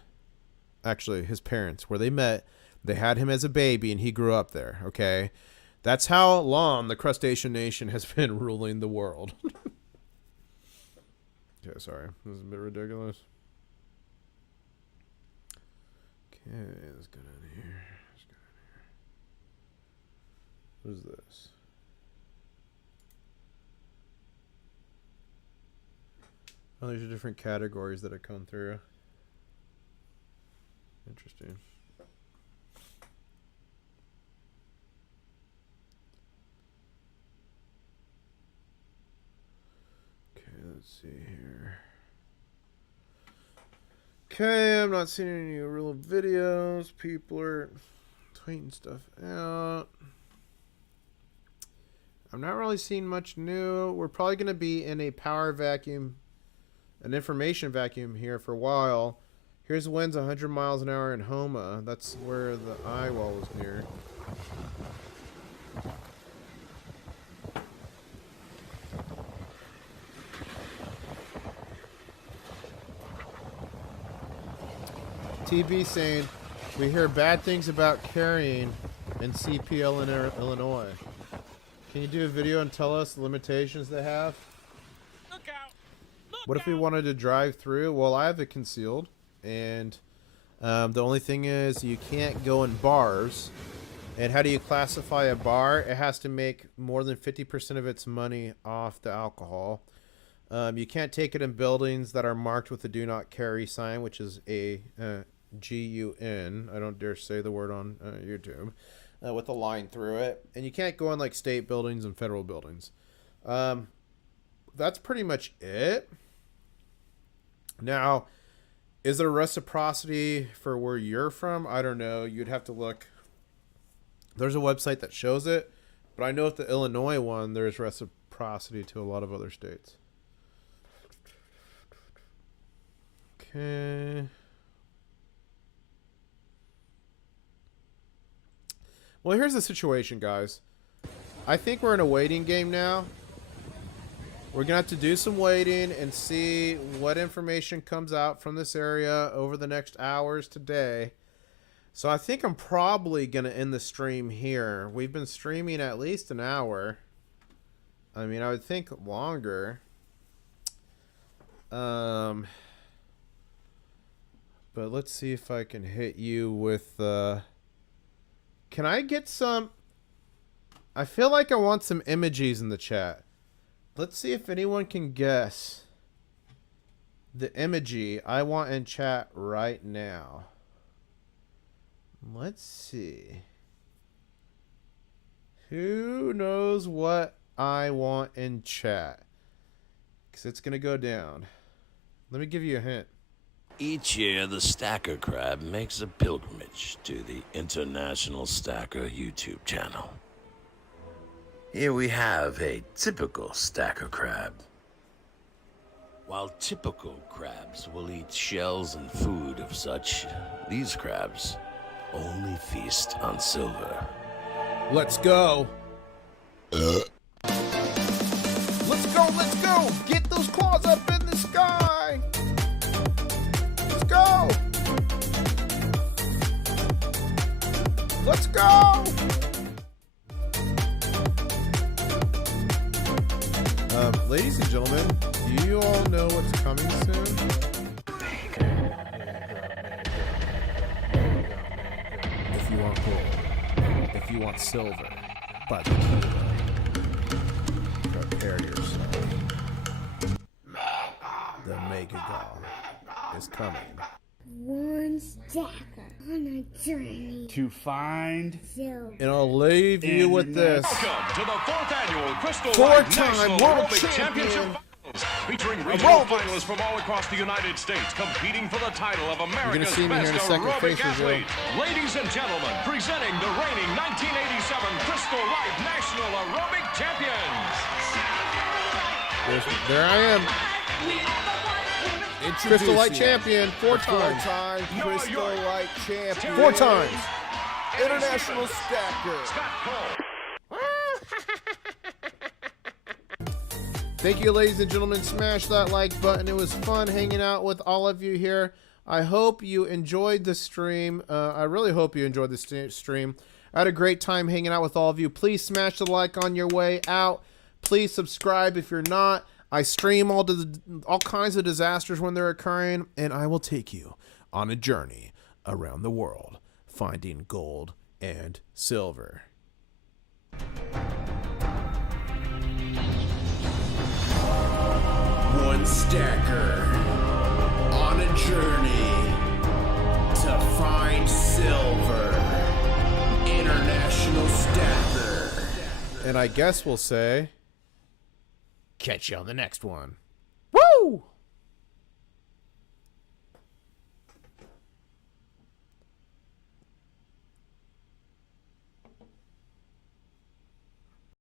Actually, his parents, where they met, they had him as a baby and he grew up there, okay? That's how long the Crustacean Nation has been ruling the world. Okay, sorry. This is a bit ridiculous. Okay, let's get out of here. What is this? Oh, there's different categories that have come through. Interesting. Okay, let's see here. Okay, I'm not seeing any real videos. People are tweeting stuff out. I'm not really seeing much new. We're probably going to be in a power vacuum, an information vacuum here for a while. Here's winds 100 miles an hour in Homa. That's where the eye wall was near. TB saying, we hear bad things about carrying in CPL in Illinois. Can you do a video and tell us the limitations they have? Look out! What if we wanted to drive through? Well, I have it concealed, and the only thing is you can't go in bars. And how do you classify a bar? It has to make more than 50% of its money off the alcohol. You can't take it in buildings that are marked with the do not carry sign, which is a GUN. I don't dare say the word on YouTube. With a line through it. And you can't go in like state buildings and federal buildings. That's pretty much it. Now, is there reciprocity for where you're from? I don't know. You'd have to look. There's a website that shows it. But I know with the Illinois one, there's reciprocity to a lot of other states. Okay. Well, here's the situation, guys. I think we're in a waiting game now. We're going to have to do some waiting and see what information comes out from this area over the next hours today. So I think I'm probably going to end the stream here. We've been streaming at least an hour. I mean, I would think longer. But let's see if I can hit you with... Can I get some... I feel like I want some emojis in the chat. Let's see if anyone can guess the emoji I want in chat right now. Let's see. Who knows what I want in chat? Because it's going to go down. Let me give you a hint. Each year, the Stacker Crab makes a pilgrimage to the International Stacker YouTube channel. Here we have a typical Stacker Crab. While typical crabs will eat shells and food of such, these crabs only feast on silver. Let's go. Let's go, let's go. Get those claws up in the sky. Let's go. Let's go. Ladies and gentlemen, do you all know what's coming soon? If you want gold, if you want silver, by the kilo, prepare yourself. The Mega Gall is coming. One stacker on a journey to find silver. And I'll leave you with this. Welcome to the 4th annual Crystal Four-time National world Aerobic champion. Finals, featuring regional finalists from all across the United States competing for the title of America's see me here in a best second, aerobic faces, athlete. Ladies and gentlemen, presenting the reigning 1987 Crystal Light National Aerobic Champions. There I am. Crystal Light champion, four times. Four-time Crystal Light champion. 4 times. International stacker. Thank you, ladies and gentlemen. Smash that like button. It was fun hanging out with all of you here. I hope you enjoyed the stream. I really hope you enjoyed the stream. I had a great time hanging out with all of you. Please smash the like on your way out. Please subscribe if you're not. I stream all kinds of disasters when they're occurring, and I will take you on a journey around the world, finding gold and silver. One stacker on a journey to find silver. International stacker. And I guess we'll say, catch you on the next one.